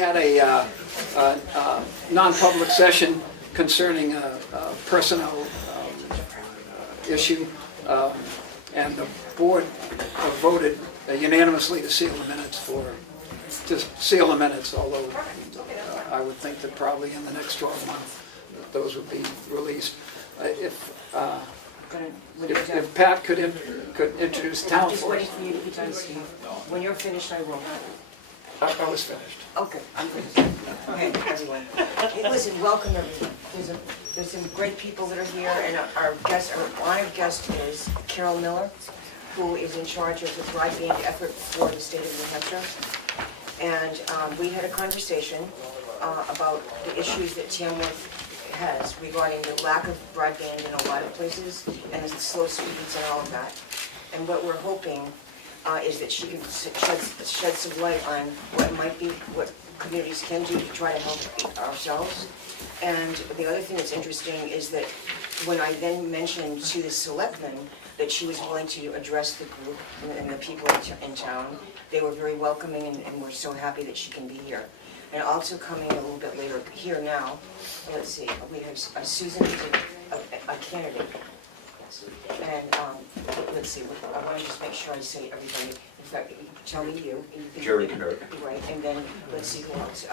had a non-public session concerning a personnel issue, and the board voted unanimously to seal the minutes, although I would think that probably in the next 12 months those would be released. If Pat could introduce town I'm just for waiting us. for you to be done, Steve. When you're finished, I will. I was finished. Okay, I'm finished. Okay, everyone. Hey, listen, welcome everyone. There's some great people that are here, and our honored guest is Carol Miller, who is in charge of the broadband effort for the state of New Hampshire. And we had a conversation about the issues that Tamworth has regarding the lack of broadband in a lot of places and the slow speeds and all of that. And what we're hoping is that she can shed some light on what communities can do to try to help ourselves. And the other thing that's interesting is that when I then mentioned to the selectmen that she was willing to address the group and the people in town, they were very welcoming, and we're so happy that she can be here. And also coming a little bit later here now, let's see, we have Susan, a candidate. And let's see, I want to just make sure I say everybody. In fact, tell me you. Jerry Knurr. Right, and then let's see who else.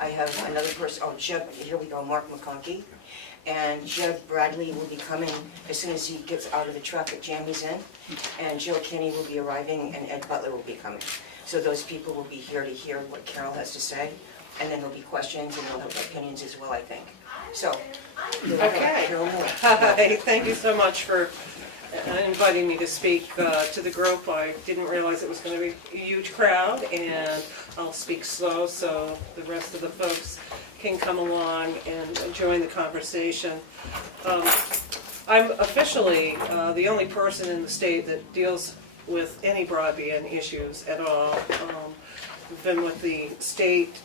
I have another person, Jeb, here we go, Mark McConkey. And Jeb Bradley will be coming as soon as he gets out of the traffic jam he's in. And Jill Kinney will be arriving, and Ed Butler will be coming. So those people will be here to hear what Carol has to say. And then there'll be questions, and they'll have opinions as well, I think. So, okay. Carol Miller. Hi, thank you so much for inviting me to speak to the group. I didn't realize it was going to be a huge crowd, and I'll speak slow so the rest of the folks can come along and join the conversation. I'm officially the only person in the state that deals with any broadband issues at all. I've been with the state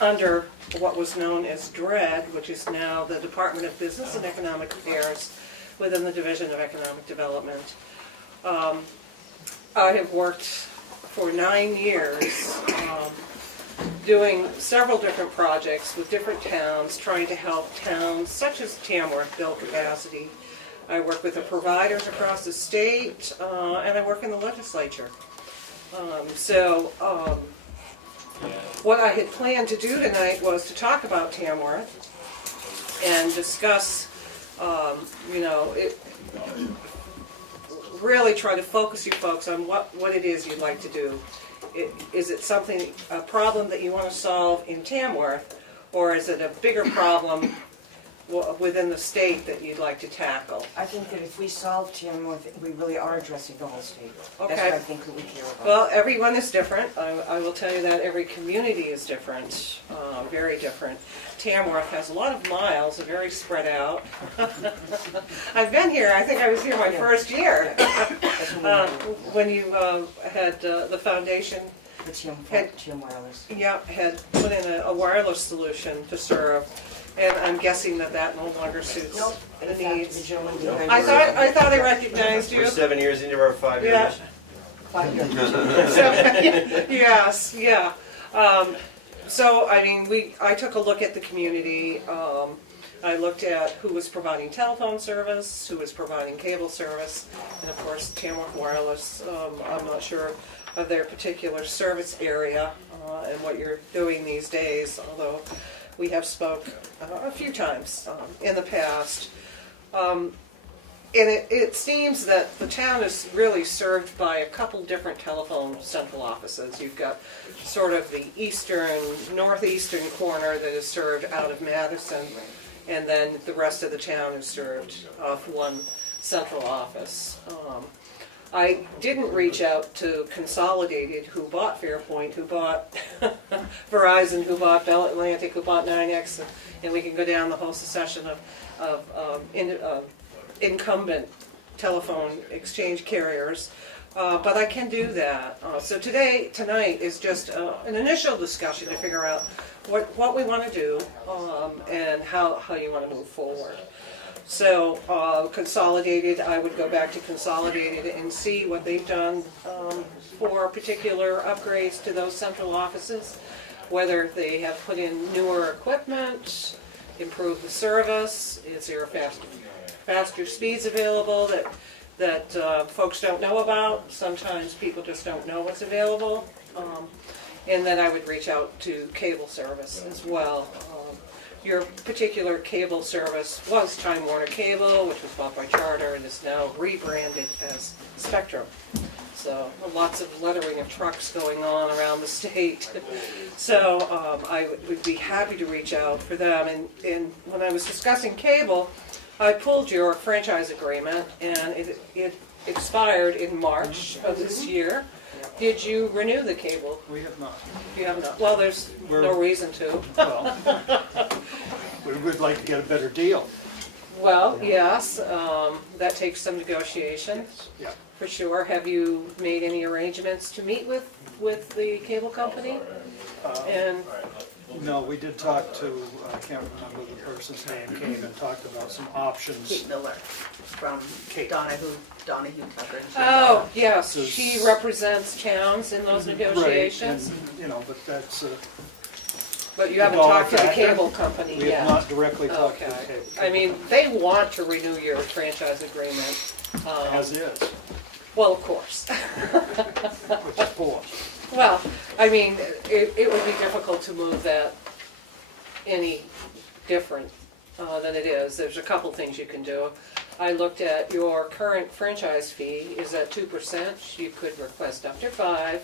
under what was known as DRED, which is now the Department of Business and Economic Affairs within the Division of Economic Development. I have worked for 9 years doing several different projects with different towns, trying to help towns such as Tamworth build capacity. I work with the providers across the state, and I work in the legislature. What I had planned to do tonight was to talk about Tamworth and discuss, really try to focus you folks on what it is you'd like to do. Is it a problem that you want to solve in Tamworth, or is it a bigger problem within the state that you'd like to tackle? I think that if we solve Tamworth, we really are addressing the whole state. Okay. That's what I think that we care about. Well, everyone is different. I will tell you that every community is different, very different. Tamworth has a lot of miles, very spread out. I've been here, I think I was here my first year. When you had the foundation The TM Wireless. had put in a wireless solution to serve. And I'm guessing that no longer suits Nope. the In fact, needs. the gentleman behind I us- thought I recognized you. We're 7 years into our 5-year Yeah. mission. 5 years. Yes, yeah. So I mean, I took a look at the community. I looked at who was providing telephone service, who was providing cable service, and of course Tamworth Wireless. I'm not sure of their particular service area and what you're doing these days, although we have spoke a few times in the past. And it seems that the town is really served by a couple different telephone central offices. You've got sort of the northeastern corner that is served out of Madison, and then the rest of the town is served off one central office. I didn't reach out to Consolidated, who bought Fairpoint, who bought Verizon, who bought Bell Atlantic, who bought 9X, and we can go down the whole succession of incumbent telephone exchange carriers. But I can do that. So tonight is just an initial discussion to figure out what we want to do and how you want to move forward. So Consolidated, I would go back to Consolidated and see what they've done for particular upgrades to those central offices. whether they have put in newer equipment, improved the service, is there faster speeds available that folks don't know about. Sometimes people just don't know what's available. And then I would reach out to cable service as well. Your particular cable service was Time Warner Cable, which was bought by Charter and is now rebranded as Spectrum. So lots of lettering of trucks going on around the state. So I would be happy to reach out for them. And when I was discussing cable, I pulled your franchise agreement, and it expired in March of this year. Did you renew the cable? We have not. You have not. Well, there's no reason to. Well, we would like to get a better deal. Well, yes, that takes some negotiation, Yeah. for sure. Have you made any arrangements to meet with the cable company? And No, we did talk to, I can't remember the person's name, came and talked about some options. Kate Miller from Kate. Donahue Tucker. and oh, yes, This is- she represents towns in those negotiations, Right, and, you know, but that's, but you haven't Well, talked to the factor. cable company we yet. have not directly talked to the Okay. cable. I mean, they want to renew your franchise agreement. As is, Well, of course. which is poor. Well, I mean, it would be difficult to move that any different than it is. There's a couple things you can do. I looked at your current franchise fee is at 2%. You could request up to 5%.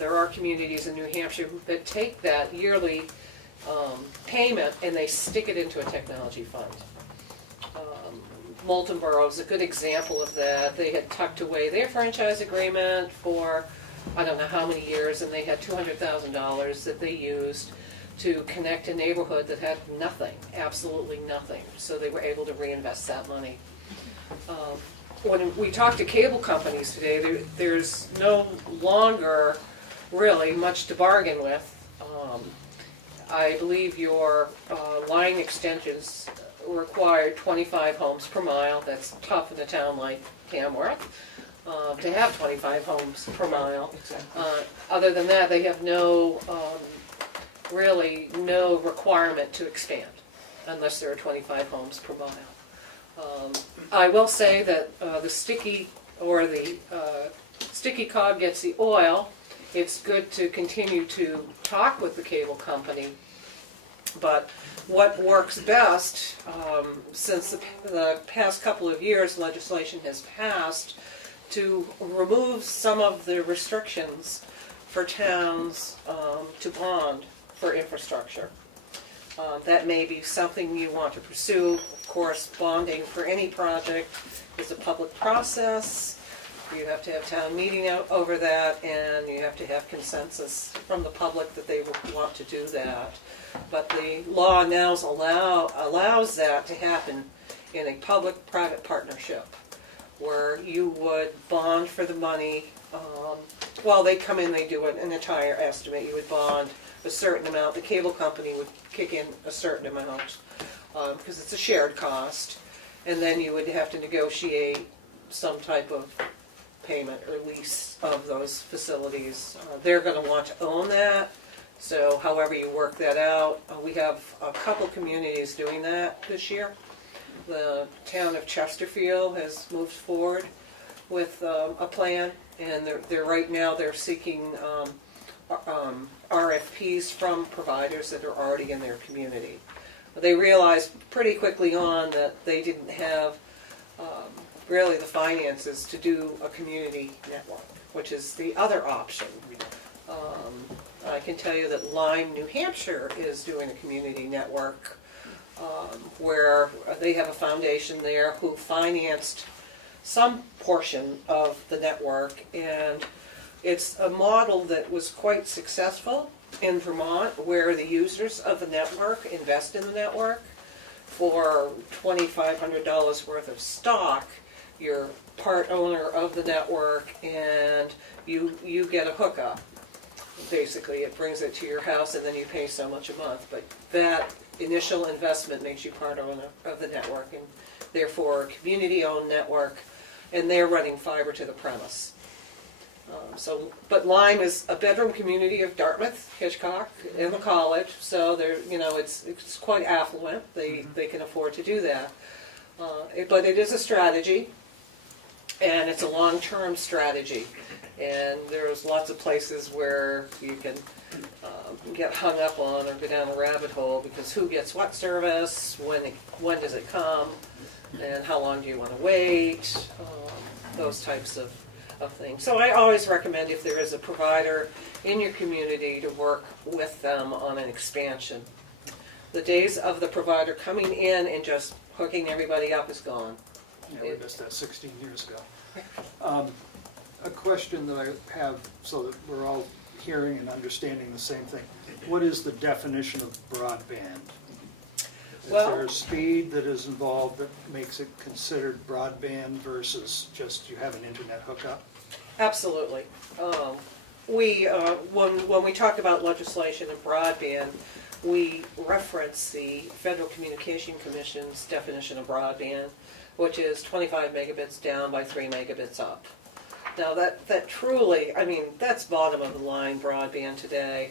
There are communities in New Hampshire that take that yearly payment and they stick it into a technology fund. Moulton Borough is a good example of that. They had tucked away their franchise agreement for I don't know how many years, and they had $200,000 that they used to connect a neighborhood that had nothing, absolutely nothing. So they were able to reinvest that money. When we talk to cable companies today, there's no longer really much to bargain with. I believe your line extensions required 25 homes per mile. That's tough in a town like Tamworth to have 25 homes per mile. Other than that, they have really no requirement to expand unless there are 25 homes per mile. I will say that the sticky cog gets the oil. It's good to continue to talk with the cable company, but what works best, since the past couple of years legislation has passed to remove some of the restrictions for towns to bond for infrastructure. That may be something you want to pursue. Of course, bonding for any project is a public process. You have to have town meeting over that, and you have to have consensus from the public that they want to do that. But the law now allows that to happen in a public-private partnership, where you would bond for the money. Well, they come in, they do an entire estimate. You would bond a certain amount. The cable company would kick in a certain amount because it's a shared cost, and then you would have to negotiate some type of payment or lease of those facilities. They're going to want to own that, so however you work that out. We have a couple communities doing that this year. The town of Chesterfield has moved forward with a plan, and they're seeking RFPs from providers that are already in their community. They realized pretty quickly on that they didn't have really the finances to do a community network, which is the other option. I can tell you that Lyme, New Hampshire is doing a community network where they have a foundation there who financed some portion of the network, and it's a model that was quite successful in Vermont, where the users of the network invest in the network. For $2,500 worth of stock, you're part owner of the network, and you get a hookup. Basically, it brings it to your house, and then you pay so much a month. But that initial investment makes you part owner of the network, and therefore a community-owned network, and they're running fiber to the premise. But Lyme is a bedroom community of Dartmouth, Hitchcock, and the college, so they're, it's quite affluent. They can afford to do that. But it is a strategy, and it's a long-term strategy. And there's lots of places where you can get hung up on or go down a rabbit hole because who gets what service, when does it come, and how long do you want to wait, those types of things. So I always recommend if there is a provider in your community to work with them on an expansion. The days of the provider coming in and just hooking everybody up is gone. Yeah, we missed that 16 years ago. A question that I have so that we're all hearing and understanding the same thing. What is the definition of broadband? Well- Is there a speed that is involved that makes it considered broadband versus just you have an internet hookup? Absolutely. When we talk about legislation and broadband, we reference the Federal Communication Commission's definition of broadband, which is 25 megabits down by 3 megabits up. Now that truly, that's bottom of the line broadband today.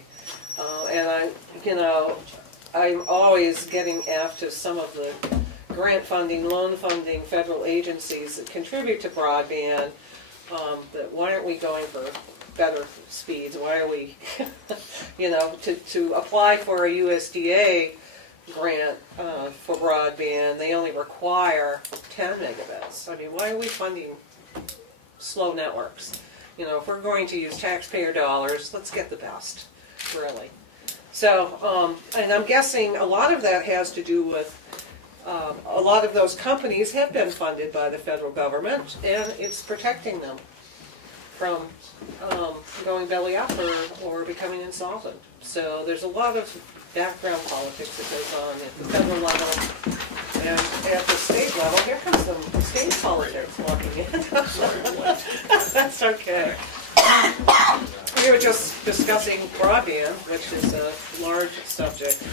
And I'm always getting after some of the grant funding, loan funding, federal agencies that contribute to broadband, that why aren't we going for better speeds? Why are we, to apply for a USDA grant for broadband, they only require 10 megabits. Why are we funding slow networks? If we're going to use taxpayer dollars, let's get the best, really. So, and I'm guessing a lot of that has to do with a lot of those companies have been funded by the federal government, and it's protecting them from going belly up or becoming insolvent. So there's a lot of background politics that goes on at the federal level. And at the state level, here comes some state politics walking in. That's okay. We were just discussing broadband, which is a large subject.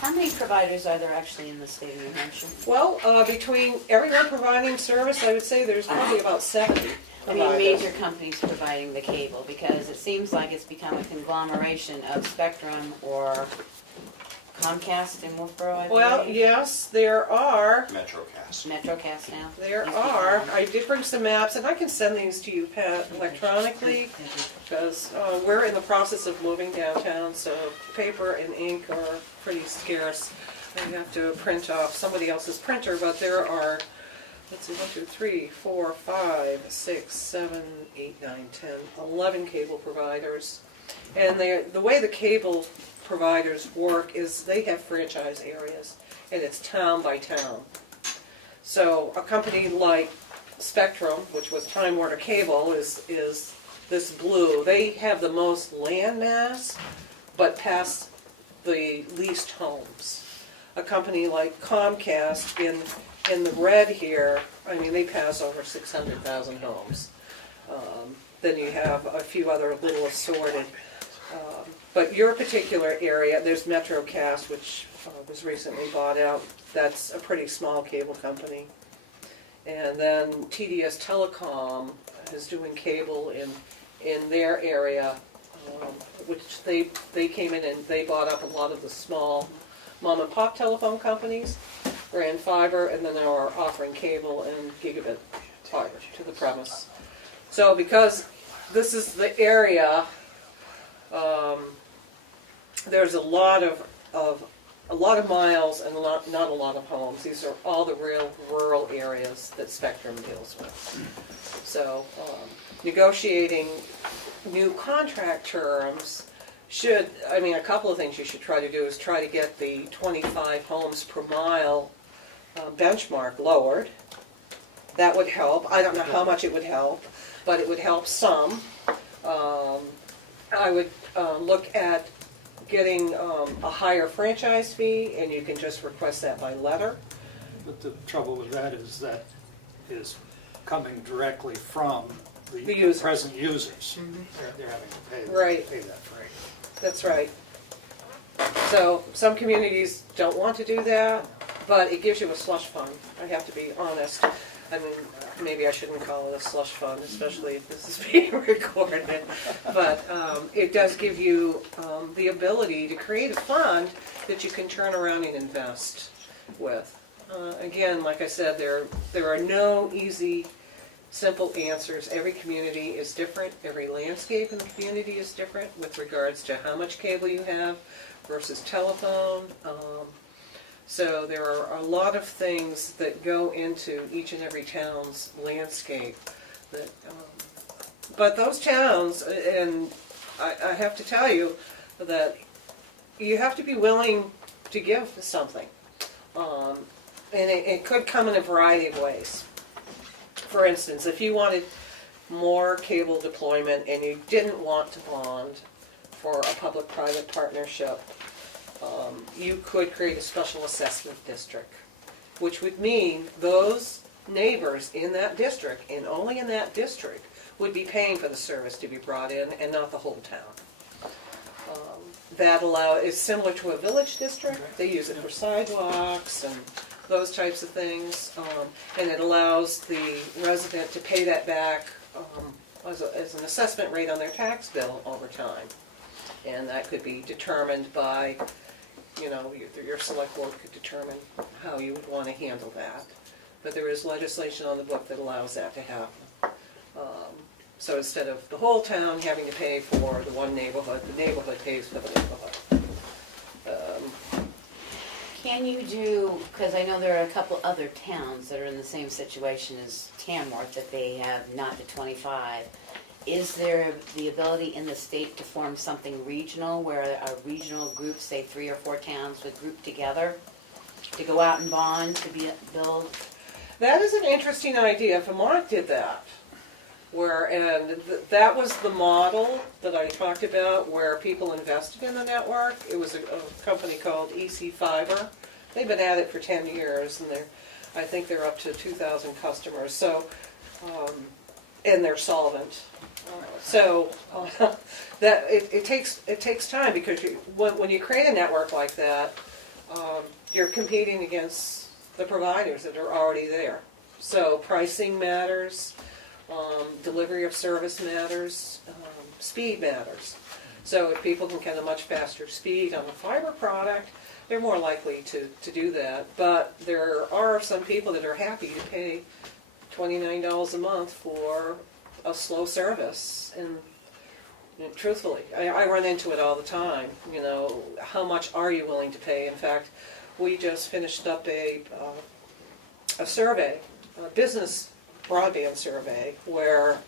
How many providers are there actually in the state of New Hampshire? Well, between everyone providing service, I would say there's probably about 70 I mean, providers. major companies providing the cable, because it seems like it's become a conglomeration of Spectrum or Comcast in Wolfboro, I believe. Well, yes, there are. MetroCast. Metrocast now. There These are. people. I did bring some maps, and I can send these to you, Pat, electronically, because we're in the process of moving downtown, so paper and ink are pretty scarce. I have to print off somebody else's printer, but there are, let's see, 1, 2, 3, 4, 5, 6, 7, 8, 9, 10, 11 cable providers. And the way the cable providers work is they have franchise areas, and it's town by town. So a company like Spectrum, which was Time Warner Cable, is this blue. They have the most land mass, but past the least homes. A company like Comcast in the red here, they pass over 600,000 homes. Then you have a few other little assorted. But your particular area, there's MetroCast, which was recently bought out. That's a pretty small cable company. And then TDS Telecom is doing cable in their area, which they came in and they bought up a lot of the small mom and pop telephone companies, ran fiber, and then now are offering cable and gigabit fiber to the premise. So because this is the area, there's a lot of miles and not a lot of homes. These are all the real rural areas that Spectrum deals with. So negotiating new contract terms should, a couple of things you should try to do is try to get the 25 homes per mile benchmark lowered. That would help. I don't know how much it would help, but it would help some. I would look at getting a higher franchise fee, and you can just request that by letter. But the trouble with that is coming directly from the users. present users. They're having to Right. pay that freight. That's right. So some communities don't want to do that, but it gives you a slush fund. I have to be honest. I mean, maybe I shouldn't call it a slush fund, especially if this is being recorded. But it does give you the ability to create a fund that you can turn around and invest with. Again, like I said, there are no easy, simple answers. Every community is different. Every landscape in the community is different with regards to how much cable you have versus telephone. So there are a lot of things that go into each and every town's landscape. That, but those towns, and I have to tell you that you have to be willing to give something. And it could come in a variety of ways. For instance, if you wanted more cable deployment and you didn't want to bond for a public-private partnership, you could create a special assessment district, which would mean those neighbors in that district, and only in that district, would be paying for the service to be brought in and not the whole town. That is similar to a village district. They use it for sidewalks and those types of things, and it allows the resident to pay that back as an assessment rate on their tax bill over time. And that could be determined by, your select board could determine how you would want to handle that. But there is legislation on the book that allows that to happen. So instead of the whole town having to pay for the one neighborhood, the neighborhood pays for the neighborhood. Can you do, because I know there are a couple other towns that are in the same situation as Tamworth, that they have not the 25. Is there the ability in the state to form something regional, where a regional group, say 3 or 4 towns, would group together to go out and bond to build? That is an interesting idea. Vermont did that. That was the model that I talked about, where people invested in the network. It was a company called EC Fiber. They've been at it for 10 years, and I think they're up to 2,000 customers. So, and they're solvent. That it takes time, because when you create a network like that, you're competing against the providers that are already there. So pricing matters. Delivery of service matters, speed matters. So if people can get a much faster speed on the fiber product, they're more likely to do that. But there are some people that are happy to pay $29 a month for a slow service. And truthfully, I run into it all the time. How much are you willing to pay? In fact, we just finished up a survey, a business broadband survey, where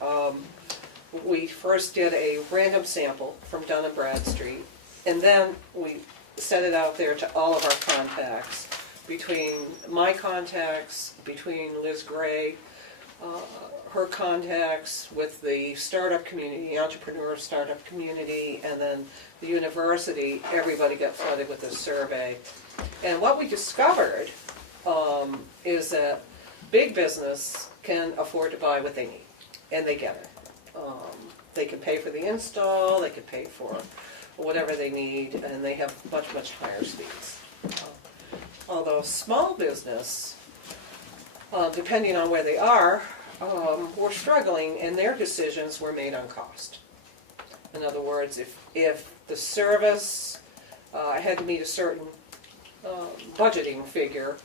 we first did a random sample from Dun & Bradstreet, and then we set it out there to all of our contacts, between my contacts, between Liz Gray, her contacts with the startup community, the entrepreneur startup community, and then the university. Everybody got flooded with this survey. And what we discovered is that big business can afford to buy what they need, and they get it. They can pay for the install, they can pay for whatever they need, and they have much, much higher speeds. Although small business, depending on where they are, were struggling, and their decisions were made on cost. In other words, if the service had to meet a certain budgeting figure,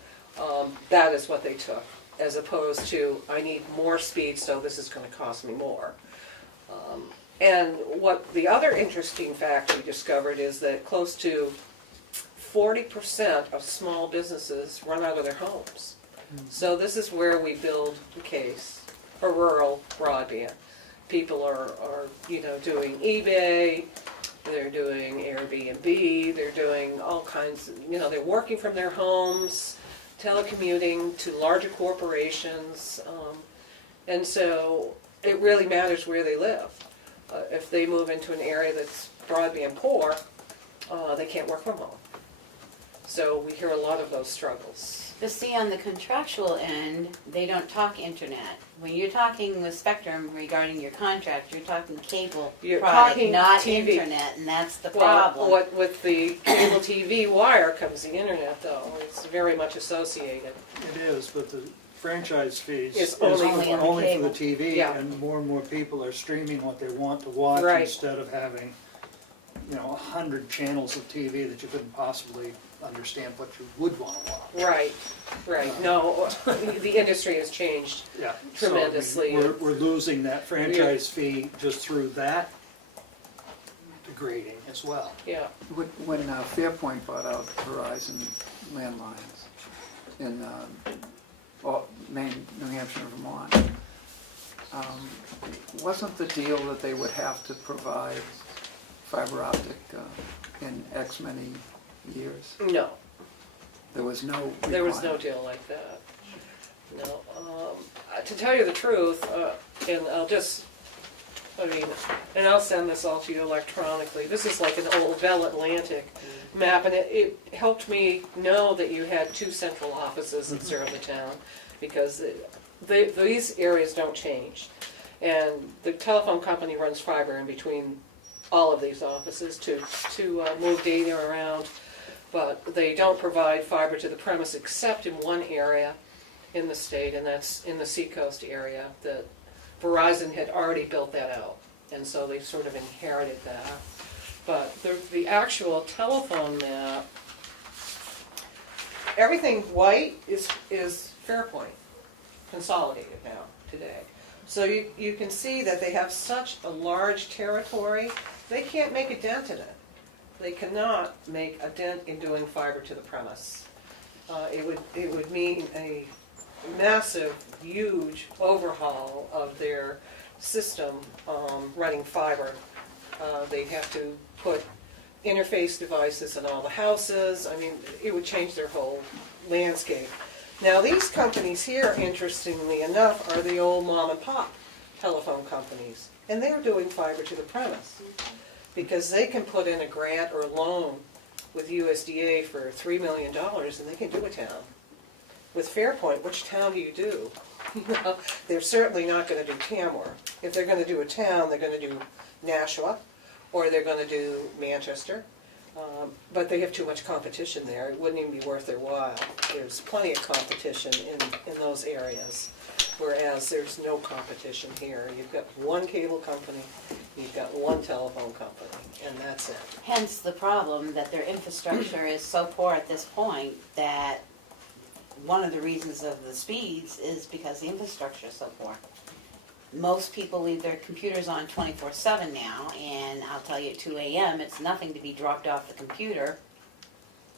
that is what they took, as opposed to, I need more speed, so this is going to cost me more. And what the other interesting fact we discovered is that close to 40% of small businesses run out of their homes. So this is where we build the case for rural broadband. People are doing eBay, they're doing Airbnb, they're doing all kinds of, they're working from their homes, telecommuting to larger corporations, and so it really matters where they live. If they move into an area that's broadband poor, they can't work from home. So we hear a lot of those struggles. But see, on the contractual end, they don't talk internet. When you're talking with Spectrum regarding your contract, you're talking cable You're product, talking not TV. internet, and that's the problem. Well, with the cable TV wire comes the internet, though. It's very much associated. It is, but franchise fees Is is only only on for the the TV, Yeah. and more people are streaming what they want to watch Right. instead of having, 100 channels of TV that you couldn't possibly understand what you would want to watch. Right, no, the industry has changed. Yeah. So, I mean, Tremendously. we're losing that franchise fee just through that degrading as well. Yeah, When Fairpoint bought out Verizon landlines in Maine, New Hampshire, and Vermont, wasn't the deal that they would have to provide fiber optic in X many years? no, There was no requirement. there was no deal like that. No, to tell you the truth, and and I'll send this all to you electronically. This is like an old Bell Atlantic map, and it helped me know that you had 2 central offices that serve the town, because these areas don't change. And the telephone company runs fiber in between all of these offices to move data around, but they don't provide fiber to the premise except in one area in the state, and that's in the Seacoast area. That Verizon had already built that out, and so they sort of inherited that. But the actual telephone map, everything white is Fairpoint, consolidated now today. So you can see that they have such a large territory, they can't make a dent in it. They cannot make a dent in doing fiber to the premise. It would mean a massive, huge overhaul of their system running fiber. They'd have to put interface devices in all the houses. I mean, it would change their whole landscape. Now, these companies here, interestingly enough, are the old mom and pop telephone companies, and they're doing fiber to the premise because they can put in a grant or a loan with USDA for $3 million, and they can do a town. With Fairpoint, which town do you do? They're certainly not going to do Tamworth. If they're going to do a town, they're going to do Nashua, or they're going to do Manchester. But they have too much competition there. It wouldn't even be worth their while. There's plenty of competition in those areas, whereas there's no competition here. You've got one cable company, you've got one telephone company, and that's it. Hence the problem that their infrastructure is so poor at this point that one of the reasons of the speeds is because the infrastructure is so poor. Most people leave their computers on 24/7 now, and I'll tell you at 2 a.m. it's nothing to be dropped off the computer,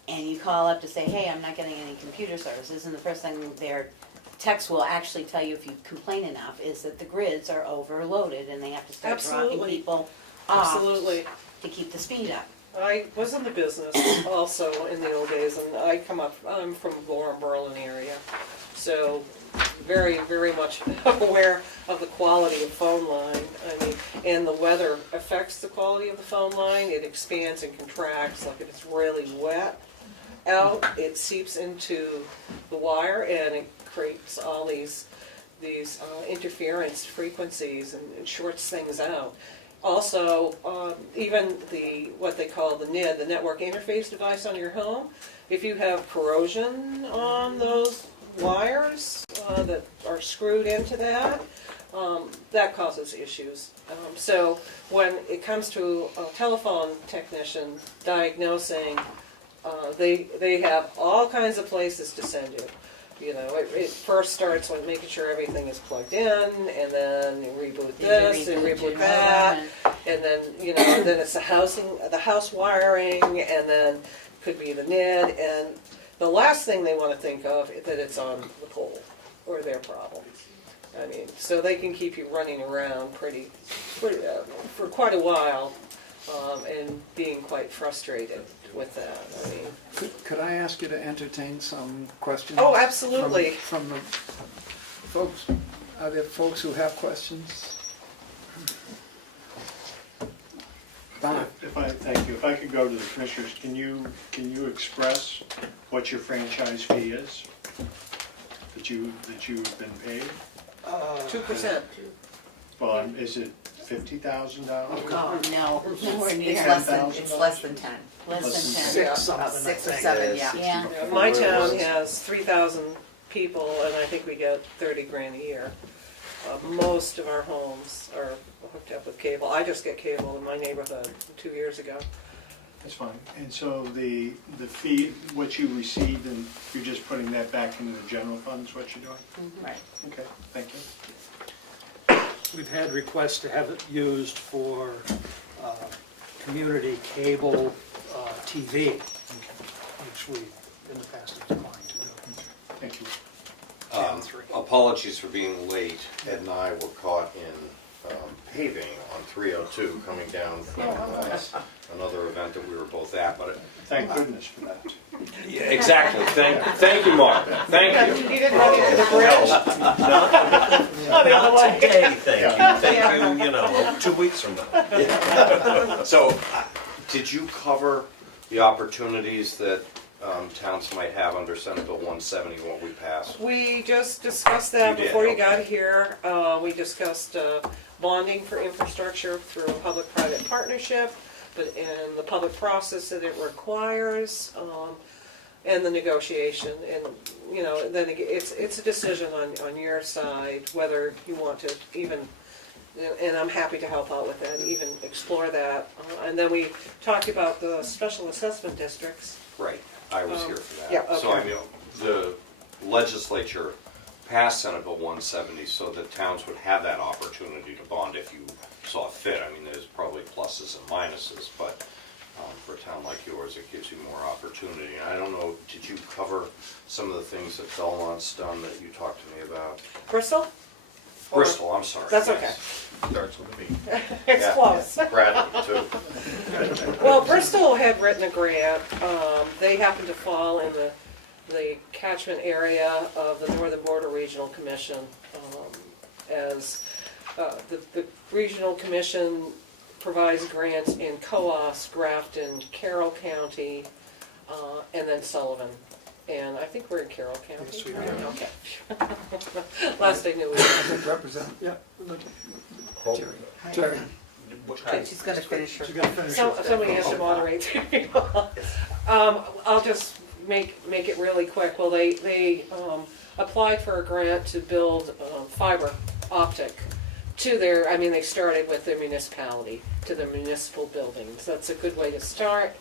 and you call up to say, hey, I'm not getting any computer services, and the first thing their text will actually tell you if you complain enough is that the grids are overloaded and they have to start dropping Absolutely. people off Absolutely. to keep the speed up. I was in the business also in the old days, and I'm from Gorham, Berlin area, so very, very much aware of the quality of phone line. I mean, and the weather affects the quality of the phone line. It expands and contracts. Like if it's really wet out, it seeps into the wire, and it creates all these interference frequencies and shorts things out. Also, even what they call the NID, the network interface device on your home, if you have corrosion on those wires that are screwed into that, that causes issues. So when it comes to a telephone technician diagnosing, they have all kinds of places to send you. You know, it first starts with making sure everything is plugged in, and then you reboot this, and reboot that, and then, you know, then it's the house wiring, and then could be the NID, and the last thing they want to think of is that it's on the pole, or their problems. I mean, so they can keep you running around pretty for quite a while, and being quite frustrated with that. I mean, Could I ask you to entertain some questions? Oh, absolutely. From the folks, are there folks who have questions? Donna? Thank you. If I could go to the commissioners, can you express what your franchise fee is that you've been paid? 2%. Well, is it $50,000? Oh, no, nowhere It's near. it's less than 10. Less than 10. 6 something, About I 6 or think. 7, yeah. Yeah. My town has 3,000 people, and I think we get 30 grand a year. Most of our homes are hooked up with cable. I just get cable in my neighborhood 2 years ago. That's fine. And so the fee, what you received, and you're just putting that back into the general fund is what you're doing? Right. Okay, thank you. We've had requests to have it used for community cable TV, which we, in the past, have declined to do. Thank you. Apologies for being late. Ed and I were caught in paving on 302 coming down from another event that we were both at, but Thank goodness for that. yeah, exactly. Thank you, Mark. Thank you. You didn't run into the bridge? Not today, thank you. Thank you, you know, 2 weeks from now. So, did you cover the opportunities that towns might have under Senate Bill 170, what we passed? We just discussed that You did, before you okay. got here. We discussed bonding for infrastructure through a public-private partnership, but in the public process that it requires, and the negotiation. And, you know, then it's a decision on your side whether you want to even, and I'm happy to help out with that, even explore that. And then we talked about the special assessment districts. Right, I was here for that. yeah, So, I okay. mean, the legislature passed Senate Bill 170 so that towns would have that opportunity to bond if you saw fit. I mean, there's probably pluses and minuses, but for a town like yours, it gives you more opportunity. And I don't know, did you cover some of the things that Belmont's done that you talked to me about? Bristol? Or- Bristol, I'm sorry. That's yes. Starts with a B. It's Yeah, close. yeah, Bradley, too. Well, Bristol had written a grant. They happened to fall in the catchment area of the Northern Border Regional Commission. As the Regional Commission provides grants in Coos, Grafton, Carroll County, and then Sullivan. And I think we're in Carroll County. Yes, we are. Okay. Last I knew we were. Represent, Yeah, Jerry. Okay, she's gonna finish her. she's gonna finish So, it. somebody has to moderate. I'll just make it really quick. Well, they applied for a grant to build fiber optic to their, I mean, they started with their municipality, to their municipal buildings. That's a good way to start.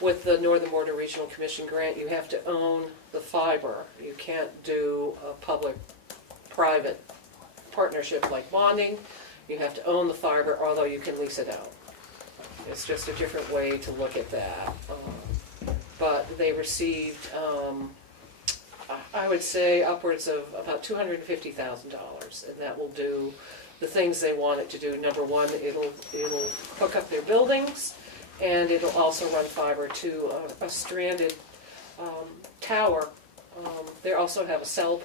With the Northern Border Regional Commission grant, you have to own the fiber. You can't do a public-private partnership like bonding. You have to own the fiber, although you can lease it out. It's just a different way to look at that. But they received, I would say, upwards of about $250,000, and that will do the things they want it to do. Number one, it'll hook up their buildings, and it'll also run fiber to a stranded tower. They also have a cell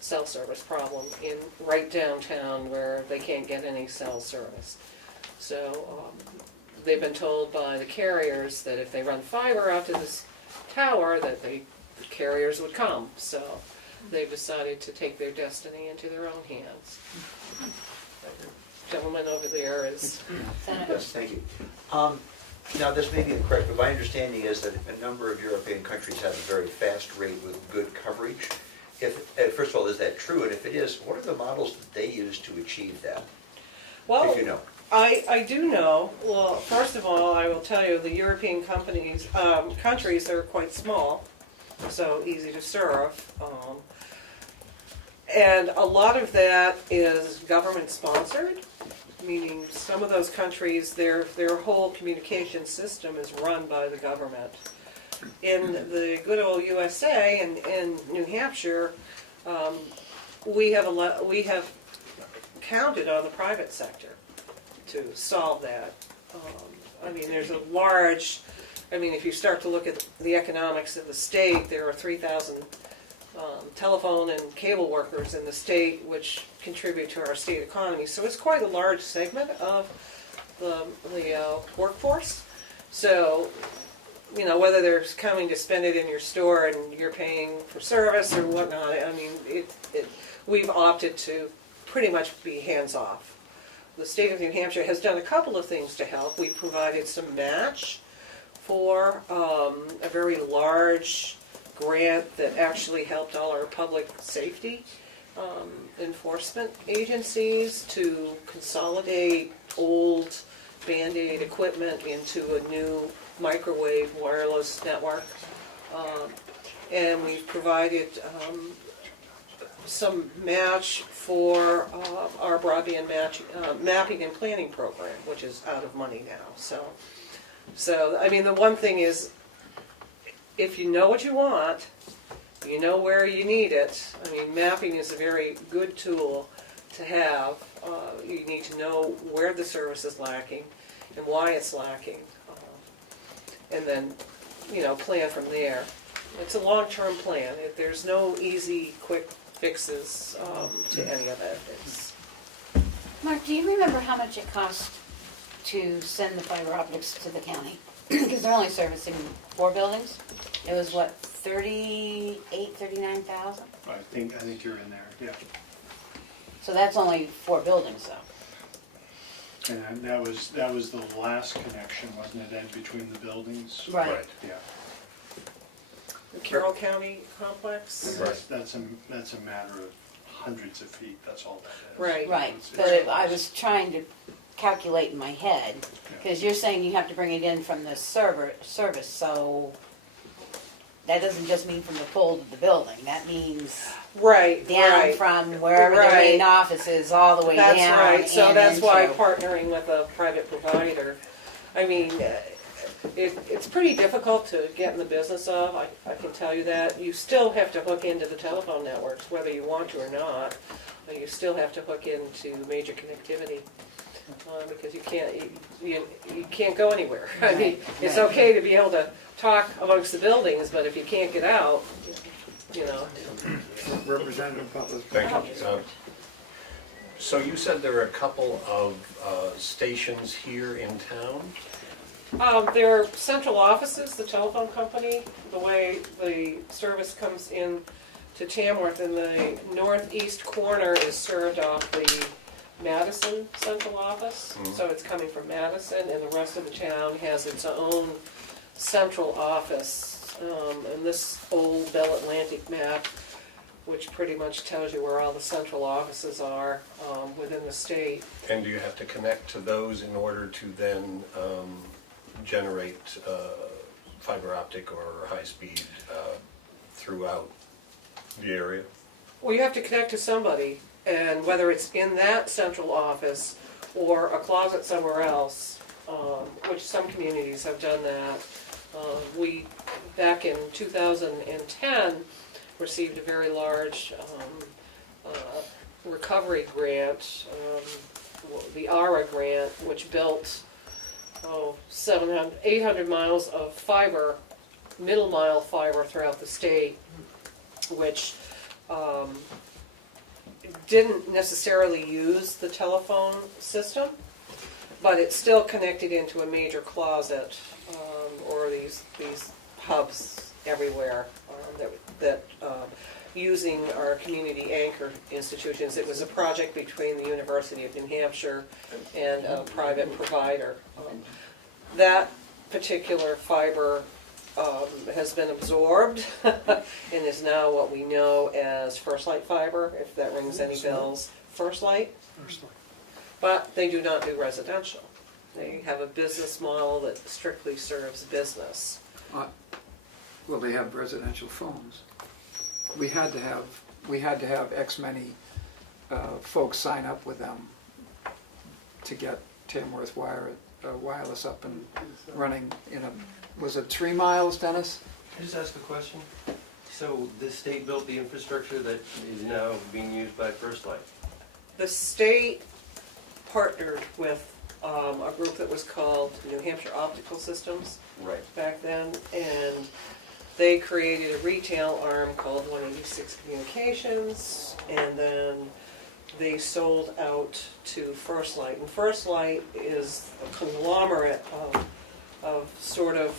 service problem in right downtown where they can't get any cell service. So they've been told by the carriers that if they run fiber out to this tower, that the carriers would come. So they've decided to take their destiny into their own hands. Gentleman over there is. Senator. Yes, thank you. Now, this may be incorrect, but my understanding is that a number of European countries have a very fast rate with good coverage. First of all, is that true? And if it is, what are the models that they use to achieve that? Well, If you know. I do know. Well, first of all, I will tell you the European countries are quite small, so easy to serve. And a lot of that is government sponsored, meaning some of those countries, their whole communication system is run by the government. In the good old USA and in New Hampshire, we have counted on the private sector to solve that. I mean, there's a large, if you start to look at the economics of the state, there are 3,000 telephone and cable workers in the state which contribute to our state economy. So it's quite a large segment of the workforce. So, whether they're coming to spend it in your store and you're paying for service or whatnot, we've opted to pretty much be hands-off. The state of New Hampshire has done a couple of things to help. We provided some match for a very large grant that actually helped all our public safety enforcement agencies to consolidate old Band-Aid equipment into a new microwave wireless network. And we've provided some match for our broadband mapping and planning program, which is out of money now. So I mean, the one thing is, if you know what you want, you know where you need it. I mean, mapping is a very good tool to have. You need to know where the service is lacking and why it's lacking, and then, you know, plan from there. It's a long-term plan. There's no easy, quick fixes to any of it. Mark, do you remember how much it cost to send the fiber optics to the county? Because they're only servicing 4 buildings. It was what, 39,000? I think you're in there, yeah. So that's only 4 buildings though. And that was the last connection, wasn't it, Ed, between the buildings? Right. Yeah. The Carroll County complex? That's a matter of hundreds of feet, that's all that is. Right. Right, It's- but I was trying to calculate in my head, because you're saying you have to bring it in from the service, so that doesn't just mean from the pole to the building, that means Right, down right. from wherever the main Right. office is, all the way down. That's right, so and that's why into- partnering with a private provider, I mean, it's pretty difficult to get in the business of, I can tell you that. You still have to hook into the telephone networks, whether you want to or not. You still have to hook into major connectivity, because you can't go anywhere. I mean, it's Right. okay to be able to talk amongst the buildings, but if you can't get out, you know. Representative Butler. Thank you. So you said there are a couple of stations here in town? There are central offices, the telephone company, the way the service comes in to Tamworth in the northeast corner is served off the Madison central office. So it's coming from Madison, and the rest of the town has its own central office. And this old Bell Atlantic map, which pretty much tells you where all the central offices are within the state. And do you have to connect to those in order to then generate fiber optic or high-speed throughout the area? Well, you have to connect to somebody, and whether it's in that central office or a closet somewhere else, which some communities have done that. We, back in 2010, received a very large recovery grant, the ARA grant, which built 800 miles of fiber, middle mile fiber throughout the state, which didn't necessarily use the telephone system, but it still connected into a major closet, or these hubs everywhere that using our community anchor institutions. It was a project between the University of New Hampshire and a private provider. That particular fiber has been absorbed and is now what we know as First Light fiber, if that rings any bells. First Light? But they do not do residential. They have a business model that strictly serves business. Well, they have residential phones. We had to have X many folks sign up with them to get Tamworth Wireless up and running in was it 3 miles, Dennis? Can I just ask a question? So the state built the infrastructure that is now being used by First Light? The state partnered with a group that was called New Hampshire Optical Systems Right. back then, and they created a retail arm called 186 Communications, and then they sold out to First Light. And First Light is a conglomerate of sort of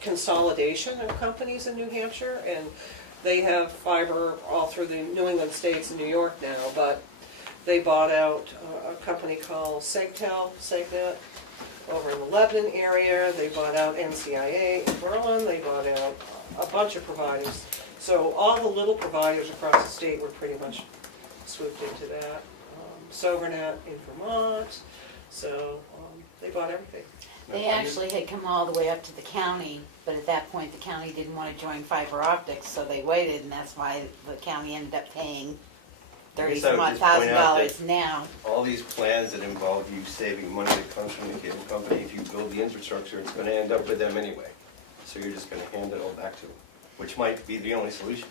consolidation of companies in New Hampshire, and they have fiber all through the New England states and New York now, but they bought out a company called SegTel, SegNet, over in the Lebanon area, they bought out NCIA in Berlin, they bought out a bunch of providers. So all the little providers across the state were pretty much swooped into that. Sobernet in Vermont, so they bought everything. They actually had come all the way up to the county, but at that point, the county didn't want to join fiber optics, so they waited, and that's why the county ended up paying I guess I would just point out $30,000 now. All these plans that involve you saving money that comes from the cable company, if you build the infrastructure, it's gonna end up with them anyway. So you're just gonna hand it all back to them, which might be the only solution.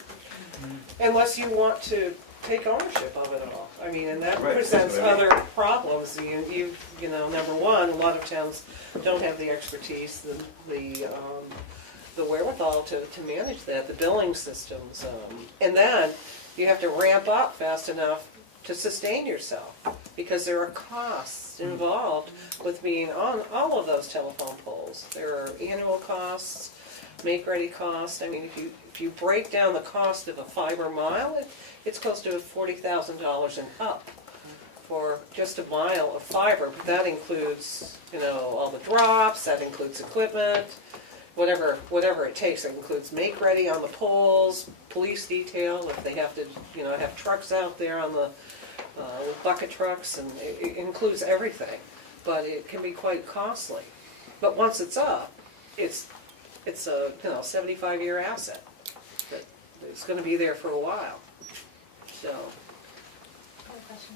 Unless you want to take ownership of it all. I mean, and that Right, that's presents what I mean. other problems. You know, number one, a lot of towns don't have the expertise, the wherewithal to manage that, the billing systems. And then you have to ramp up fast enough to sustain yourself, because there are costs involved with being on all of those telephone poles. There are annual costs, make-ready costs. I mean, if you break down the cost of a fiber mile, it's close to $40,000 and up for just a mile of fiber. But that includes, you know, all the drops, that includes equipment, whatever it takes. It includes make-ready on the poles, police detail, if they have to, you know, have trucks out there on the bucket trucks, and it includes everything. But it can be quite costly. But once it's up, it's a 75-year asset that it's going to be there for a while. So. I have a question.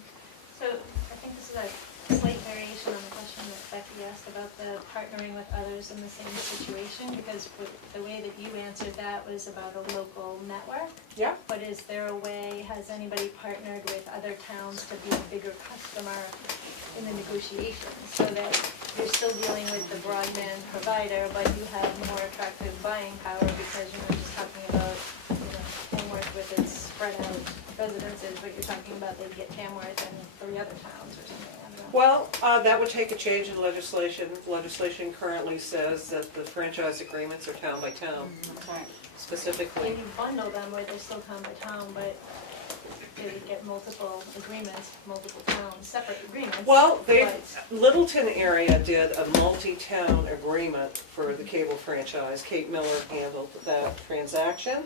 So I think this is a slight variation on the question that Becky asked about the partnering with others in the same situation, because the way that you answered that was about a local network. Yeah. But is there a way, has anybody partnered with other towns to be a bigger customer in the negotiations, so that you're still dealing with the broadband provider, but you have more attractive buying power, because you're not just talking about, Tamworth with its spread out residences, but you're talking about they get Tamworth and 3 other towns or something, I don't know. Well, that would take a change in legislation. Legislation currently says that the franchise agreements are town by town, Right. specifically. And you bundle them where they're still town by town, but they get multiple agreements, multiple towns, separate agreements. Well, but- Littleton area did a multi-town agreement for the cable franchise. Kate Miller handled that transaction.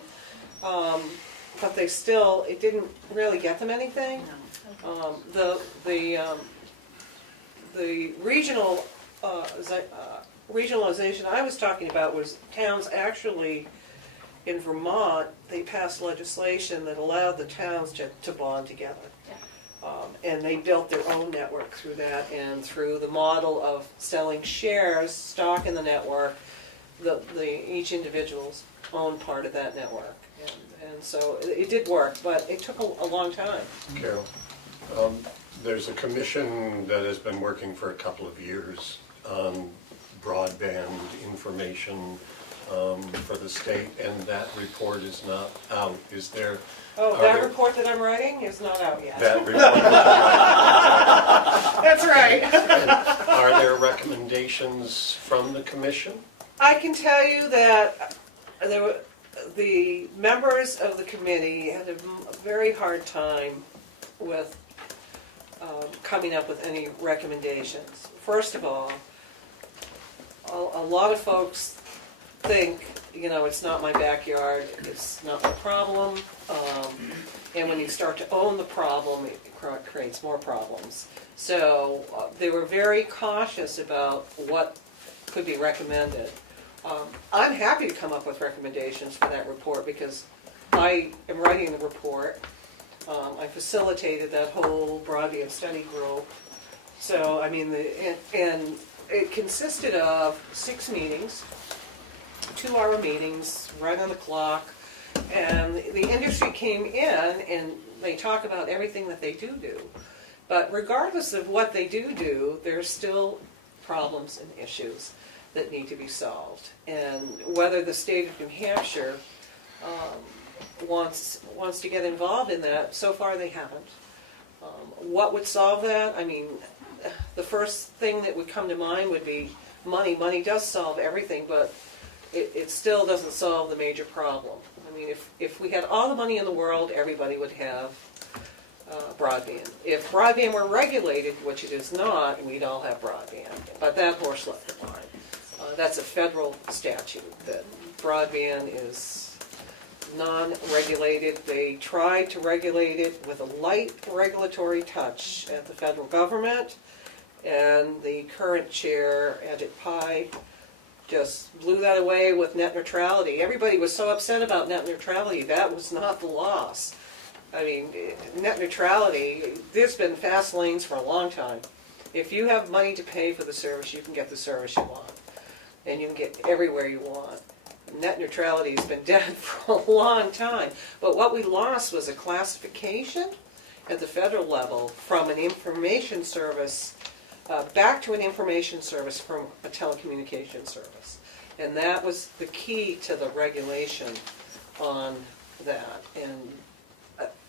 But it didn't really get them anything. The regional regionalization I was talking about was towns actually in Vermont. They passed legislation that allowed the towns to bond together. And they built their own network through that, and through the model of selling shares, stock in the network, each individual's own part of that network. And so it did work, but it took a long time. Carol, there's a commission that has been working for a couple of years on broadband information for the state, and that report is not out. Is there? Oh, that report that I'm writing is not out yet. That report that That's right. you're writing. Are there recommendations from the commission? I can tell you that the members of the committee had a very hard time with coming up with any recommendations. First of all, a lot of folks think, it's not my backyard, it's not my problem, and when you start to own the problem, it creates more problems. So they were very cautious about what could be recommended. I'm happy to come up with recommendations for that report, because I am writing the report. I facilitated that whole broadband study group. So, and it consisted of 6 meetings, 2-hour meetings, right on the clock. And the industry came in and they talk about everything that they do. But regardless of what they do, there's still problems and issues that need to be solved. And whether the state of New Hampshire wants to get involved in that, so far they haven't. What would solve that? The first thing that would come to mind would be money. Money does solve everything, but it still doesn't solve the major problem. If we had all the money in the world, everybody would have broadband. If broadband were regulated, which it is not, we'd all have broadband, but that horse left the barn. That's a federal statute, that broadband is non-regulated. They tried to regulate it with a light regulatory touch at the federal government, and the current chair, Ajit Pai, just blew that away with net neutrality. Everybody was so upset about net neutrality. That was not the loss. I mean, net neutrality, there's been fast lanes for a long time. If you have money to pay for the service, you can get the service you want. And you can get everywhere you want. Net neutrality has been dead for a long time. But what we lost was a classification at the federal level from an information service back to an information service from a telecommunication service. And that was the key to the regulation on that. And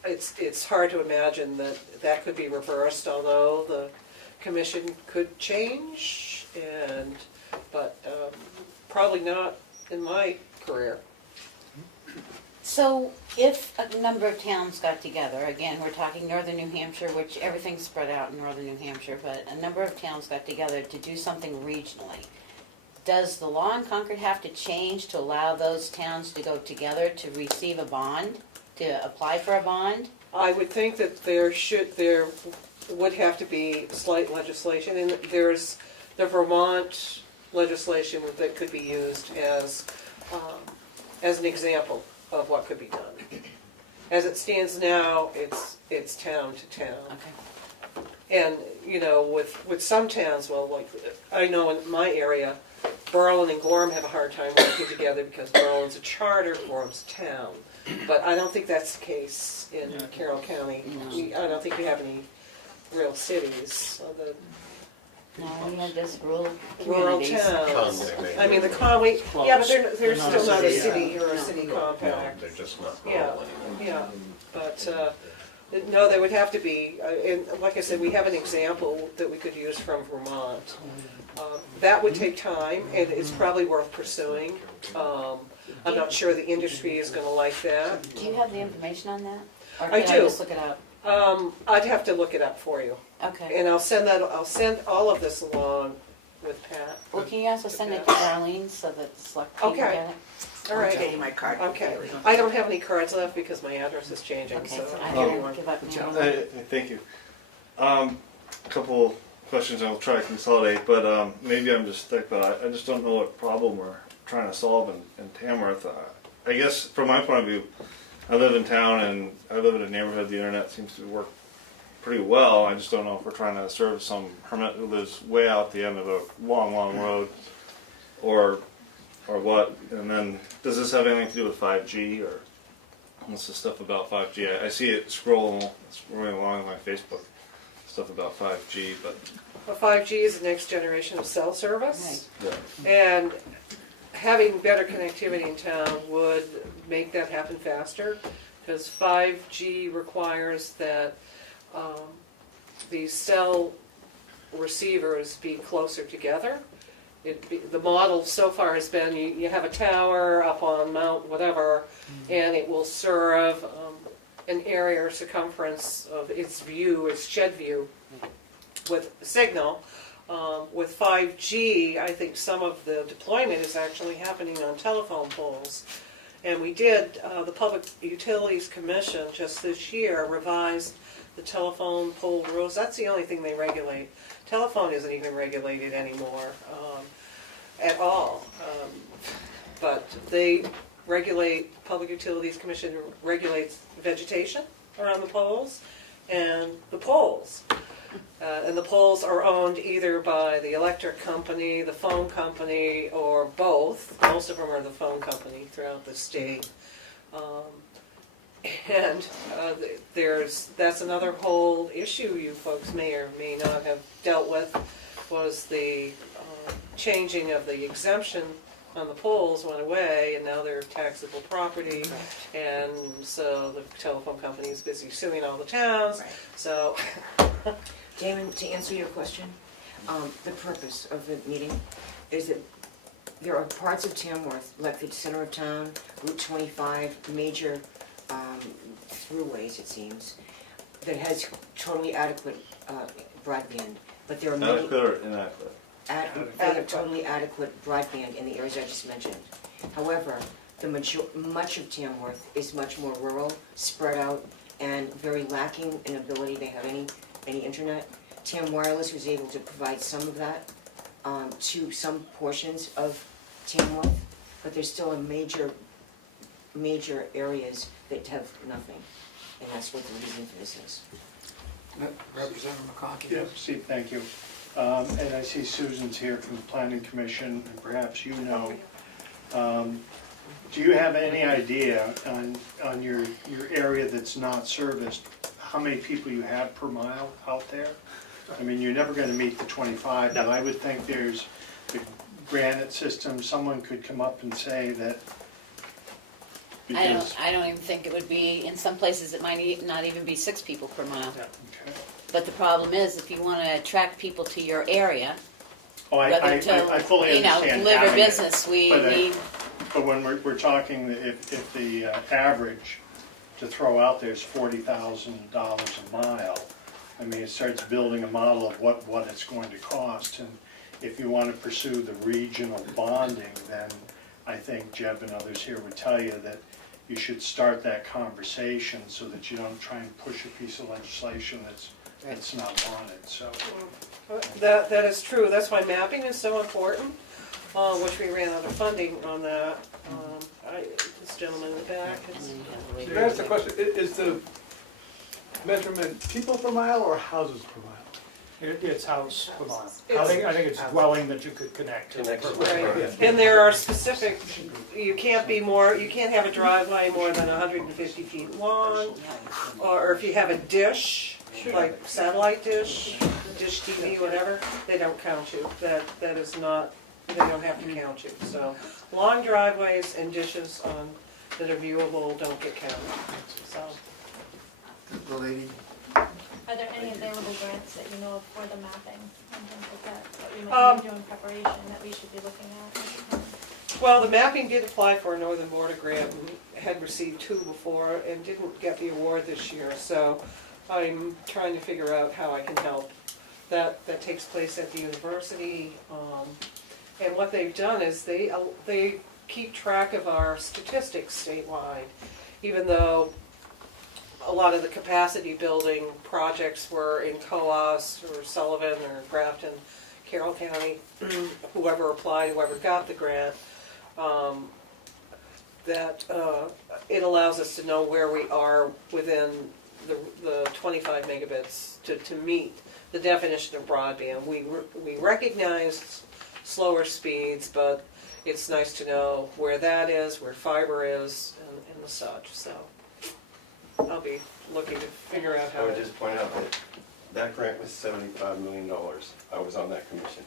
it's hard to imagine that that could be reversed, although the commission could change, but probably not in my career. So if a number of towns got together, again, we're talking northern New Hampshire, which everything's spread out in northern New Hampshire, but a number of towns got together to do something regionally, does the law in Concord have to change to allow those towns to go together to receive a bond, to apply for a bond? I would think that there would have to be slight legislation, and there's the Vermont legislation that could be used as an example of what could be done. As it stands now, it's town to town. Okay. And, you know, with some towns, well, like, I know in my area, Berlin and Gorham have a hard time working together because Berlin's a charter, Gorham's a town. But I don't think that's the case in Carroll County. No. I don't think we have any real cities. No, we had this rural Rural communities. towns. Conway, I mean, the Conway, yeah, but they're They're not still not a city, city or a No. city No, compact. they're just not Yeah, rural anymore. yeah, but, no, there would have to be, and like I said, we have an example that we could use from Vermont. That would take time, and it's probably worth pursuing. I'm not sure the industry is gonna like that. Do you have the information on that? Or I can I do. just look it up? I'd have to look it up for you, Okay. and I'll send all of this along with Pat. Well, can you also send it to Darlene so that the select people Okay. get it? All right. I'll get you my card. Okay, I don't have any cards left because my address is changing, Okay, so so I'll I give you will one. give up now. Thank you. Couple questions I'll try to consolidate, but maybe I'm just thick, but I just don't know what problem we're trying to solve in Tamworth. I guess from my point of view, I live in town and I live in a neighborhood, the internet seems to work pretty well. I just don't know if we're trying to serve some hermit who lives way out the end of a long, long road or what. And then does this have anything to do with 5G or what's the stuff about 5G? I see it scrolling along my Facebook, stuff about 5G, but Well, 5G is the next generation of cell service. yeah. And having better connectivity in town would make that happen faster, because 5G requires that these cell receivers be closer together. The model so far has been you have a tower up on Mount whatever, and it will serve an area or circumference of its view, its shed view, with signal. With 5G, I think some of the deployment is actually happening on telephone poles. And we did, the Public Utilities Commission just this year revised the telephone pole rules. That's the only thing they regulate. Telephone isn't even regulated anymore at all. But they regulate, Public Utilities Commission regulates vegetation around the poles and the poles. And the poles are owned either by the electric company, the phone company, or both. Most of them are the phone company throughout the state. That's another whole issue you folks may or may not have dealt with, was the changing of the exemption on the poles went away, and now they're taxable property. And so the telephone company is busy suing all the towns. Right. So. Damon, to answer your question, the purpose of the meeting is that there are parts of Tamworth, like the center of town, Route 25, major throughways, it seems, that has totally adequate broadband, but there are many. Adequate or inadequate? They have totally adequate broadband in the areas I just mentioned. However, much of Tamworth is much more rural, spread out, and very lacking in ability to have any internet. Tam Wireless was able to provide some of that to some portions of Tamworth, but there's still a major areas that have nothing, and that's what the reason for this is. Representative McConkey. Yeah, Steve, thank you. And I see Susan's here from the Planning Commission, and perhaps you know. Do you have any idea on your area that's not serviced, how many people you have per mile out there? I mean, you're never gonna meet the 25, but I would think there's the granite system, someone could come up and say that because. I don't even think it would be, in some places it might not even be 6 people per mile. Okay. But the problem is, if you want to attract people to your area, Oh, whether I to, fully understand live or having it, business, we but, need, But when we're talking, if the average to throw out there is $40,000 a mile, I mean, it starts building a model of what it's going to cost. And if you want to pursue the regional bonding, then I think Jeb and others here would tell you that you should start that conversation so that you don't try and push a piece of legislation that's not wanted, so. That is true, that's why mapping is so important, which we ran out of funding on that. This gentleman in the back is. Can I ask the question, is the measurement people per mile or houses per mile? It's house per mile. It's- I think it's dwelling that you could connect to. Connect to. Right, and there are specific, you can't have a driveway more than 150 feet long, or if you have a dish, like satellite dish TV, whatever, they don't count you. That is not, they don't have to count you. So, long driveways and dishes that are viewable don't get counted, so. The lady, Are there any available grants that you know of for the mapping and things like that we might be doing preparation that we should be looking at? Well, the mapping did apply for a Northern Border grant and had received 2 before and didn't get the award this year, so I'm trying to figure out how I can help. That takes place at the university, and what they've done is they keep track of our statistics statewide, even though a lot of the capacity building projects were in Coas or Sullivan or Grafton, Carroll County, whoever applied, whoever got the grant, it allows us to know where we are within the 25 megabits to meet the definition of broadband. We recognize slower speeds, but it's nice to know where that is, where fiber is, and the such, so. I'll be looking to figure out I how would to. just point out that grant was $75 million. I was on that commission.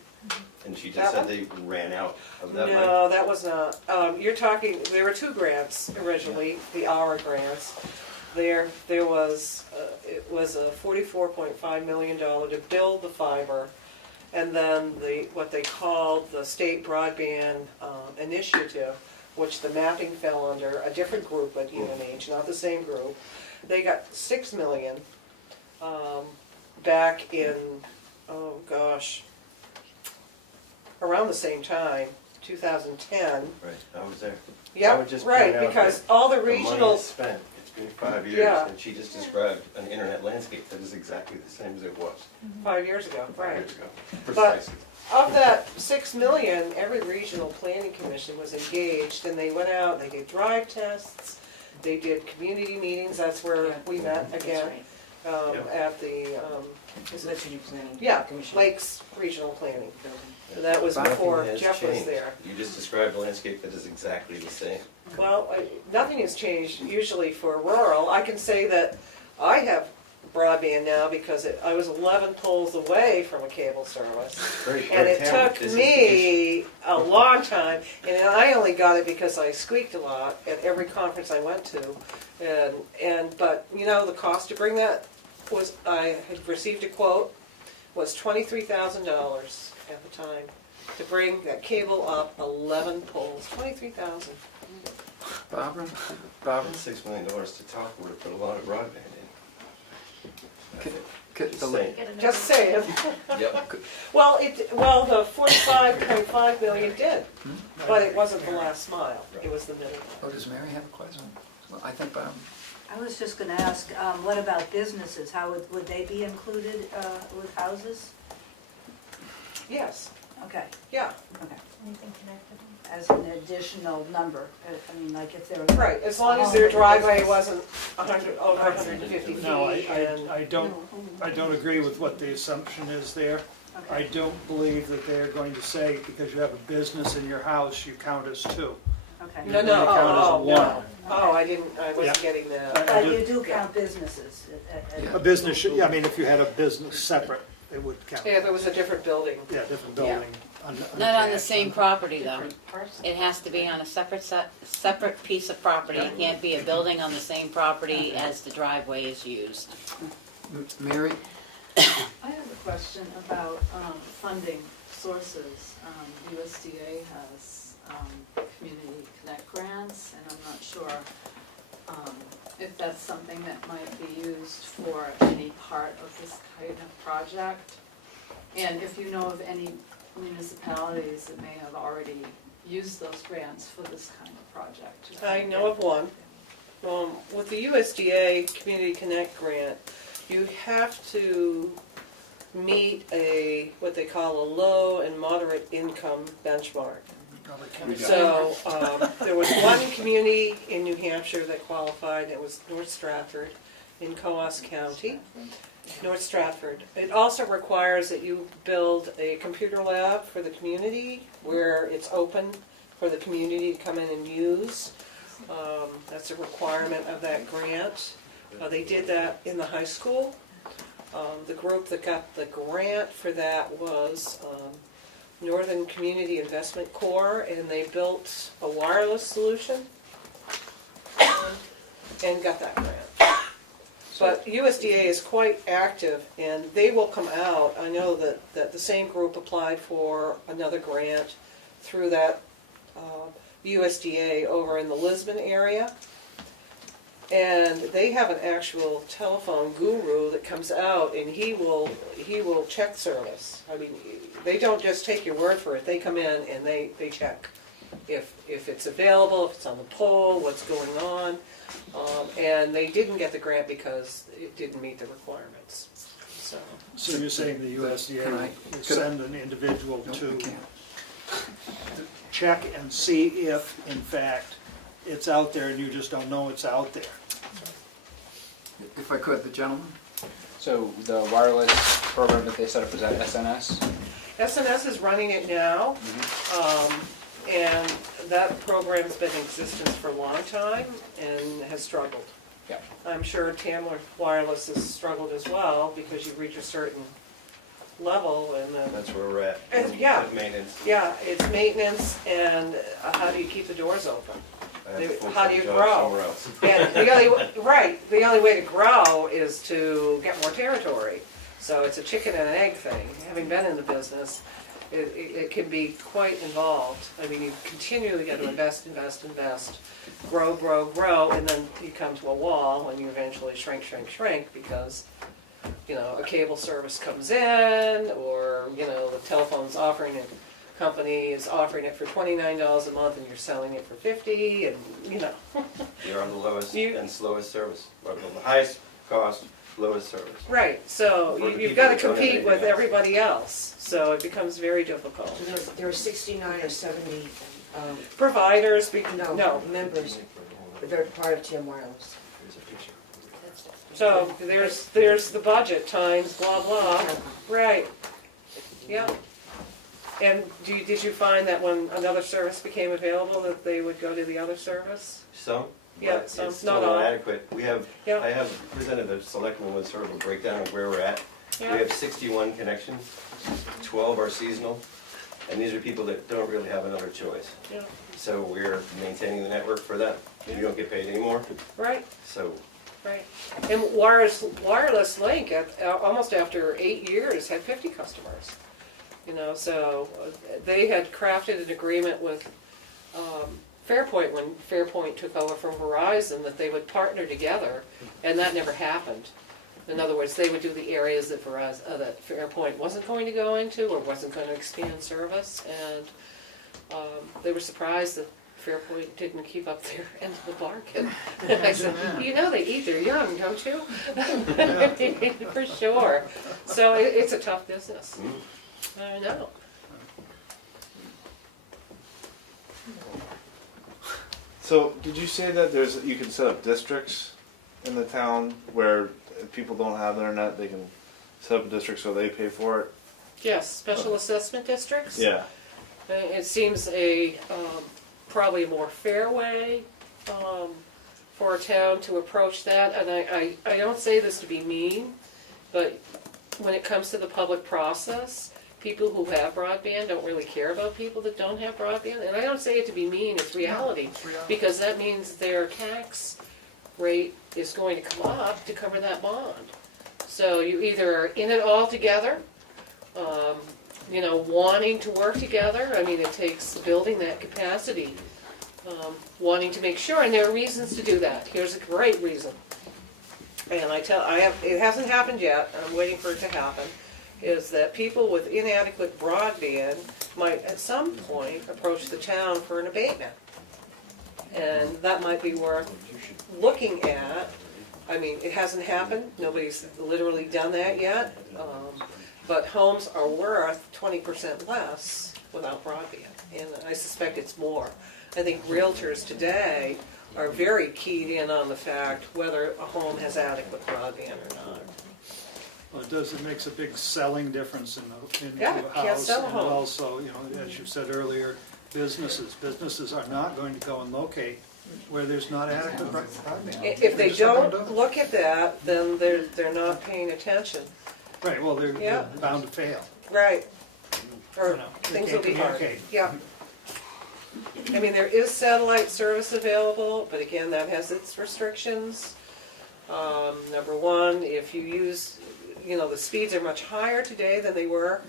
And she just said they ran out of that money. No, that was not. You're talking, there were 2 grants originally, the Aarron grants. There was, it was a $44.5 million to build the fiber, and then what they called the State Broadband Initiative, which the mapping fell under, a different group at UNH, not the same group. They got $6 million back in, oh gosh, around the same time, 2010. Right, I was there. I Yep, would just right, point out because that all the the money regional, is spent. It's been 5 years, Yeah. and she just described an internet landscape that is exactly the same as it was 5 years ago, 5 right. years ago. Precisely. Of that 6 million, every regional planning commission was engaged, and they went out, they did drive tests, they did community meetings, that's where we met again, at the, Is that your planning? yeah, Commission? Lakes Regional Planning. And that was Nothing before has Jeff was changed. there. You just described a landscape that is exactly the same. Well, nothing has changed usually for rural. I can say that I have broadband now because I was 11 poles away from a cable service. Great, And it Tamworth, took this is me a long time, and I only got it because I squeaked a lot at every conference I went to. But you know, the cost to bring that was, I had received a quote, was $23,000 at the time to bring that cable up 11 poles. 23,000. Barbara? $6 million to talk would have put a lot of broadband in. Just saying. Get another- Just saying. Yep. Well, the 45.5 million did, but it wasn't the last mile, it was the middle. Oh, does Mary have a question? Well, I think, I was just gonna ask, what about businesses? How would they be included with houses? Yes, Okay, yeah, okay. Anything connected? As an additional number, I mean, like if there was. right, as long as their driveway wasn't over 150 feet No, and. I don't agree with what the assumption is there. I Okay, don't believe that they're going to say, because you have a business in your house, you count as two. okay. No, You no, count as oh, one. no. Oh, I wasn't Yeah. getting that. But you do count businesses. A business, yeah, I mean, if you had a business separate, it would count. Yeah, if it was a different building. Yeah, different building. Not on the same property though. It has to be on a separate piece of property. It can't be a building on the same property as the driveway is used. Mary, I have a question about funding sources. USDA has Community Connect grants, and I'm not sure if that's something that might be used for any part of this kind of project. And if you know of any municipalities that may have already used those grants for this kind of project. I know of one. With the USDA Community Connect grant, you have to meet what they call a low and moderate income benchmark. So there was one community in New Hampshire that qualified, it was North Stratford in Coas County. North Stratford. It also requires that you build a computer lab for the community where it's open for the community to come in and use. That's a requirement of that grant. They did that in the high school. The group that got the grant for that was Northern Community Investment Corps, and they built a wireless solution and got that grant. But USDA is quite active, and they will come out. I know that the same group applied for another grant through that USDA over in the Lisbon area. And they have an actual telephone guru that comes out, and he will check service. I mean, they don't just take your word for it. They come in and they check if it's available, if it's on the pole, what's going on. And they didn't get the grant because it didn't meet the requirements. So you're saying the USDA Can I- will send an individual no, we to can't. check and see if, in fact, it's out there and you just don't know it's out there. If I could, the gentleman? So the wireless program that they set up, is that SNS? SNS is running it now, and that program's been in existence for a long time and has struggled. Yeah. I'm sure Tamworth Wireless has struggled as well because you reach a certain level and then. That's where we're at. Yeah. With maintenance. Yeah, it's maintenance and how do you keep the doors open? I have a How do you full-time job grow? somewhere else. And the only way to grow is to get more territory. So it's a chicken and an egg thing. Having been in the business, it can be quite involved. I mean, you continually got to invest, grow, and then you come to a wall when you eventually shrink because, a cable service comes in or, the telephone's offering it. Company is offering it for $29 a month and you're selling it for $50 and You're on the lowest You- and slowest service. Or the highest cost, lowest service. right, so For the you've people got to that don't have compete anything with else. everybody else, so it becomes very difficult. There are 69 or 70, Providers, no, members, they're part of TM Wireless. So there's the budget times blah blah, right, yeah. And did you find that when another service became available that they would go to the other service? Some, Yeah, but some, it's still not all. not adequate. Yeah. I have presented the selectmen with sort of a breakdown of where we're at. Yeah. We have 61 connections, 12 are seasonal, and these are people that don't really have another choice. Yeah. So we're maintaining the network for them. You don't get paid anymore, Right, so right. And wireless link almost after 8 years had 50 customers. So they had crafted an agreement with Fairpoint when Fairpoint took over from Verizon that they would partner together, and that never happened. In other words, they would do the areas that that Fairpoint wasn't going to go into or wasn't going to expand service, and they were surprised that Fairpoint didn't keep up their end of the bargain. And I said, you know they eat their young, don't you? For sure. So it's a tough business. I know. So, did you say that you can set up districts in the town where if people don't have internet, they can set up a district so they pay for it? Yes, special assessment districts. Yeah. It seems probably a more fair way for a town to approach that. And I don't say this to be mean, but when it comes to the public process, people who have broadband don't really care about people that don't have broadband. And I don't say it to be mean, it's reality. Because that means their tax rate is going to come up to cover that bond. So you either are in it all together, wanting to work together. I mean, it takes building that capacity, wanting to make sure, and there are reasons to do that. Here's a great reason. And it hasn't happened yet, and I'm waiting for it to happen, is that people with inadequate broadband might at some point approach the town for an abatement. And that might be worth looking at. I mean, it hasn't happened, nobody's literally done that yet, but homes are worth 20% less without broadband, and I suspect it's more. I think realtors today are very keyed in on the fact whether a home has adequate broadband or not. Well, it makes a big selling difference in a Can't house. sell a And home. also, as you said earlier, businesses are not going to go and locate where there's not adequate broadband. If they just not don't gonna look at that, then they're not paying attention. Right, well, they're Yeah. bound to fail. Right. Or They things can't will be hard. communicate. Yeah. I mean, there is satellite service available, but again, that has its restrictions. Number one, if you use, the speeds are much higher today than they were,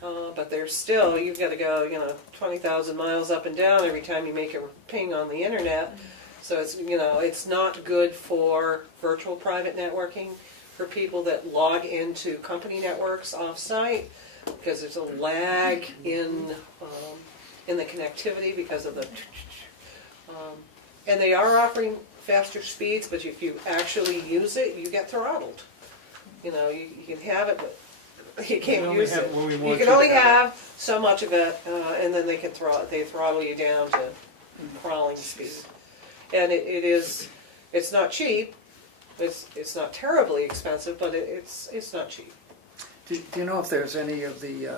but they're still, you've got to go, 20,000 miles up and down every time you make a ping on the internet. So it's not good for virtual private networking, for people that log into company networks off-site, because there's a lag in the connectivity because of the and they are offering faster speeds, but if you actually use it, you get throttled. You can have it, but you can't use it. You can only have so much of it, and then they throttle you down to crawling speed. And it's not cheap. It's not terribly expensive, but it's not cheap. Do you know if there's any of the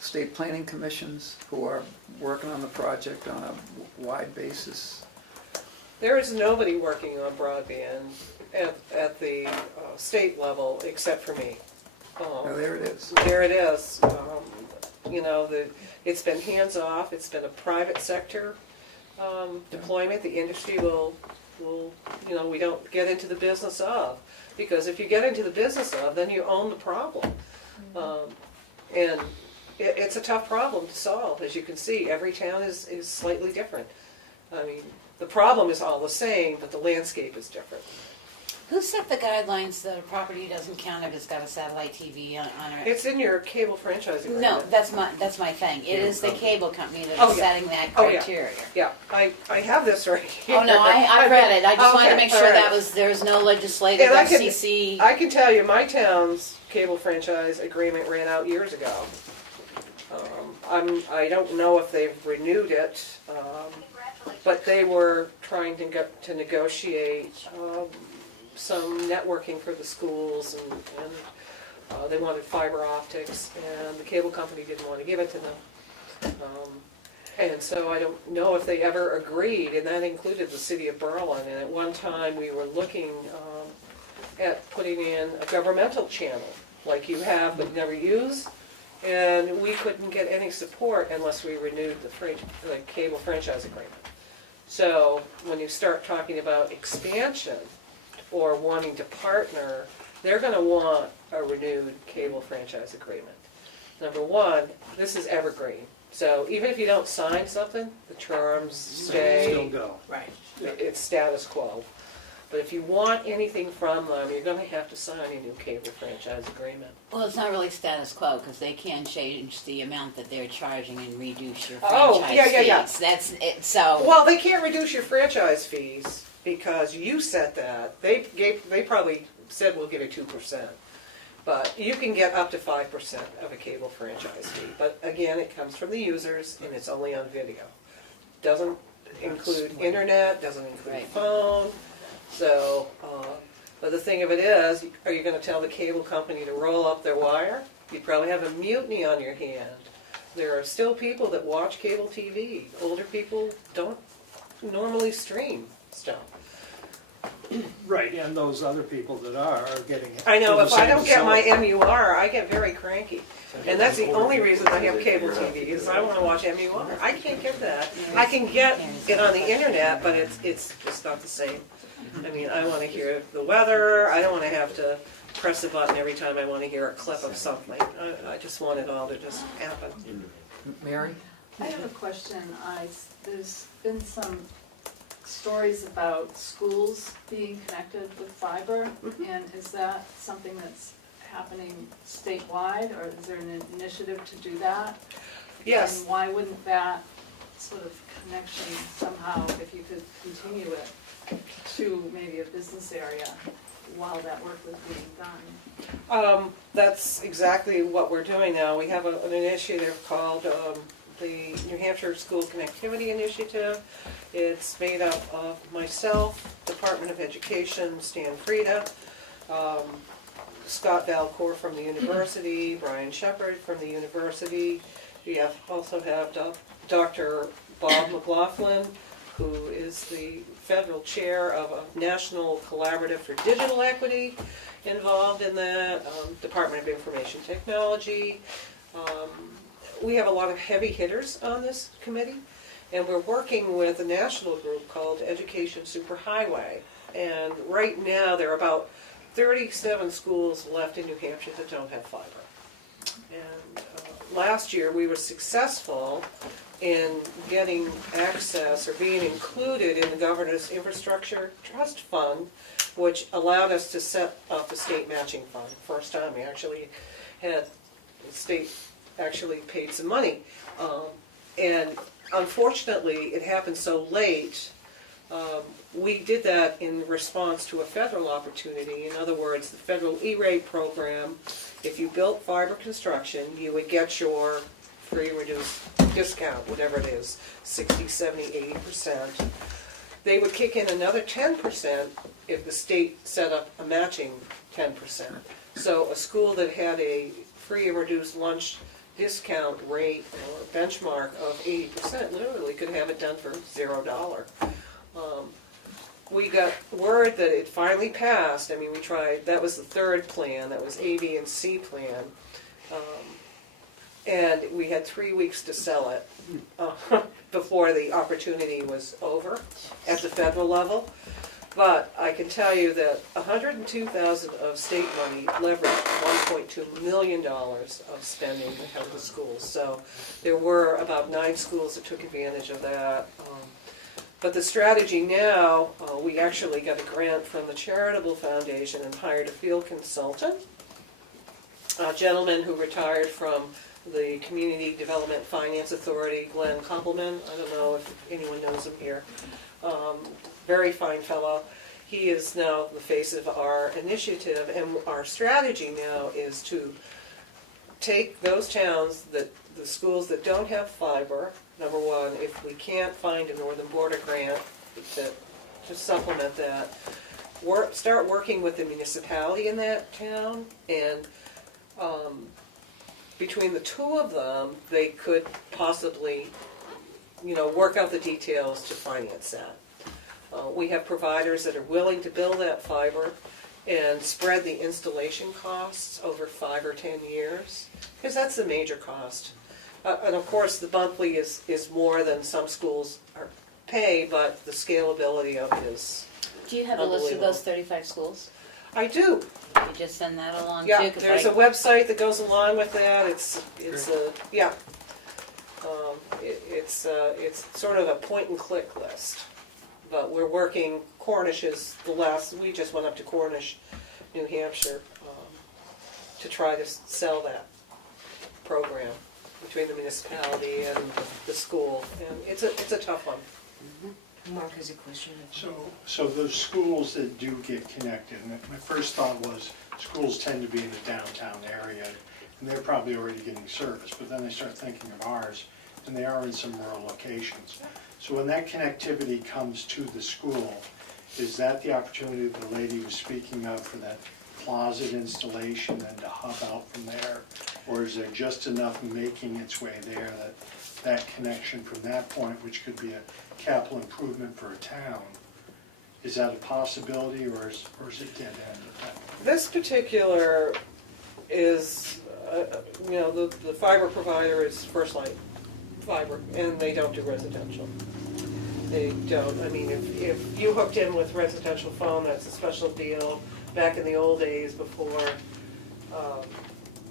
state planning commissions who are working on the project on a wide basis? There is nobody working on broadband at the state level except for me. Oh, there it is. There it is. It's been hands-off. It's been a private sector deployment. The industry will, we don't get into the business of. Because if you get into the business of, then you own the problem. And it's a tough problem to solve. As you can see, every town is slightly different. I mean, the problem is all the same, but the landscape is different. Who set the guidelines that a property doesn't count if it's got a satellite TV on it? It's in your cable franchise agreement. No, that's my thing. It is the cable company that Oh, is yeah. setting that Oh, yeah. criteria. Yeah, I have this right here. Oh, no, I've read it. I just wanted to Okay, make sure all right. there was no legislative And FCC. I can tell you, my town's cable franchise agreement ran out years ago. I don't know if they've renewed it, but they were trying to negotiate some networking for the schools, and they wanted fiber optics, and the cable company didn't want to give it to them. And so I don't know if they ever agreed, and that included the city of Berlin. And at one time, we were looking at putting in a governmental channel, like you have but never use, and we couldn't get any support unless we renewed the cable franchise agreement. So when you start talking about expansion or wanting to partner, they're going to want a renewed cable franchise agreement. Number one, this is evergreen. So even if you don't sign something, the terms stay. Still go. Right. It's status quo. But if you want anything from them, you're gonna have to sign a new cable franchise agreement. Well, it's not really status quo, because they can change the amount that they're charging and reduce your Oh, franchise yeah. fees. That's it, so. Well, they can't reduce your franchise fees because you set that. They probably said we'll give you 2%. But you can get up to 5% of a cable franchise fee. But again, it comes from the users and it's only on video. Doesn't include internet, doesn't include Right. phone. So, but the thing of it is, are you gonna tell the cable company to roll up their wire? You probably have a mutiny on your hand. There are still people that watch cable TV. Older people don't normally stream stuff. Right, and those other people that are getting. I know, the if I same don't get my facility. MUR, I get very cranky. And that's the only reason I have cable TV, is I wanna watch MUR. I can't get that. I can get it on the internet, but it's just not the same. I mean, I wanna hear the weather, I don't wanna have to press a button every time I wanna hear a clip of something. I just want it all to just happen. Mary? I have a question. There's been some stories about schools being connected with fiber, and is that something that's happening statewide, or is there an initiative to do that? Yes. And why wouldn't that sort of connection somehow, if you could continue it to maybe a business area while that work was being done? That's exactly what we're doing now. We have an initiative called the New Hampshire School Connectivity Initiative. It's made up of myself, Department of Education, Stan Frieda, Scott Valcourt from the university, Brian Shepard from the university. We also have Dr. Bob McLaughlin, who is the federal chair of a National Collaborative for Digital Equity, involved in that, Department of Information Technology. We have a lot of heavy hitters on this committee, and we're working with a national group called Education Superhighway. And right now, there are about 37 schools left in New Hampshire that don't have fiber. And last year, we were successful in getting access or being included in the Governor's Infrastructure Trust Fund, which allowed us to set up the state matching fund. First time we actually had, the state actually paid some money. And unfortunately, it happened so late. We did that in response to a federal opportunity. In other words, the federal E-rate program, if you built fiber construction, you would get your free reduced discount, whatever it is, 60, 70, 80%. They would kick in another 10% if the state set up a matching 10%. So a school that had a free and reduced lunch discount rate or benchmark of 80% literally could have it done for $0. We got word that it finally passed. I mean, we tried, that was the third plan, that was A, B, and C plan. And we had 3 weeks to sell it before the opportunity was over at the federal level. But I can tell you that $102,000 of state money leveraged $1.2 million of spending to help the schools. So there were about 9 schools that took advantage of that. But the strategy now, we actually got a grant from the Charitable Foundation and hired a field consultant, a gentleman who retired from the Community Development Finance Authority, Glenn Koppelman. I don't know if anyone knows him here. Very fine fellow. He is now the face of our initiative, and our strategy now is to take those towns, the schools that don't have fiber, number one, if we can't find a Northern Border grant to supplement that, start working with the municipality in that town, and between the two of them, they could possibly, work out the details to finance that. We have providers that are willing to build that fiber and spread the installation costs over 5 or 10 years, because that's the major cost. And of course, the monthly is more than some schools pay, but the scalability of it is Do you have a list of those 35 schools? I do. You just send that along too? Yeah, 'Cause there's a website that goes along with that. It's sort of a point and click list. But we're working, Cornish is we just went up to Cornish, New Hampshire, to try to sell that program between the municipality and the school, and it's a tough one. Mark has a question. So those schools that do get connected, and my first thought was, schools tend to be in the downtown area, and they're probably already getting service, but then I start thinking of ours, and they are in some rural locations. So when that connectivity comes to the school, is that the opportunity that the lady was speaking of for that closet installation and to hub out from there? Or is there just enough making its way there that that connection from that point, which could be a capital improvement for a town, is that a possibility, or is it dead end at that point? This particular is, the fiber provider is First Light Fiber, and they don't do residential. They don't, I mean, if you hooked in with residential phone, that's a special deal. Back in the old days before,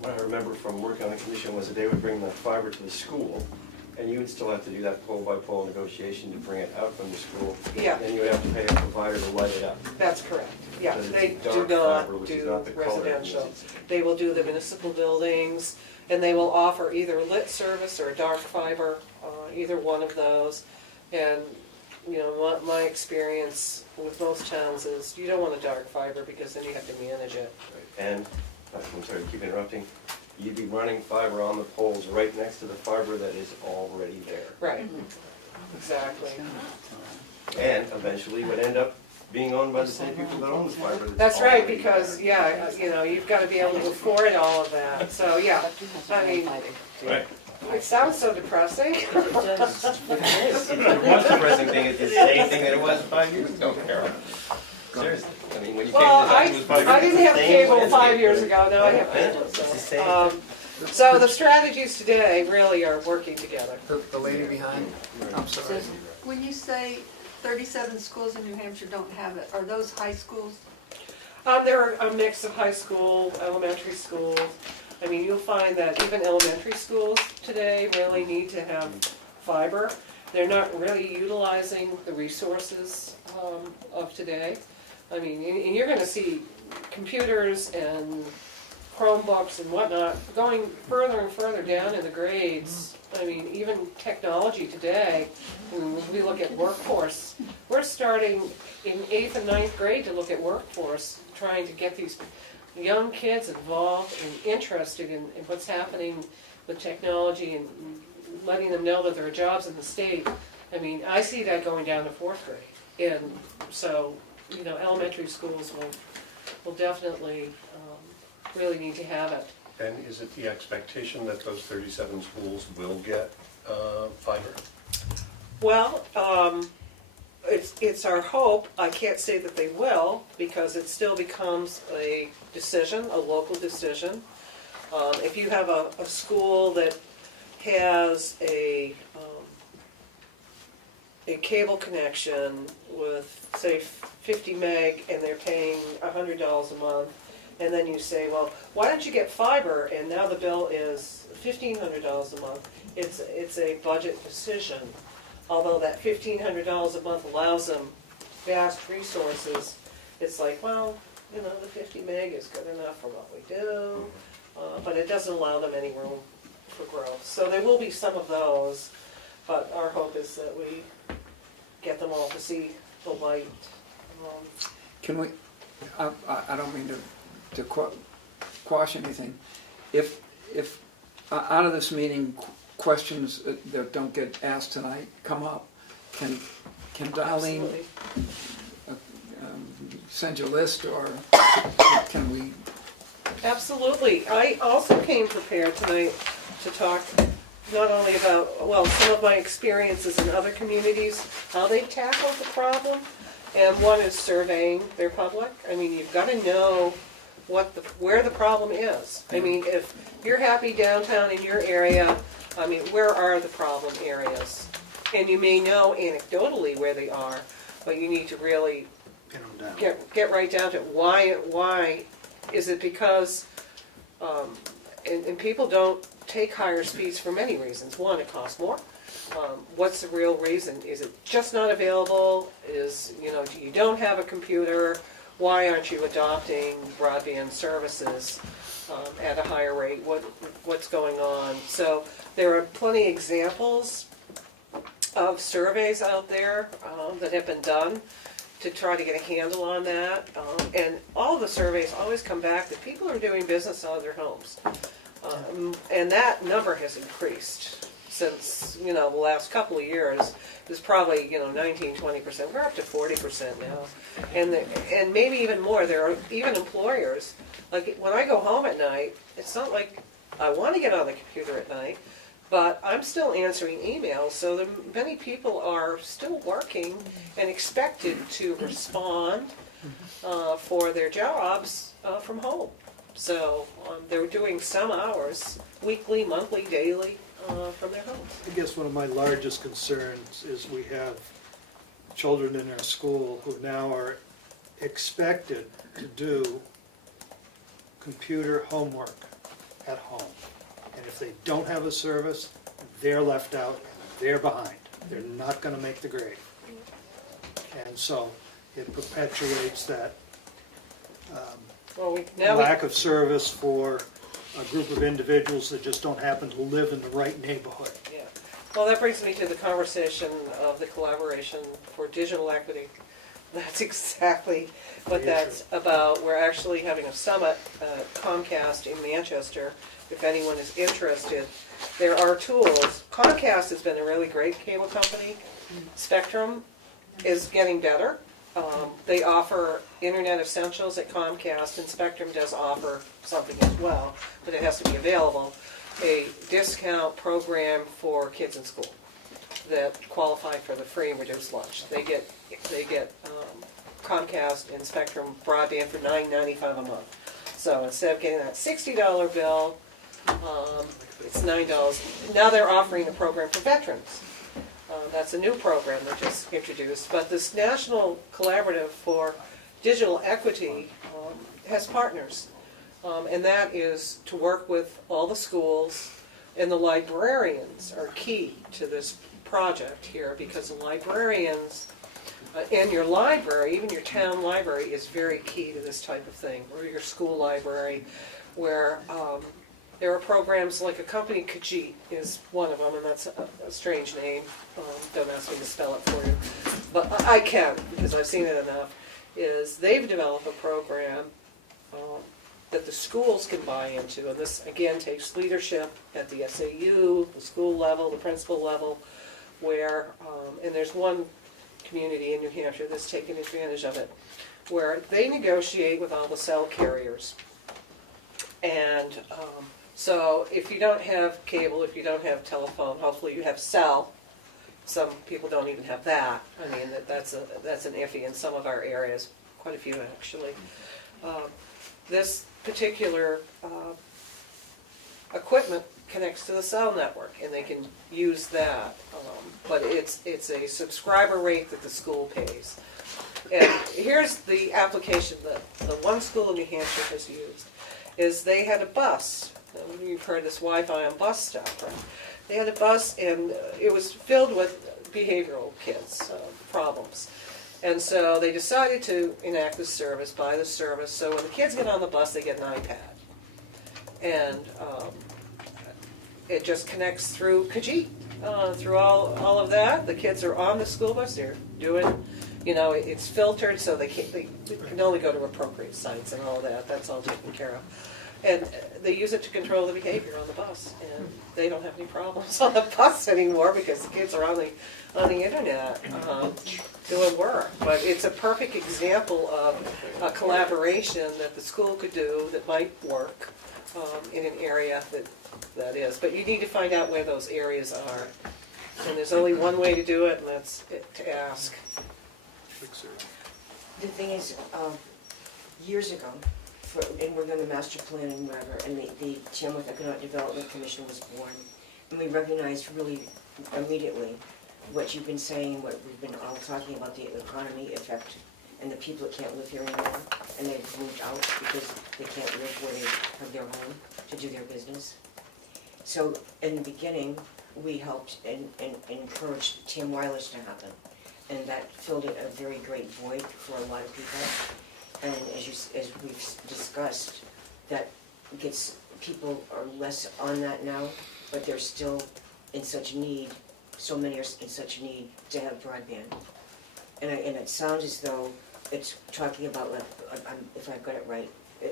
What I remember from working on the commission was that they would bring the fiber to the school, and you would still have to do that pole-by-pole negotiation to bring it out from the school. Yeah. Then you would have to pay a provider to light it up. that's correct. Yeah, Because they it's do dark fiber, not which is do not the color. residential. They will do the municipal buildings, and they will offer either lit service or dark fiber, either one of those. And, my experience with most towns is you don't want a dark fiber because then you have to manage it. And, I'm sorry to keep interrupting, you'd be running fiber on the poles right next to the fiber that is already there. Right, exactly. And eventually would end up being owned by the same people that own the fiber. That's right, already because, you've got to be able to afford all of that. So, yeah, I mean, there. Right. it sounds so depressing. The most depressing thing is the same thing that it was 5 years ago, Carol. Seriously, I mean, when you came to Well, this, it was 5 years I didn't have same cable landscape. 5 years ago, now I have cable, It's the so. same. So the strategies today really are working together. The lady behind, I'm sorry. When you say 37 schools in New Hampshire don't have it, are those high schools? There are a mix of high school, elementary schools. I mean, you'll find that even elementary schools today really need to have fiber. They're not really utilizing the resources of today. I mean, and you're gonna see computers and Chromebooks and whatnot going further and further down in the grades. I mean, even technology today, when we look at workforce, we're starting in 8th and 9th grade to look at workforce, trying to get these young kids involved and interested in what's happening with technology and letting them know that there are jobs in the state. I mean, I see that going down to 4th grade. And so, elementary schools will definitely really need to have it. And is it the expectation that those 37 schools will get fiber? Well, it's our hope. I can't say that they will, because it still becomes a decision, a local decision. If you have a school that has a cable connection with, say, 50 meg, and they're paying $100 a month, and then you say, well, why don't you get fiber, and now the bill is $1,500 a month. It's a budget decision. Although that $1,500 a month allows them vast resources, it's like, well, the 50 meg is good enough for what we do, but it doesn't allow them any room for growth. So there will be some of those, but our hope is that we get them all to see the light. Can we, I don't mean to quash anything. If out of this meeting, questions that don't get asked tonight come up, can Darlene Absolutely. send you a list, or can we? Absolutely. I also came prepared tonight to talk not only about, some of my experiences in other communities, how they tackled the problem, and one is surveying their public. I mean, you've got to know where the problem is. I mean, if you're happy downtown in your area, I mean, where are the problem areas? And you may know anecdotally where they are, but you need to really get right down to why is it because, and people don't take higher speeds for many reasons. One, it costs more. What's the real reason? Is it just not available? Is, you don't have a computer? Why aren't you adopting broadband services at a higher rate? What's going on? So there are plenty of examples of surveys out there that have been done to try to get a handle on that. And all the surveys always come back that people are doing business out of their homes. And that number has increased since, the last couple of years. It's probably, 19, 20%. We're up to 40% now. And maybe even more. There are even employers, like when I go home at night, it's not like I want to get on the computer at night, but I'm still answering emails, so many people are still working and expected to respond for their jobs from home. So they're doing some hours, weekly, monthly, daily, from their homes. I guess one of my largest concerns is we have children in our school who now are expected to do computer homework at home. And if they don't have a service, they're left out, and they're behind. They're not going to make the grade. And so it perpetuates that lack of service for a group of individuals that just don't happen to live in the right neighborhood. Yeah. Well, that brings me to the conversation of the collaboration for digital equity. That's exactly what that's about. We're actually having a summit, Comcast in Manchester, if anyone is interested. There are tools. Comcast has been a really great cable company. Spectrum is getting better. They offer Internet Essentials at Comcast, and Spectrum does offer something as well, but it has to be available, a discount program for kids in school that qualify for the free and reduced lunch. They get Comcast and Spectrum broadband for $9.95 a month. So instead of getting that $60 bill, it's $9. Now they're offering a program for veterans. That's a new program they just introduced. But this National Collaborative for Digital Equity has partners. And that is to work with all the schools, and the librarians are key to this project here, because the librarians and your library, even your town library, is very key to this type of thing, or your school library, where there are programs like a company, Kajit is one of them, and that's a strange name. Don't ask me to spell it for you. But I can, because I've seen it enough, is they've developed a program that the schools can buy into. And this, again, takes leadership at the SAU, the school level, the principal level, where, and there's one community in New Hampshire that's taken advantage of it, where they negotiate with all the cell carriers. And so if you don't have cable, if you don't have telephone, hopefully you have cell. Some people don't even have that. I mean, that's an iffy in some of our areas, quite a few actually. This particular equipment connects to the cell network, and they can use that. But it's a subscriber rate that the school pays. And here's the application that the one school in New Hampshire has used, is they had a bus. You've heard this Wi-Fi on bus stuff, right? They had a bus, and it was filled with behavioral kids, problems. And so they decided to enact this service, buy this service, so when the kids get on the bus, they get an iPad. And it just connects through Kajit, through all of that. The kids are on the school bus, they're doing, it's filtered, so they can only go to appropriate sites and all that. That's all taken care of. And they use it to control the behavior on the bus, and they don't have any problems on the bus anymore because the kids are on the internet doing work. But it's a perfect example of a collaboration that the school could do that might work in an area that is. But you need to find out where those areas are, and there's only one way to do it, and that's to ask. The thing is, years ago, and we're on the master plan and whatever, and the Tamworth Economic Development Commission was born, and we recognized really immediately what you've been saying, what we've been all talking about, the economy effect, and the people that can't live here anymore, and they've moved out because they can't live where they have their home to do their business. So in the beginning, we helped and encouraged Team Wireless to happen. And that filled a very great void for a lot of people. And as we've discussed, that people are less on that now, but they're still in such need, so many are in such need to have broadband. And it sounds as though it's talking about, if I've got it right,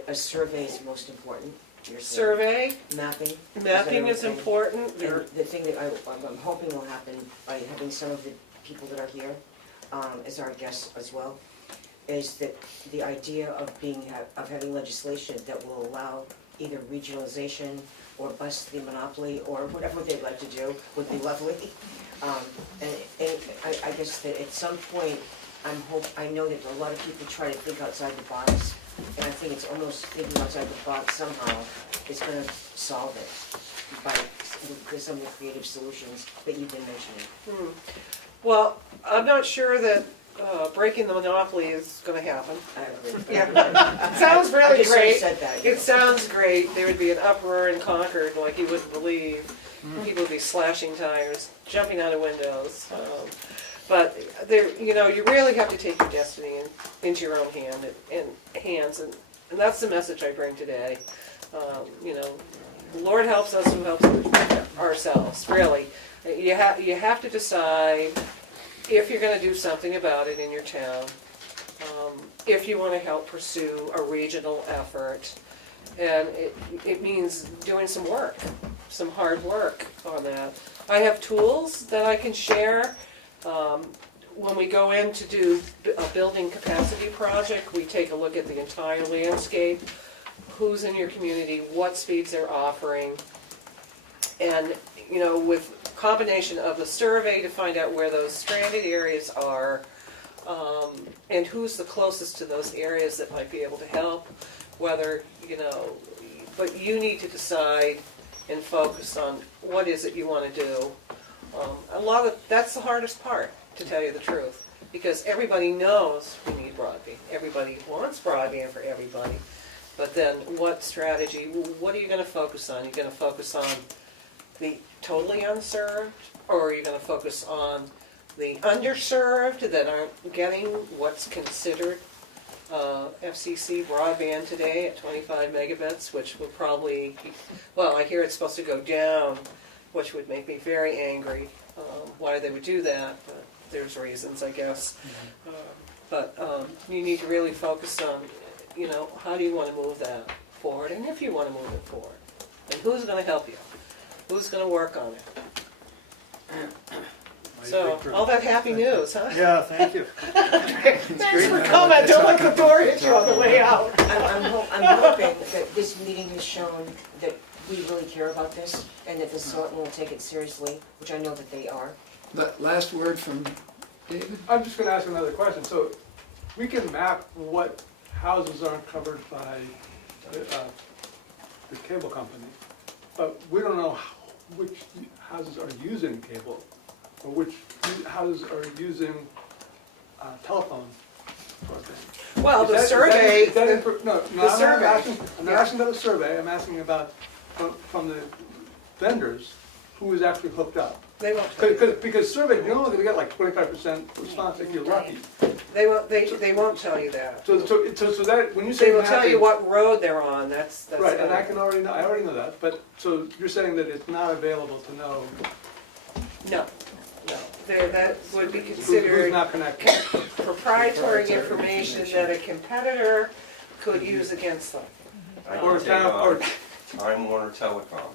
a survey is most important. You're saying. Survey, Mapping. mapping is that everything? important. And the thing that I'm hoping will happen by having some of the people that are here as our guests as well, is that the idea of having legislation that will allow either regionalization or bust the monopoly or whatever they'd like to do would be lovely. And I guess that at some point, I know that a lot of people try to think outside the box, and I think it's almost thinking outside the box somehow is going to solve it by some of the creative solutions that you've been mentioning. Well, I'm not sure that breaking the monopoly is going to happen. I agree. Yeah, it sounds I really just sort of great. said that, It sounds great. There would be an uproar in Concord like you wouldn't believe. People would be slashing tires, jumping out of windows. But there, you really have to take your destiny into your own hands, and that's the message I bring today. The Lord helps us who helps ourselves. Really, you have to decide if you're going to do something about it in your town. If you want to help pursue a regional effort, and it means doing some work, some hard work on that. I have tools that I can share. When we go in to do a building capacity project, we take a look at the entire landscape, who's in your community, what speeds they're offering, and with combination of the survey to find out where those stranded areas are, and who's the closest to those areas that might be able to help, but you need to decide and focus on what is it you want to do. That's the hardest part, to tell you the truth, because everybody knows we need broadband. Everybody wants broadband for everybody. But then what strategy, what are you going to focus on? You're going to focus on the totally unserved, or are you going to focus on the underserved that aren't getting what's considered FCC broadband today at 25 megabits, which will probably, I hear it's supposed to go down, which would make me very angry. Why they would do that, but there's reasons, I guess. But you need to really focus on, how do you want to move that forward, and if you want to move it forward, and who's going to help you, who's going to work on it. So, all that happy news, huh? Yeah, thank you. Thanks for coming. Don't let the door hit you on the way out. I'm hoping that this meeting has shown that we really care about this, and that the Selectmen will take it seriously, which I know that they are. Last word from David? I'm just gonna ask another question. So we can map what houses aren't covered by the cable company, but we don't know which houses are using cable, or which houses are using telephone broadband. Well, the survey, No, the I'm survey. not asking about the survey, I'm asking about from the vendors, who is actually hooked up. They won't. Because survey, you're only gonna get like 25% response if you're lucky. They won't tell you that. So that, when you say They will tell you mapping- what road they're on, that's. Right, and I already know that, but, so you're saying that it's not available to know No. That would be who's considered not connected? proprietary information that a competitor could use against them. I Or can town, or, take Time Warner Telecom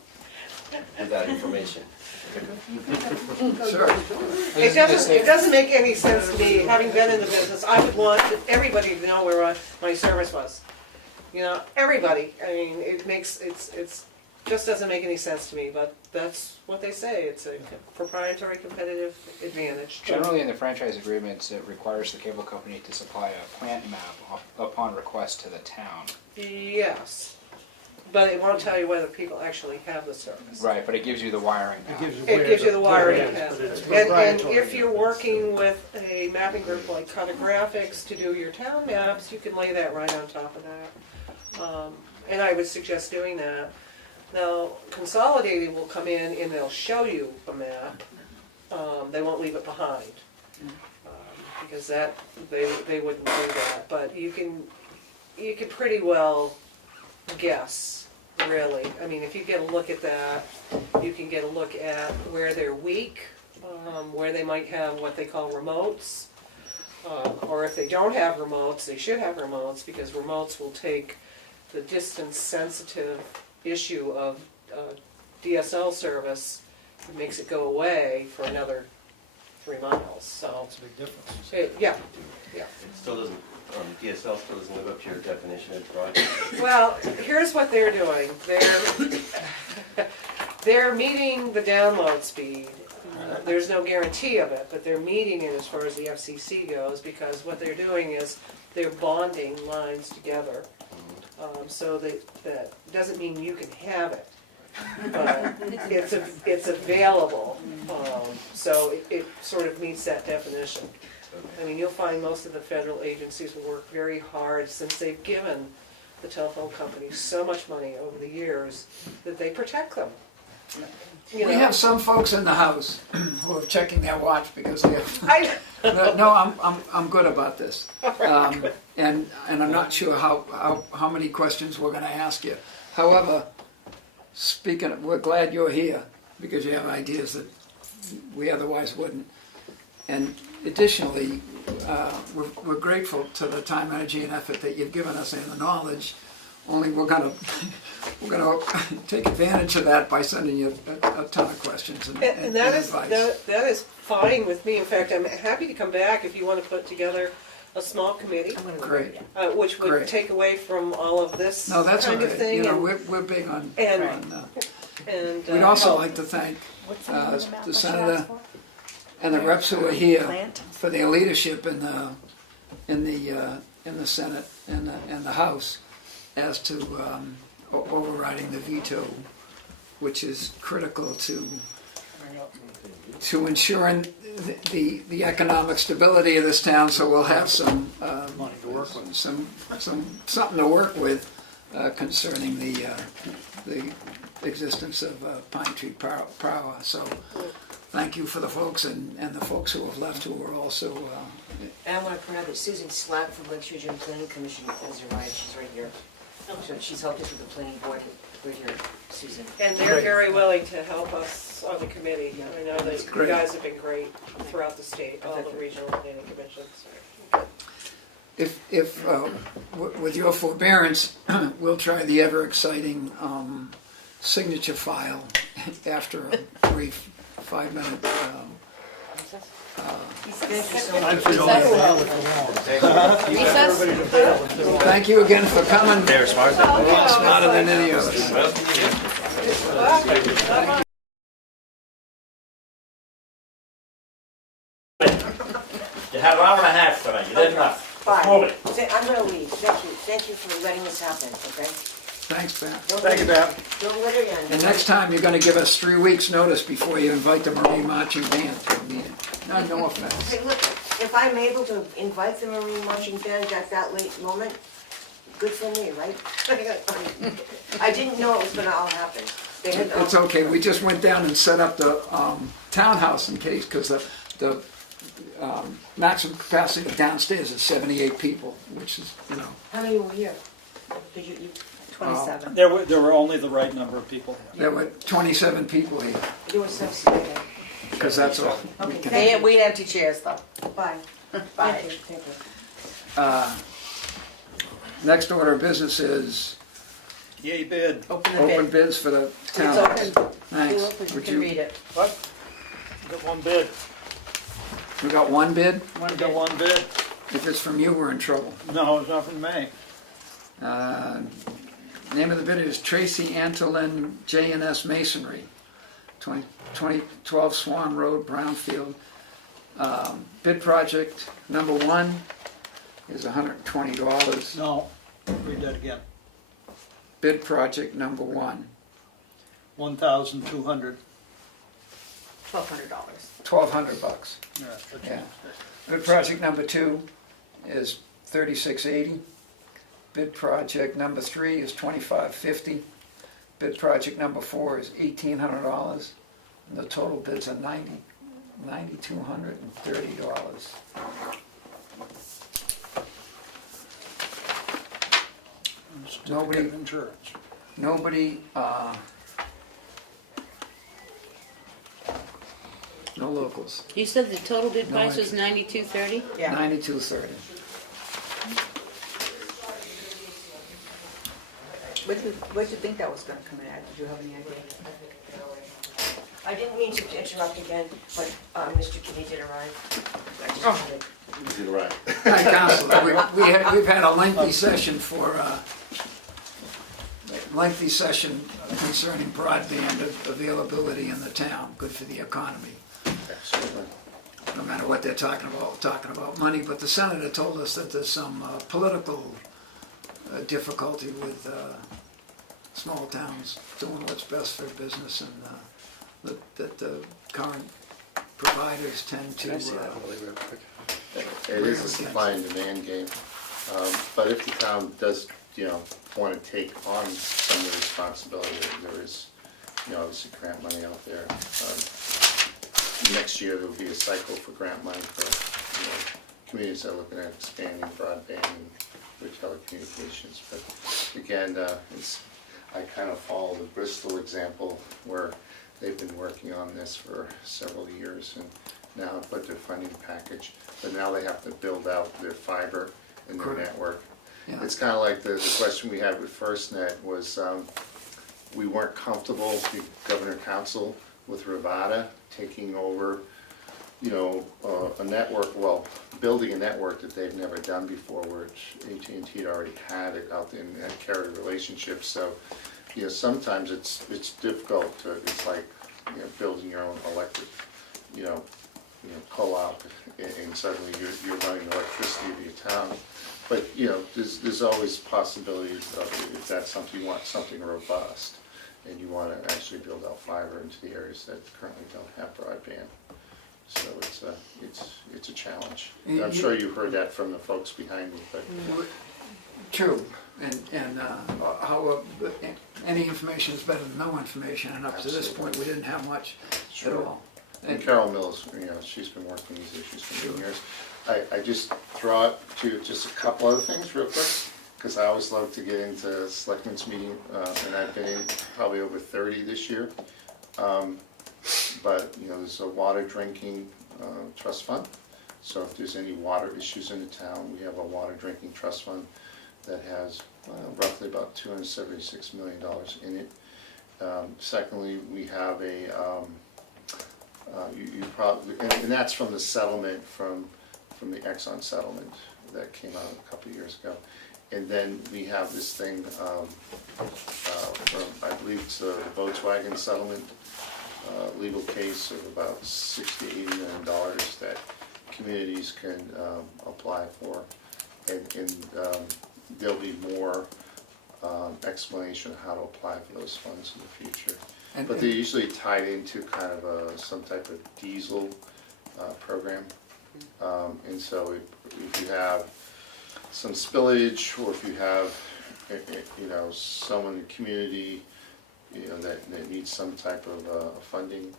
with that information. Sure. It doesn't make any sense to me, having been in the business, I would want everybody to know where my service was. Everybody, I mean, it's just doesn't make any sense to me, but that's what they say, it's a proprietary competitive advantage. Generally, in the franchise agreements, it requires the cable company to supply a plant map upon request to the town. Yes, but it won't tell you whether people actually have the service. Right, but it gives you the wiring map. It gives you the wiring It is, path. but it's And proprietary. if you're working with a mapping group like Cartographics to do your town maps, you can lay that right on top of that. And I would suggest doing that. Now, Consolidated will come in and they'll show you a map. They won't leave it behind. Because that, they wouldn't do that, but you can pretty well guess, really. I mean, if you get a look at that, you can get a look at where they're weak, where they might have what they call remotes. Or if they don't have remotes, they should have remotes, because remotes will take the distance-sensitive issue of DSL service, it makes it go away for another 3 miles, so. That's a big difference. Yeah, yeah. It still doesn't, DSL still doesn't live up to your definition of broadband. Well, here's what they're doing. They're meeting the download speed. There's no guarantee of it, but they're meeting it as far as the FCC goes, because what they're doing is they're bonding lines together. So that doesn't mean you can have it, but it's available. So it sort of meets that definition. I mean, you'll find most of the federal agencies will work very hard, since they've given the telephone companies so much money over the years, that they protect them. You We know? have some folks in the House who are checking their watch because they have. No, I'm good about this. And I'm not sure how many questions we're gonna ask you. However, speaking of, we're glad you're here, because you have ideas that we otherwise wouldn't. And additionally, we're grateful to the time, energy, and effort that you've given us, and the knowledge. Only we're gonna take advantage of that by sending you a ton of questions and that is advice. that is fine with me. In fact, I'm happy to come back if you want to put together a small committee, Great. which would Great. take away from all of this No, that's kind of okay. thing. You know, and, we're big on. and We'd also help. like to thank the senator and the reps who are here for their leadership in the Senate and the House as to overriding the veto, which is critical to ensuring the economic stability of this town. So we'll have some Money to work with. something to work with concerning the existence of Pine Tree Power. So thank you for the folks and the folks who have left who are also. And I want to point out that Susan Slack from Lake Region Planning Commission has arrived, she's right here. So she's helped us with the planning board, right here, Susan. And they're very willing to help us on the committee. I know that you Great. guys have been great throughout the state, all the regional planning commissions. If with your forbearance, we'll try the ever exciting signature file after a brief 5-minute. Thank you so much. Thank you again for coming. They're smart. Smarter than any of us. You had an hour and a half tonight, you did enough. Fine. Move it. I'm gonna leave, thank you for letting this happen, okay? Thanks, Pat. Thank you, Pat. Don't let her in. And next time, you're gonna give us 3 weeks' notice before you invite the Marine Marching Band to a meeting. No offense. Hey, look, if I'm able to invite the Marine Marching Band at that late moment, good for me, right? I didn't know it was gonna all happen. They had, It's okay, we just went down and set up the townhouse in case, because the maximum capacity downstairs is 78 people, which is, you know. How many were here? Did you? 27. There were only the right number of people. There were 27 people here, There was some, okay. because that's all. we can- We had empty chairs though. Bye. Bye. Thank you. Next order of business is Yay bid. Open the open bid. bids for the It's townhouse. open. Thanks. You Would can read it. What? Got one bid. We got one bid? Got one bid. If it's from you, we're in trouble. No, it's not from me. Name of the bidder is Tracy Antolin J&S Masonry, 2012 Swan Road, Brownfield. Bid project number 1 is $120. No, read that again. Bid project number 1, $1,200. $1,200. $1,200. Yeah, that's Yeah. Bid project number 2 is $36.80. Bid project number 3 is $25.50. Bid project number 4 is $1,800, and the total bids are $9,230. Certificate of insurance. Nobody, no locals, You said the total bid No, price I- was $92.30? Yeah. $92.30. What do you think that was gonna come in at? Did you have any idea? I didn't mean to interrupt again, but Mr. Kinney did arrive. I just Oh. wanted- You did right. Hi, Counselor. We've had a lengthy session concerning broadband availability in the town, good for the economy. Absolutely. No matter what they're talking about money, but the senator told us that there's some political difficulty with small towns doing what's best for business, and that the current providers tend to... It is a supply and demand game, but if the town does, want to take on some of the responsibility, there is, obviously grant money out there. Next year, there'll be a cycle for grant money for, communities that are looking at expanding broadband and telecommunications. But again, I kind of follow the Bristol example where they've been working on this for several years and now have put their funding package, but now they have to build out their fiber and their Correct. network. Yeah. It's kind of like the question we had with FirstNet was, we weren't comfortable, the Governor Council, with Rivada taking over, a network, building a network that they've never done before, which AT&T had already had it out there and had carried relationships. So, sometimes it's difficult to, it's like, building your own electric, co-op, and suddenly you're running the electricity of your town. But, there's always possibilities of, if that's something, you want something robust, and you want to actually build out fiber into the areas that currently don't have broadband. So it's a challenge. I'm sure you heard that from the folks behind me, but. True, and how any information is better than no information, and up to this point, we didn't have much at all. And Carol Mills, she's been working these issues for many years. I just throw out to just a couple other things real quick, because I always love to get into Selectmen's meeting, and I've been in probably over 30 this year. But, there's a water drinking trust fund. So if there's any water issues in the town, we have a water drinking trust fund that has roughly about $276 million in it. Secondly, we have a, you probably, and that's from the settlement from the Exxon settlement that came out a couple of years ago. And then we have this thing from, I believe it's the Volkswagen settlement, legal case of about $60 to $80 million that communities can apply for. And there'll be more explanation of how to apply for those funds in the future. But they're usually tied into kind of some type of diesel program. And so if you have some spillage, or if you have, someone in the community, that needs some type of funding,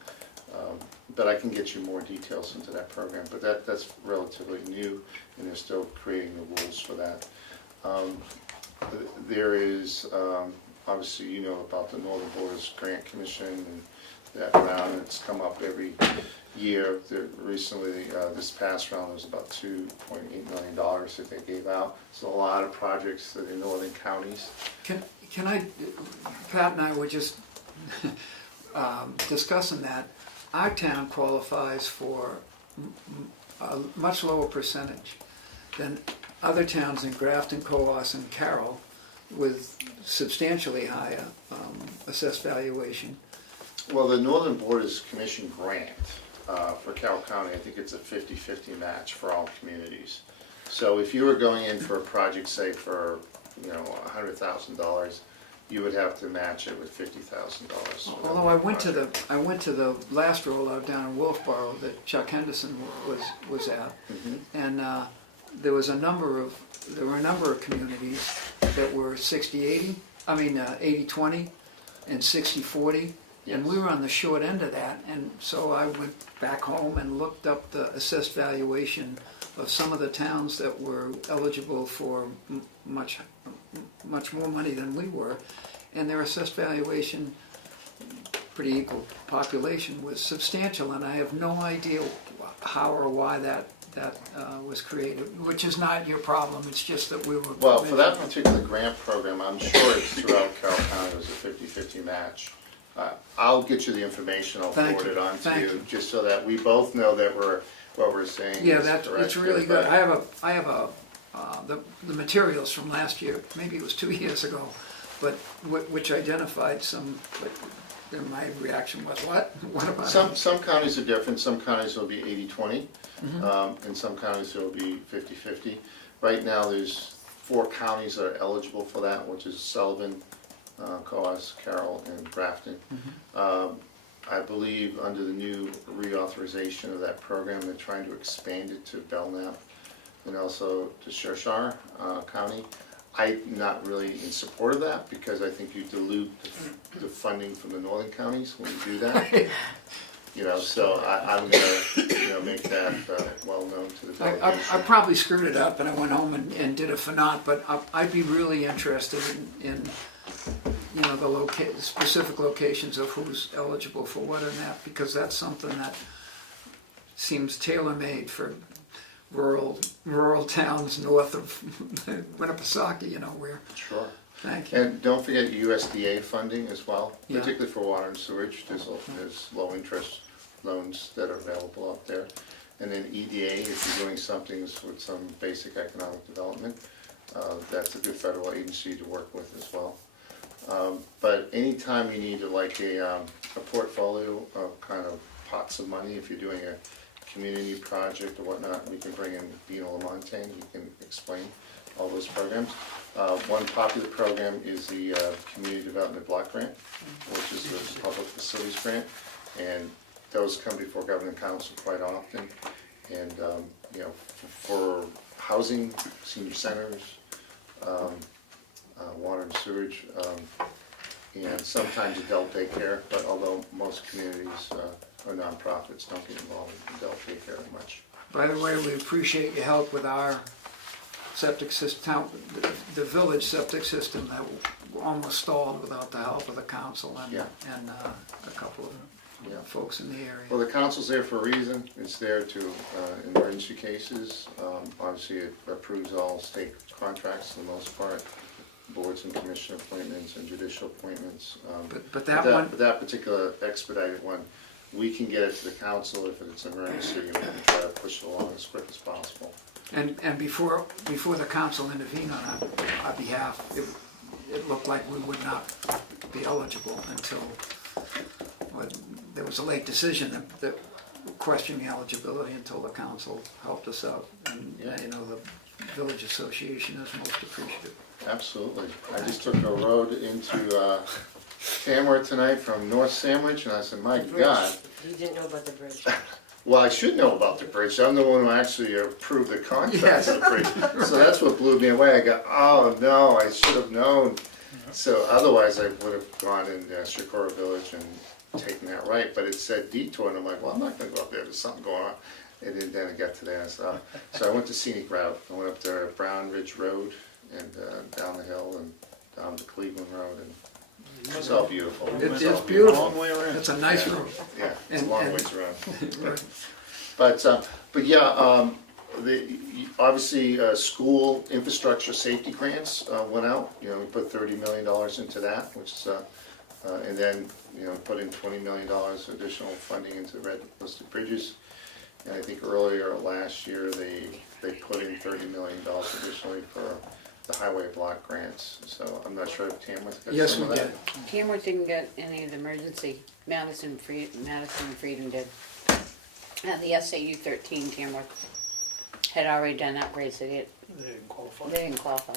but I can get you more details into that program. But that's relatively new, and they're still creating the rules for that. There is, obviously, about the Northern Borders Grant Commission and that round. It's come up every year. Recently, this past round was about $2.8 million that they gave out. So a lot of projects in northern counties. Can I, Pat and I were just discussing that. Our town qualifies for a much lower percentage than other towns in Grafton, Coos, and Carroll with substantially higher assessed valuation. Well, the Northern Borders Commission grant for Carroll County, I think it's a 50-50 match for all communities. So if you were going in for a project, say for $100,000, you would have to match it with $50,000. Although I went to the last rollout down in Wolfboro that Chuck Henderson was at, and there were a number of communities that were 80-20, and 60/40, and we were on the short end of that, and so I went back home and looked up the assessed valuation of some of the towns that were eligible for much more money than we were, and their assessed valuation, pretty equal population, was substantial, and I have no idea how or why that was created, which is not your problem, it's just that we were... Well, for that particular grant program, I'm sure it's throughout Carroll County, it was a 50-50 match. I'll get you the information, I'll Thank forward you. it on to Thank you, you. just so that we both know that what we're saying Yeah, is that's correct. it's really good. I have the materials from last year, maybe it was 2 years ago, but which identified some. And my reaction was, what? What about Some counties are different. Some counties will be 80-20, and some counties will be 50-50. Right now, there's 4 counties that are eligible for that, which is Sullivan, Coas, Carroll, and Grafton. I believe under the new reauthorization of that program, they're trying to expand it to Belknap and also to Cheshire County. I'm not really in support of that because I think you dilute the funding from the northern counties when you do that. You know, so I'm gonna make that well known to the delegation. I probably screwed it up and I went home and did it for naught, but I'd be really interested in the specific locations of who's eligible for what and that, because that's something that seems tailor-made for rural towns north of Winnipesaukee, where. Sure. Thank you. And don't forget USDA funding as well, Yeah. particularly for water and sewage. There's low interest loans that are available out there. And then EDA, if you're doing something with some basic economic development, that's a good federal agency to work with as well. But anytime you need a portfolio of kind of pots of money, if you're doing a community project or whatnot, we can bring in Dino Lamontagne, he can explain all those programs. One popular program is the Community Development Block Grant, which is the Public Facilities Grant, and those come before Government Council quite often. And for housing, senior centers, water and sewage, and sometimes adult daycare, but although most communities or nonprofits don't get involved in adult daycare much. By the way, we appreciate your help with our septic system, the village septic system that almost stalled without the help of the council and a couple of folks in the area. Well, the council's there for a reason. It's there to, in emergency cases, obviously it approves all state contracts for the most part, boards and commission appointments and judicial appointments. But that particular expedited one, we can get it to the council if it's an emergency and we can try to push it along as quick as possible. And before the council intervened on our behalf, it looked like we would not be eligible until there was a late decision that questioned the eligibility until the council helped us out. And the village association is most appreciative. Absolutely. I just took a road into Tamworth tonight from North Sandwich, and I said, my God. You didn't know about the bridge. Well, I should know about the bridge. I'm the one who actually approved the contract for the bridge. So that's what blew me away. I go, oh no, I should have known. So otherwise I would have gone in Shakora Village and taken that right. But it said detour, and I'm like, well, I'm not going to go up there. There's something going on. And then I got to there. So I went to scenic route. I went up to Brown Ridge Road and down the hill and down to Cleveland Road. And it's all beautiful. It's beautiful. It's a nice road. Yeah, it's a long ways around. But yeah, obviously school infrastructure safety grants went out. We put $30 million into that, which is, and then put in $20 million additional funding into red listed bridges. And I think earlier last year they put in $30 million additionally for the highway block grants. So I'm not sure if Tamworth got some of that. Yes, we did. Tamworth didn't get any of the emergency. Madison and Freedom did. The SAU 13 Tamworth had already done upgrades. They didn't qualify.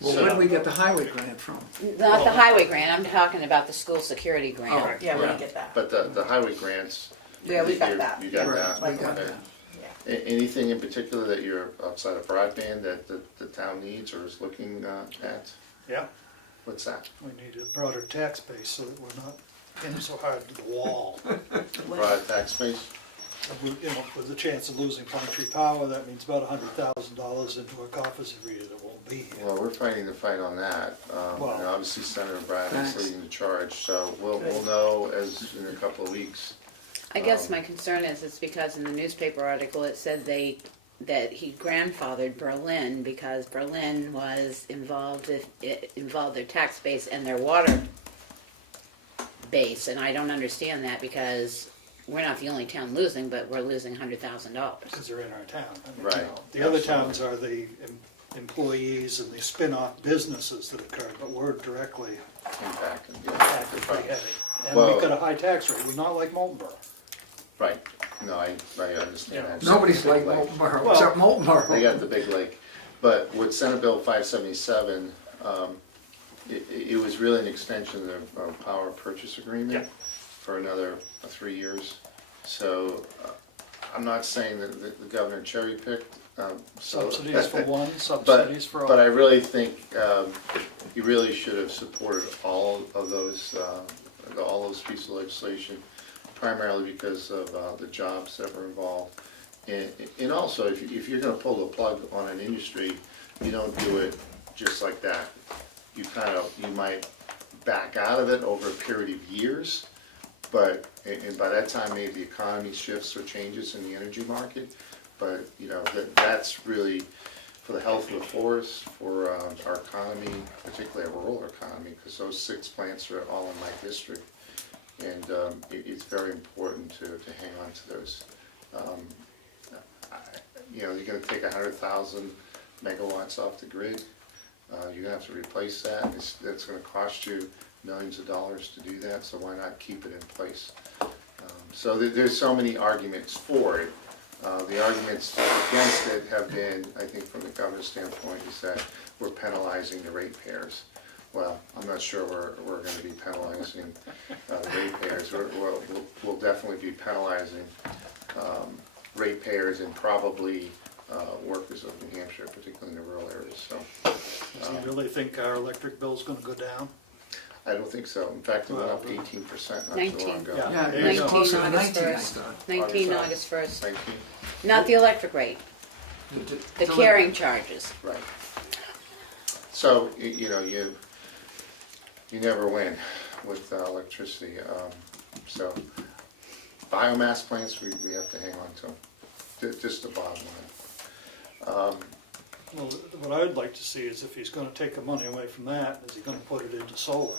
Well, where did we get the highway grant from? Not the highway grant. I'm talking about the school security grant. Oh, yeah, we didn't get that. But the highway grants. Yeah, we got that. You got Right, that. we got Okay. that. Anything in particular that you're outside of broadband that the town needs or is looking at? Yeah. What's that? We need a broader tax base so that we're not getting so hard to the wall. Broad tax base? With the chance of losing Pine Tree Power, that means about $100,000 into a coffers every year that won't be here. Well, we're fighting the fight on that. Well, And obviously Senator Bradley's thanks. leading the charge, so we'll know as in a couple of weeks. I guess my concern is it's because in the newspaper article it said that he grandfathered Berlin because Berlin was involved, it involved their tax base and their water base, and I don't understand that because we're not the only town losing, but we're losing $100,000. because they're in our town. I mean, Right. you know, the other towns are the employees and the spin-off businesses that occur, but we're directly Impacted, impacted pretty heavy. And Well- we've got a high tax rate, we're not like Moultonborough. Right, no, I understand that. Nobody's like Big lake. Moultonborough, Well, except They Moultonborough. got the big lake. But with Senate Bill 577, it was really an extension of our power purchase agreement for another 3 years. So I'm not saying that the governor cherry-picked. Subsidies for one, subsidies for all. But I really think he really should have supported all of those pieces of legislation, primarily because of the jobs that were involved. And also, if you're gonna pull the plug on an industry, you don't do it just like that. You might back out of it over a period of years, and by that time, maybe the economy shifts or changes in the energy market. But, you know, that's really for the health of the forest, for our economy, particularly our rural economy, because those 6 plants are all in my district. And it's very important to hang on to those. You know, you're gonna take 100,000 megawatts off the grid. You're gonna have to replace that. That's gonna cost you millions of dollars to do that, so why not keep it in place? So there's so many arguments for it. The arguments against it have been, I think from the governor's standpoint, is that we're penalizing the ratepayers. Well, I'm not sure we're gonna be penalizing the ratepayers. We'll definitely be penalizing ratepayers and probably workers of New Hampshire, particularly in the rural areas, so. Does he really think our electric bill's gonna go down? I don't think so. In fact, it went up 18% not too long ago. Yeah, There you it's go. closer to 19 August 19, I 1st. thought. 19 August 1st. 19? Not the electric rate, the carrying charges. Right. So, you know, you never win with electricity. So biomass plants, we have to hang on to, just the bottom line. Well, what I would like to see is if he's gonna take the money away from that, is he gonna put it into solar?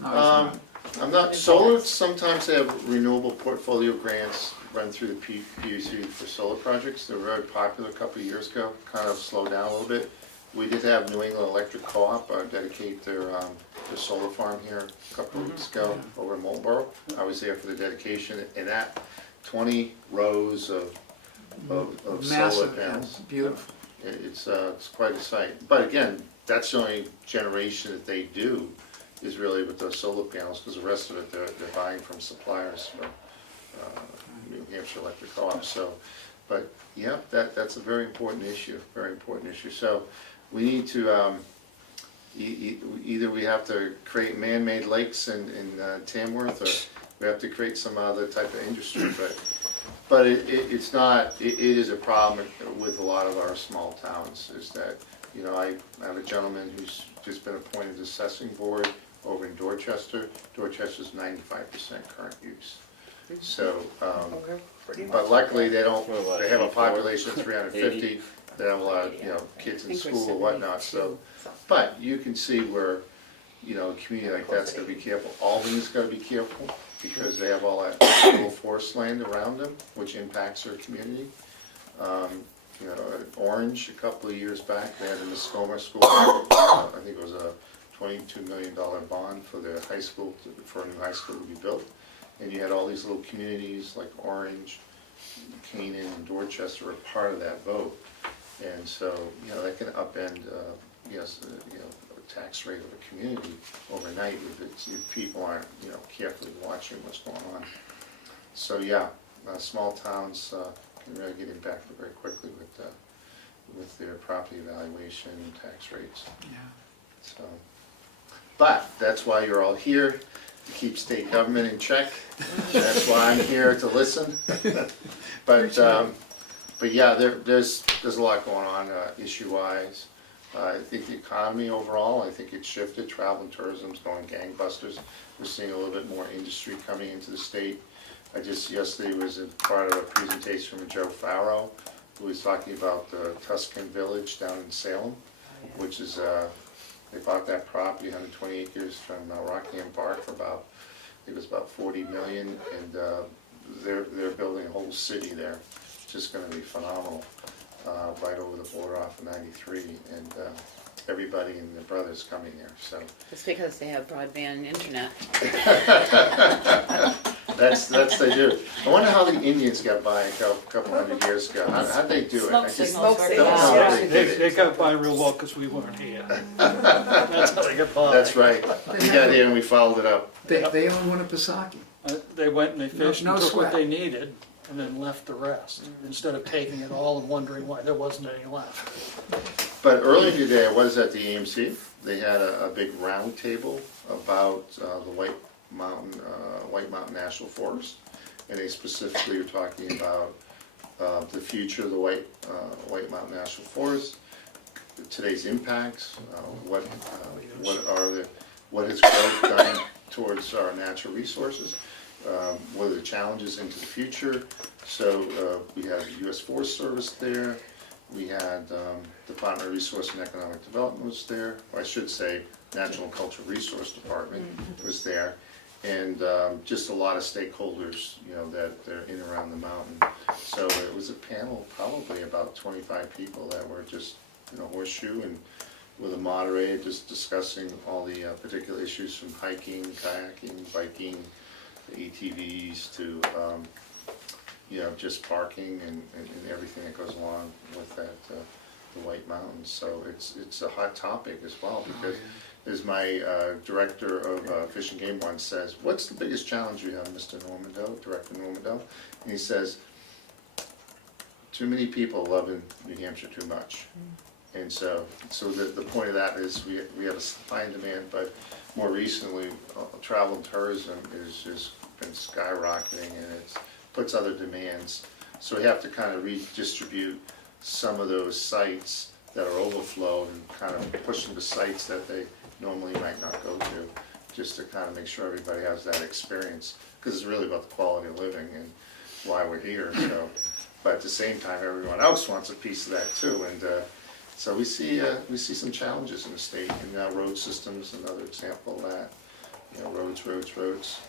No, it's not. I'm not, solar, sometimes they have renewable portfolio grants run through the PUC for solar projects. They were very popular a couple of years ago, kind of slowed down a little bit. We did have New England Electric Co-op dedicate their solar farm here a couple of weeks ago over in Moultonborough. I was there for the dedication, and that 20 rows of solar Massive, panels. and beautiful. It's quite a sight. But again, that's the only generation that they do is really with those solar panels, because the rest of it they're buying from suppliers from New Hampshire Electric Co-op. So, but yeah, that's a very important issue. Very important issue. So we need to either we have to create man-made lakes in Tamworth, or we have to create some other type of industry. But it's not. It is a problem with a lot of our small towns. Is that, you know, I have a gentleman who's just been appointed to assessing board over in Dorchester. Dorchester's 95% current use. So, but luckily they don't. They have a population of 350. They have a lot of, you know, kids in school or whatnot. So, but you can see where, you know, a community like that's got to be careful. Albany's got to be careful, because they have all that little forest land around them, which impacts their community. You know, Orange, a couple of years back, they had a Muskoma school. I think it was a $22 million bond for their high school, for a new high school to be built. And you had all these little communities like Orange, Canaan, and Dorchester were part of that vote. And so, you know, that can upend, you know, tax rate of a community overnight if people aren't, you know, carefully watching what's going on. So yeah, small towns can really get impacted very quickly with their property valuation and tax rates. Yeah. So, but that's why you're all here, to keep state government in check. That's why I'm here to listen. But yeah, there's a lot going on issue-wise. I think the economy overall, I think it's shifted. Travel and tourism's going gangbusters. We're seeing a little bit more industry coming into the state. I just yesterday was a part of a presentation from Joe Farrow, who was talking about the Tuscan Village down in Salem, which is, they bought that property, 120 acres from Rockingham Park for about, I think it was about 40 million, and they're building a whole city there. It's just gonna be phenomenal, right over the border off of 93, and everybody and their brothers coming there, so. It's because they have broadband internet. That's they do. I wonder how the Indians got by a couple hundred years ago. How'd they do it? Smoke I just signals don't were know bad. how they did They it. got by real well because we weren't here. That's how they got by. That's right. We got here and we followed it up. They own Winnipesaukee. They went and they fished No and took what sweat. they needed and then left the rest, instead of taking it all and wondering why there wasn't any left. But earlier today, I was at the EMC. They had a big round table about the White Mountain National Forest. And they specifically were talking about the future of the White Mountain National Forest, today's impacts, what has growth done towards our natural resources, what are the challenges into the future. So we had the U.S. Forest Service there. We had Department of Resource and Economic Development was there. Or I should say, Natural and Cultural Resource Department was there. And just a lot of stakeholders, you know, that they're in and around the mountain. So it was a panel, probably about 25 people that were just, you know, horseshoe and with a moderator just discussing all the particular issues from hiking, kayaking, biking, ATVs to, you know, just parking and everything that goes along with that, the White Mountains. So it's a hot topic as well because as my director of Fish and Game once says, what's the biggest challenge you have, Mr. Normando, Director Normando? And he says, too many people loving New Hampshire too much. And so the point of that is we have a supply and demand, but more recently, travel and tourism is just been skyrocketing and it puts other demands. So we have to kind of redistribute some of those sites that are overflowed and kind of push them to sites that they normally might not go to, just to kind of make sure everybody has that experience, because it's really about the quality of living and why we're here. So, but at the same time, everyone else wants a piece of that too, and so we see some challenges in the state, and now road systems another example of that. You know, roads.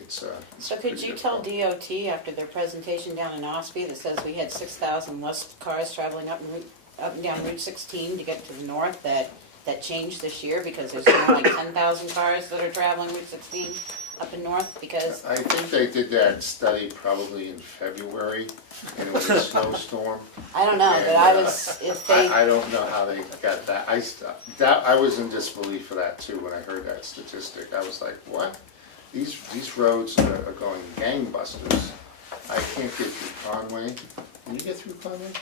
It's So could you tell DOT after their presentation down in Ospey that says we had 6,000 less cars traveling up and down Route 16 to get to the north that changed this year because there's only like 10,000 cars that are traveling Route 16 up and north because... I think they did that study probably in February, and it was a snowstorm. I don't know, And, but I was, if they... I don't know how they got that. I was in disbelief for that too when I heard that statistic. I was like, what? These roads are going gangbusters. I can't get through Conway. Can you get through Conway?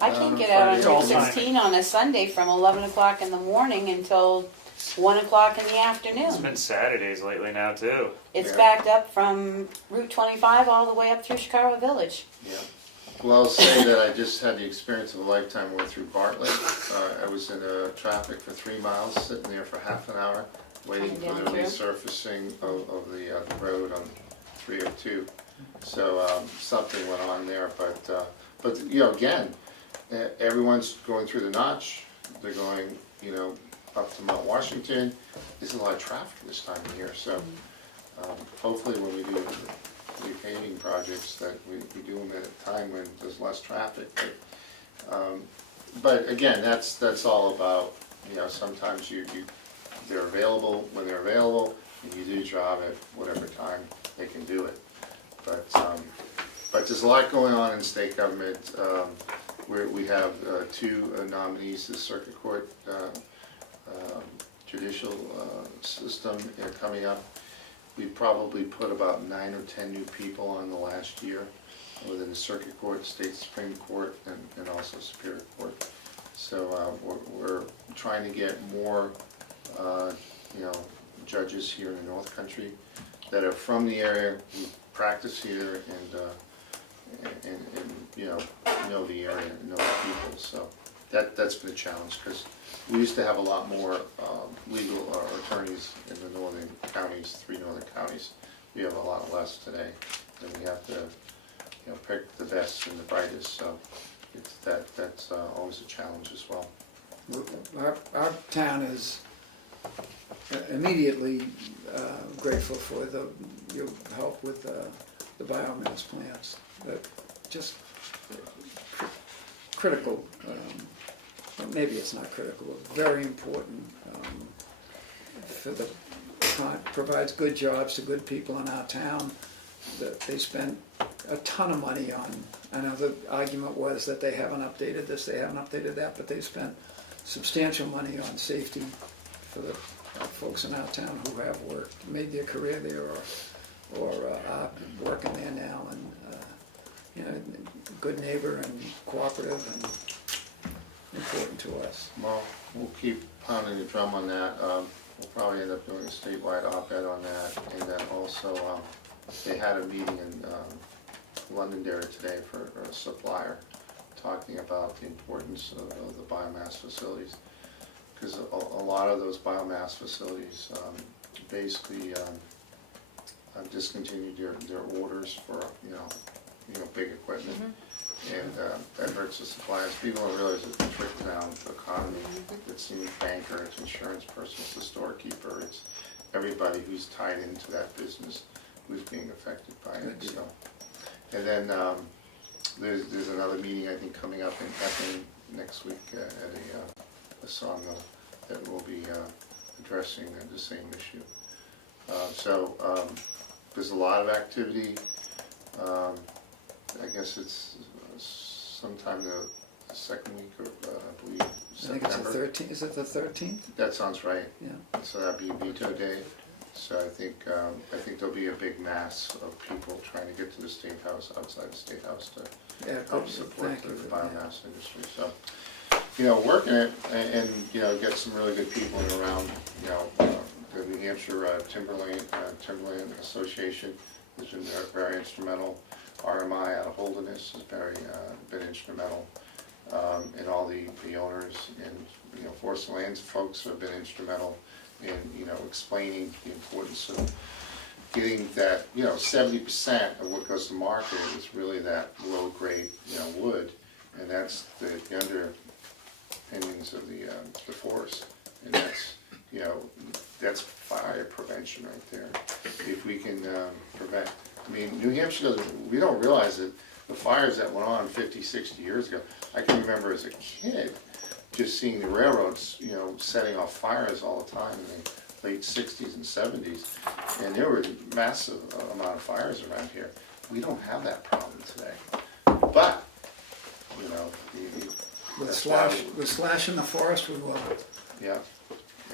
I can't get out on Friday. Route 16 on a Sunday from 11 o'clock in the morning until 1 o'clock in the afternoon. It's been Saturdays lately now too. It's Yeah. backed up from Route 25 all the way up through Chicago Village. Yeah. Well, I'll say that I just had the experience of a lifetime. I went through Bartlett. I was in traffic for 3 miles, sitting there for half an hour, waiting for the resurfacing of the road on 302. So something went on there, but you know, again, everyone's going through the notch. They're going, you know, up to Mount Washington. There's a lot of traffic this time of year, so hopefully when we do repaving projects that we do them at a time when there's less traffic. But again, that's all about, you know, sometimes they're available when they're available, and you do your job at whatever time they can do it. But there's a lot going on in state government. We have 2 nominees to the circuit court judicial system coming up. We probably put about 9 or 10 new people on the last year within the circuit court, state Supreme Court, and also Superior Court. So we're trying to get more you know, judges here in the North Country that are from the area, who practice here and you know the area and know the people. So that's been a challenge, because we used to have a lot more legal attorneys in the northern counties, 3 northern counties. We have a lot less today, and we have to, you know, pick the best and the brightest. So that's always a challenge as well. Our town is immediately grateful for your help with the biomass plants. Just critical, maybe it's not critical, but very important for the, provides good jobs to good people in our town. That they spent a ton of money on. I know the argument was that they haven't updated this, they haven't updated that, but they spent substantial money on safety for the folks in our town who have worked, made their career there, or are working there now, and you know, good neighbor and cooperative and important to us. Well, we'll keep pounding the drum on that. We'll probably end up doing a statewide op-ed on that, and then also they had a meeting in Londonderry today for a supplier, talking about the importance of the biomass facilities, because a lot of those biomass facilities basically discontinued their orders for you know big equipment, and that hurts the suppliers. People don't realize it's a trickle-down economy. It's the banker, it's insurance person, it's the storekeeper, it's everybody who's tied into that business who's being affected by it. So, and then there's another meeting I think coming up in Epping next week at a sawmill that will be addressing the same issue. So there's a lot of activity. I guess it's sometime the second week of I believe September. I think it's the 13th. Is it the 13th? That sounds right. Yeah. So that'd be veto day. So I think there'll be a big mass of people trying to get to the State House, outside the State House, to help support the biomass industry. So, you know, working it and you know, get some really good people in around, you know, the New Hampshire Timberland Association has been very instrumental. RMI out of Holderness has been instrumental, and all the owners and you know Forest Lands folks have been instrumental in you know explaining the importance of getting that 70% of what goes to market is really that low grade wood, and that's the underpinnings of the forest, and that's fire prevention right there. If we can prevent. I mean, New Hampshire, we don't realize that the fires that went on 50, 60 years ago, I can remember as a kid just seeing the railroads, setting off fires all the time in the late 60s and 70s, and there were massive amount of fires around here. We don't have that problem today. But, with slash in the forest, we will. Yeah.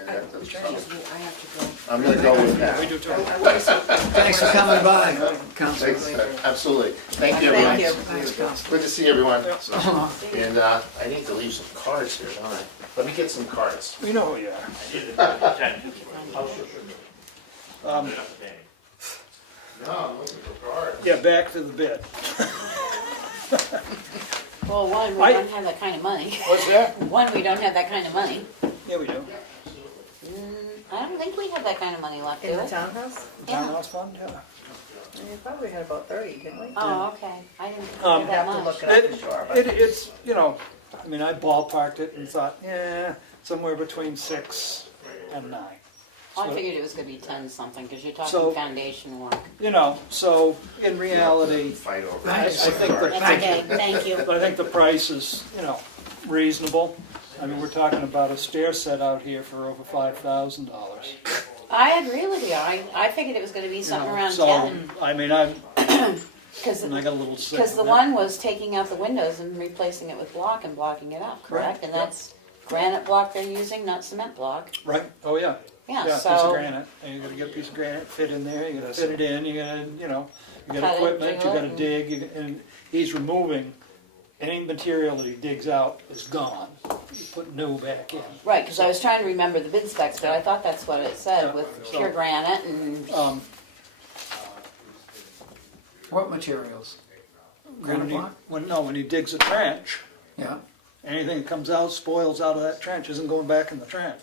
I have to go. I'm gonna go with that. We do too. Thanks for coming by, Councilor. Thanks, absolutely. Thank you, everyone. Thank you. Thanks, Councilor. Good to see everyone. And I need to leave some cards here, don't I? Let me get some cards. We know who you are. No, I'm looking for cards. Yeah, back to the bid. Well, one, we I- don't have that kind of money. What's that? One, we don't have that kind of money. Yeah, we do. I don't think we have that kind of money left, do In we? the townhouse? Yeah. Townhouse fund, yeah. We probably had about 30, didn't we? Oh, okay. I didn't Um, hear that Have to much. look it up for sure, but. It's, I mean, I ballparked it and thought, somewhere between 6 and 9. I figured it was gonna be 10 something, because you're talking So- foundation work. So in reality, Fight over. I think the, That's okay, thank you. but I think the price is, reasonable. I mean, we're talking about a stair set out here for over $5,000. I agree with you. I figured it was gonna be something around So, 10. I mean, I Because got a little sick. the of that. one was taking out the windows and replacing it with block and blocking it up, correct? Right, And yep. that's granite block they're using, not cement block. Right, oh yeah. Yeah, Piece of so, granite, and you gotta get a piece of granite, fit in there, you gotta fit it in, you gotta, you Cut got it, equipment, you drill gotta it, dig, and he's removing any material that he digs out is gone. You put new back in. Right, because I was trying to remember the bid specs, but I thought that's what it said with So- pure granite and, What materials? Granite block? When he digs a trench, Yeah. anything that comes out, spoils out of that trench, isn't going back in the trench.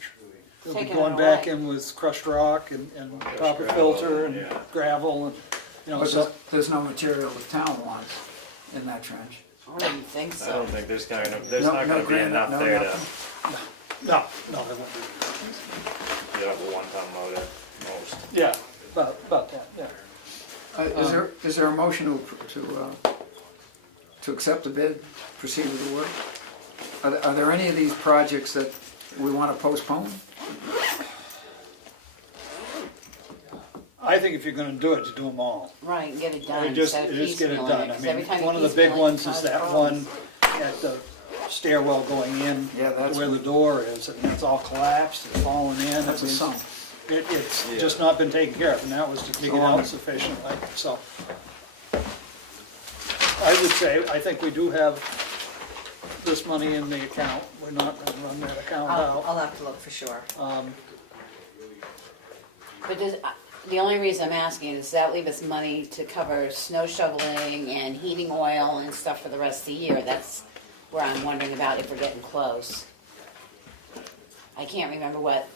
It'll be Taking it going back away. in with crushed rock and proper filter and gravel and, But so. there's no material the town wants in that trench. I didn't think I so. don't think there's there's No- not no gonna be granite, enough no there to, nothing? No, there won't be. you have a one-ton loader, most. Yeah, about that, yeah. Is there a motion to accept the bid, proceed with the work? Are there any of these projects that we want to postpone? I think if you're gonna do it, you do them all. Right, and get it done Just instead of get it piecemealing done. it, I 'cause every mean, time you one of the piecemeal big it, ones it is causes that problems. one at the stairwell going in, Yeah, that's- where the door is, and it's all collapsed, it's fallen in. That's a I mean, sump. It's just not been taken care of, and that was to dig it out sufficiently, so. I would say, I think we do have this money in the account, we're not gonna run that account out. I'll have to look for sure. But the only reason I'm asking is, does that leave us money to cover snow shoveling and heating oil and stuff for the rest of the year? That's where I'm wondering about if we're getting close. I can't remember what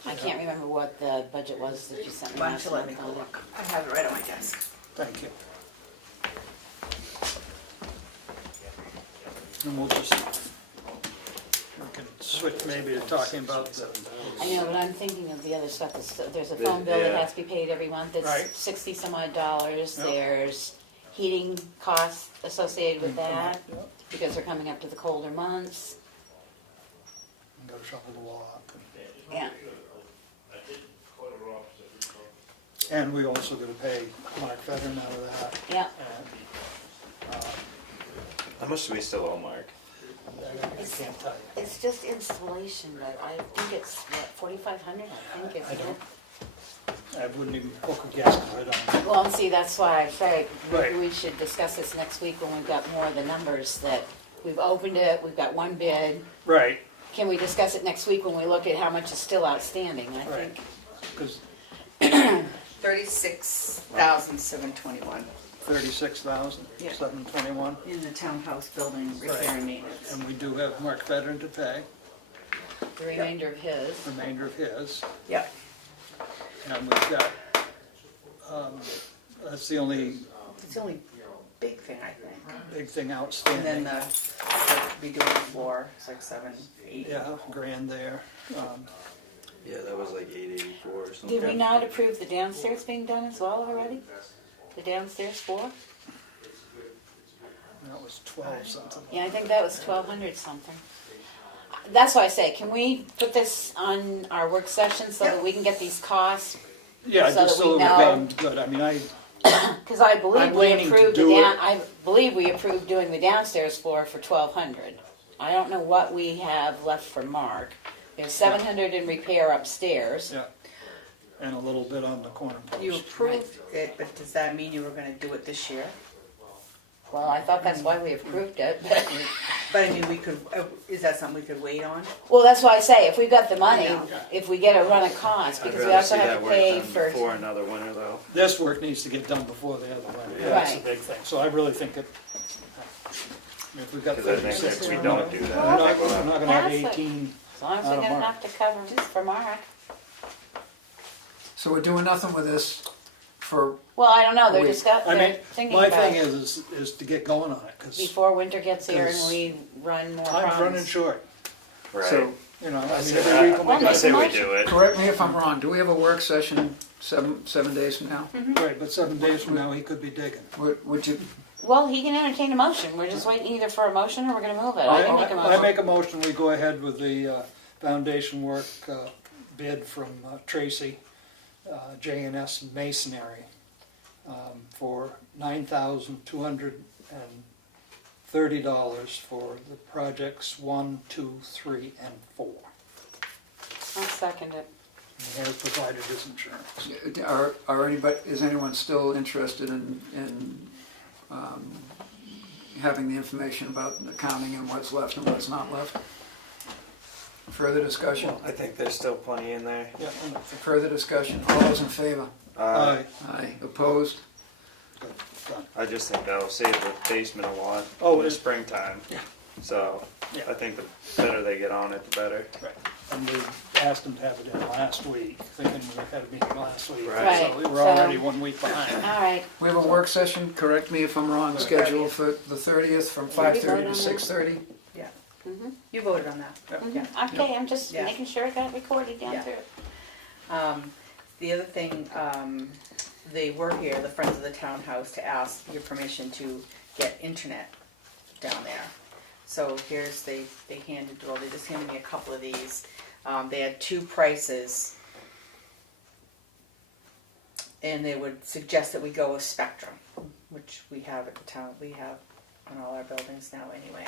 the budget was that you sent me Why don't last you let me month. go look? I have it right on my desk. Thank you. And we'll just, we can switch maybe to talking about the, I know, but I'm thinking of the other stuff. There's a phone bill that Yeah. has to be paid every month. It's Right. $60 some odd. There's heating costs associated with that because they're coming up to the colder months. go shovel the walk. Yeah. And we also gonna pay Mark Feathern out of that. Yeah. How much do we still owe Mark? I can't tell you. It's just installation, but I think it's, what, 4,500, I think, isn't it? I wouldn't even book a guess, 'cause I don't. Well, and see, that's why I say Right. maybe we should discuss this next week when we've got more of the numbers that we've opened it, we've got one bid. Right, Can we discuss it next week when we look at how much is still outstanding, I right. think? Because 36,721 $36,721, in the townhouse building repair and maintenance. and we do have Mark Feathern to pay, The remainder of his. the remainder of his. Yep. And we've got, that's the only It's the only big thing, I think. big thing And outstanding. then we do the floor, it's like 7, 8. Yeah, grand there. Yeah, that was like 884 or something. Did we not approve the downstairs being done as well already? The downstairs floor? That was 12 something. Yeah, I think that was 1,200 something. That's why I say, can we put this on our work session so that we can get these costs? Yeah, So just that so we we've know. got them good. I mean, Because I believe I'm we leaning to approved do it. I believe we approved doing the downstairs floor for 1,200. I don't know what we have left for Mark. We have 700 in repair upstairs. yeah, and a little bit on the corner post. You approved it, but does that mean you were gonna do it this year? Well, I thought that's why we approved it. But I mean, we could, is that something we could wait on? Well, that's why I say, if we've got the money, Yeah. if we get a run of costs, I'd because we rather also see have that to work pay done for. before another winter though. This work needs to get done before the other one. Yeah. That's the Right. big thing. So I really think that, if we've got Because I think 36, if we we're don't not, do we're that, not, I think we'll we're have not gonna have Pass it. 18 As long as we out of get Mark. enough to cover for Mark. So we're doing nothing with this for, Well, I don't know, they're Wait, they're I mean, thinking my about thing it is to get going on it, because before winter gets here and 'cause we run more time's running problems. short. Right. so, You know, I mean, say every that. week when Well, we I make say a we motion. do it. correct me if I'm wrong, do we have a work session seven days from now? right, but 7 days from now, he could be digging. Would you, Well, he can entertain a motion, we're just waiting either for a motion or we're gonna move it. I can make a I motion. make a motion, we go ahead with the foundation work bid from Tracy, J&S Masonry, for $9,230 for the projects 1, 2, 3, and 4. I'll second it. He has provided his insurance. is anyone still interested in having the information about accounting and what's left and what's not left. Further discussion? I think there's still plenty in there. Yeah. Further discussion? All those in favor? Aye. Aye. Opposed? I just think that'll save the basement a lot Oh, in the it- springtime. Yeah. So Yeah. I think the better they get on it, the better. Right. And we asked them to have it in last week, thinking we had a meeting last week. Right. So we were So- already 1 week behind. All right, We have a work session, correct me if I'm wrong, scheduled for the 30th from 5:30 to on that? 6:30. Yeah, mhm, you voted on that. Yeah. okay, I'm just Yeah. making sure I got it recorded down Yeah. through. The other thing, they were here, the Friends of the Townhouse, to ask your permission to get internet down there. So here's, they just handed me a couple of these. They had two prices. And they would suggest that we go with Spectrum, which we have at the town, we have on all our buildings now anyway.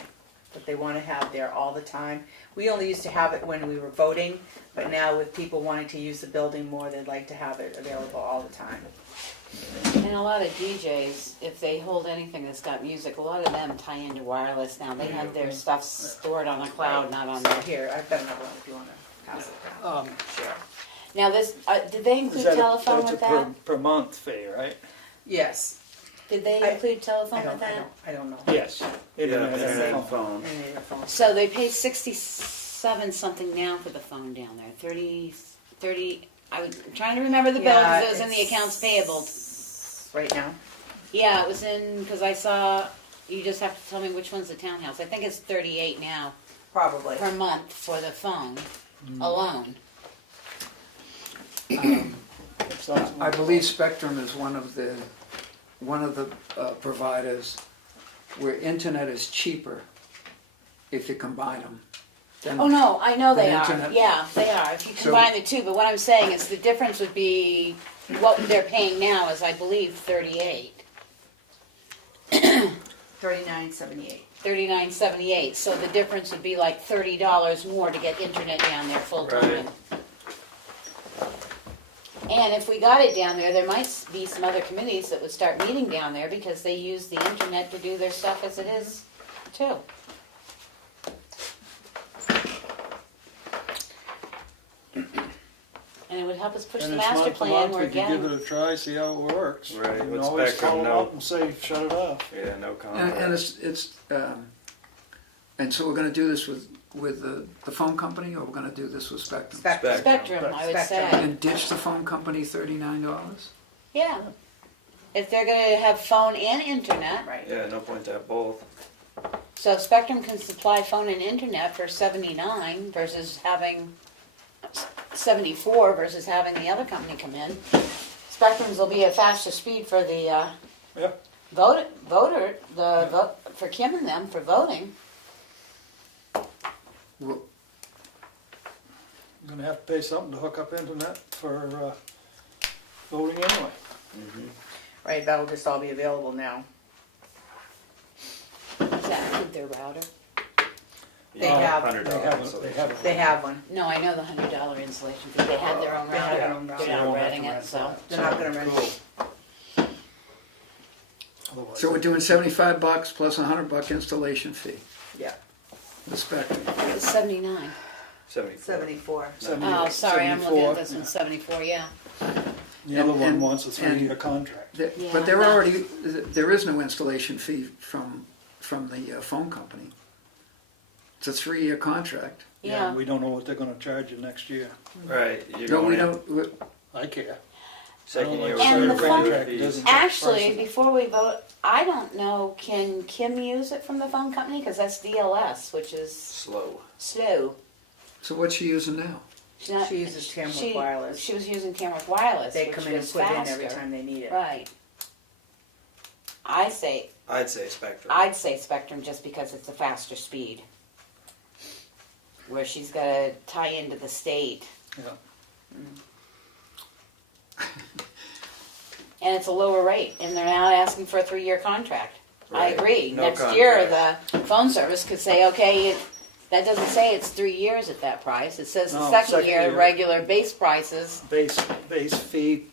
But they want to have there all the time. We only used to have it when we were voting, but now with people wanting to use the building more, they'd like to have it available all the time. And a lot of DJs, if they hold anything that's got music, a lot of them tie into wireless now. They have their stuff stored on a cloud, not on So their. here, I've got another one if you want to pass it down. Sure. Now this, did they include telephone with that? That's a per month fee, right? Yes. Did they include telephone with that? I don't know. Yes. Internet Yeah, and and phone. And a phone. So they pay 67 something now for the phone down there. 30. I was trying to remember the bill because it was in the accounts payable. Right now? Yeah, it was in, because I saw, you just have to tell me which one's the townhouse. I think it's 38 now Probably. per month for the phone alone. I believe Spectrum is one of the providers where internet is cheaper if you combine them. Oh, no, I know they the are. internet. Yeah, they are. If you So- combine the two, but what I'm saying is the difference would be, what they're paying now is, I believe, 38. $39.78. $39.78, so the difference would be like $30 more to get internet down there full time. And if we got it down there might be some other committees that would start meeting down there because they use the internet to do their stuff as it is too. And it would help us push the And it's master month to plan month, where we could give again. it a try, see how it works. Right, You can with always Spectrum, call them no. up and say, shut it off. Yeah, no comment. And it's and so we're gonna do this with the phone company, or we're gonna do this with Spectrum? Spectrum, I would say. And ditch the phone company $39? Yeah. If they're gonna have phone and internet. Right. Yeah, no point to have both. So Spectrum can supply phone and internet for 79 versus having 74 versus having the other company come in. Spectrum's will be a faster speed for the voter, for Kim and them for voting. Well, I'm gonna have to pay something to hook up internet for voting anyway. Right, that'll just all be available now. Does that include their router? They have. They have one. No, I know the $100 installation fee. They had their own They have their router. own They're router. not renting it, so. They're not gonna rent it. So we're doing $75 plus $100 installation fee, Yeah. the Spectrum. It's 79. 74. Oh, sorry, I'm looking at 74. this one, 74, yeah. The other one And- wants a 3-year contract. Yeah, But there no. already, there is no installation fee from the phone company. It's a 3-year contract. Yeah. We don't know what they're gonna charge you next year. Right. You're No, we going in don't, I care. second year with And the regular phone- fees. doesn't- Actually, Prices. before we vote, I don't know, can Kim use it from the phone company? Because that's DLS, which is Slow. slow. so what's she using now? She's not- She uses Tamworth she- Wireless. She was using Tamworth Wireless, They which come in and was put faster. in every time they need it. Right. I'd say Spectrum. I'd say Spectrum just because it's a faster speed. Where she's got to tie into the state. Yeah. And it's a lower rate, and they're not asking for a 3-year contract. I Right. agree. No Next year, contract. the phone service could say, okay, that doesn't say it's 3 years at that price. It says the No, second second year, year. regular base prices. Base fee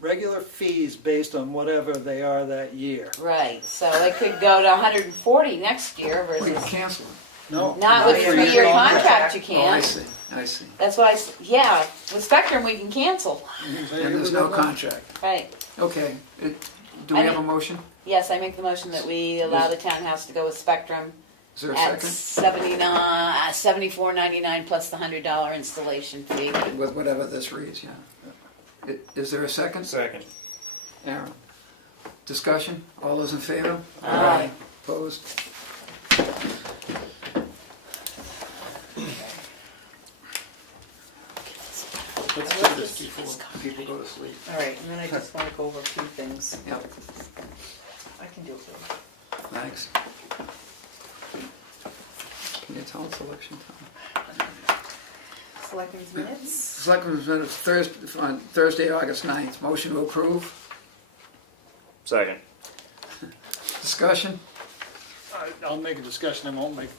regular fees based on whatever they are that year. Right, so it could go to 140 next year We can versus, cancel it. No. not with a for 3-year your contract you Oh, I can't. see, I see. That's why, yeah, with Spectrum we can cancel, And there's no contract. right. Okay, do we have a motion? Yes, I make the motion that we allow the townhouse to go with Spectrum Is there a at second? $74.99 plus the $100 installation fee. With whatever this reads, yeah. Is there a second? Second. Aaron. Discussion? All those in favor? Aye. Opposed? Let's do this before people go to sleep. All right, and then I just want to go over a few things. Yep, I can do it. thanks. Can you tell us election time? Selectmen's minutes? Selectmen's minutes on Thursday, August 9th. Motion to approve. Second. Discussion? I'll make a discussion, I won't make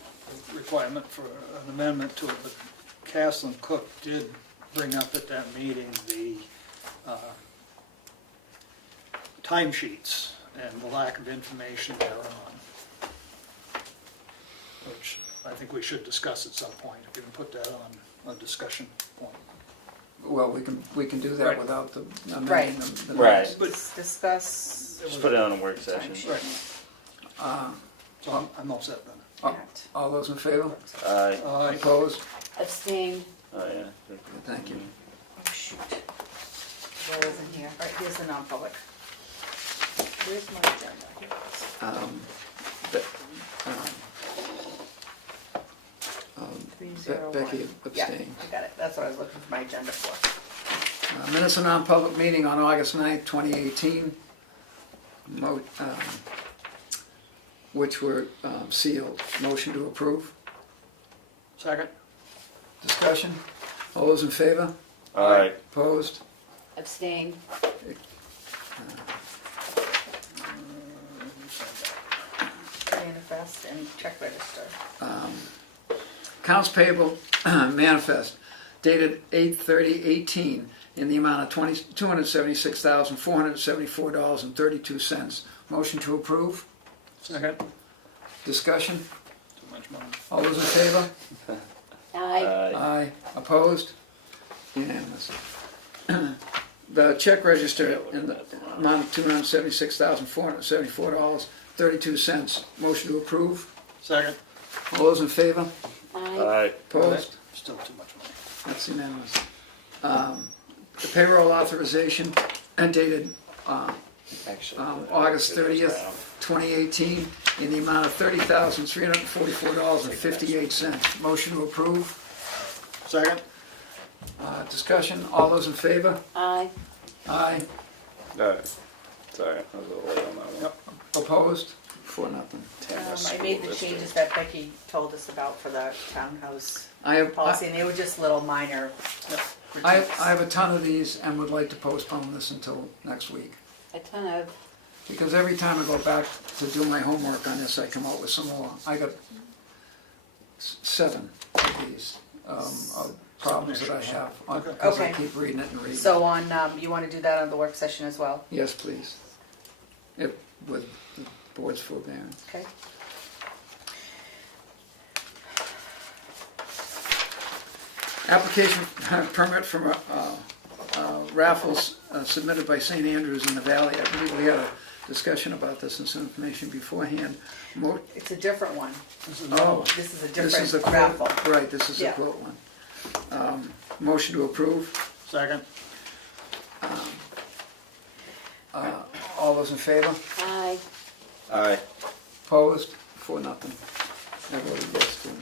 a requirement for an amendment to it, but Castle and Cook did bring up at that meeting the timesheets and the lack of information thereon, which I think we should discuss at some point, if we can put that on a discussion point. Well, we can do that Right. without the Right. amending the Right. minutes. Let's discuss. Just put it on a work session. Right, so I'm all set then. All those in favor? Aye. Aye. Opposed? Abstain. Oh, yeah. Thank you. Oh, shoot. Where is in here? All right, here's the non-public. Where's my agenda? Here it is. Be- Becky 301. abstained. Yeah, I got it. That's what I was looking for my agenda for. Minutes of non-public meeting on August 9th, 2018, which were sealed. Motion to approve. Second? Discussion? All those in favor? Aye. Opposed? Abstain. Manifest and check register. Accounts payable manifest dated 8/30/18 in the amount of $276,474.32. Motion to approve. Second? Discussion? Too much money. All those in favor? Aye. Aye. Opposed? Unanimous. The check register in the amount of $276,474.32. Motion to approve. Second? All those in favor? Aye. Aye. Opposed? Still too much money. That's unanimous. The payroll authorization dated Actually. August 30th, 2018, in the amount of $30,344.58. Motion to approve. Second? Discussion, all those in favor? Aye. Aye. Aye. Sorry, I was a little late on that one. Opposed? 4-0. I made the changes that Becky told us about for the townhouse I have, policy, and they were just little minor. I have a ton of these and would like to postpone this until next week. A ton of, Because every time I go back to do my homework on this, I come up with some more. I got 7 of these of problems that I have, because I Okay. keep reading it and reading it. So on, you want to do that on the work session as well? Yes, please. If, with the board's forbearance. Okay. Application permit from raffles submitted by St. Andrews in the Valley. I believe we had a discussion about this and some information beforehand. It's a different one. Oh, This is a this is a different quote. raffle. Right, this is a Yeah. quote one. Motion to approve. Second? All those in favor? aye. Aye. Opposed? 4-0. I voted yes too.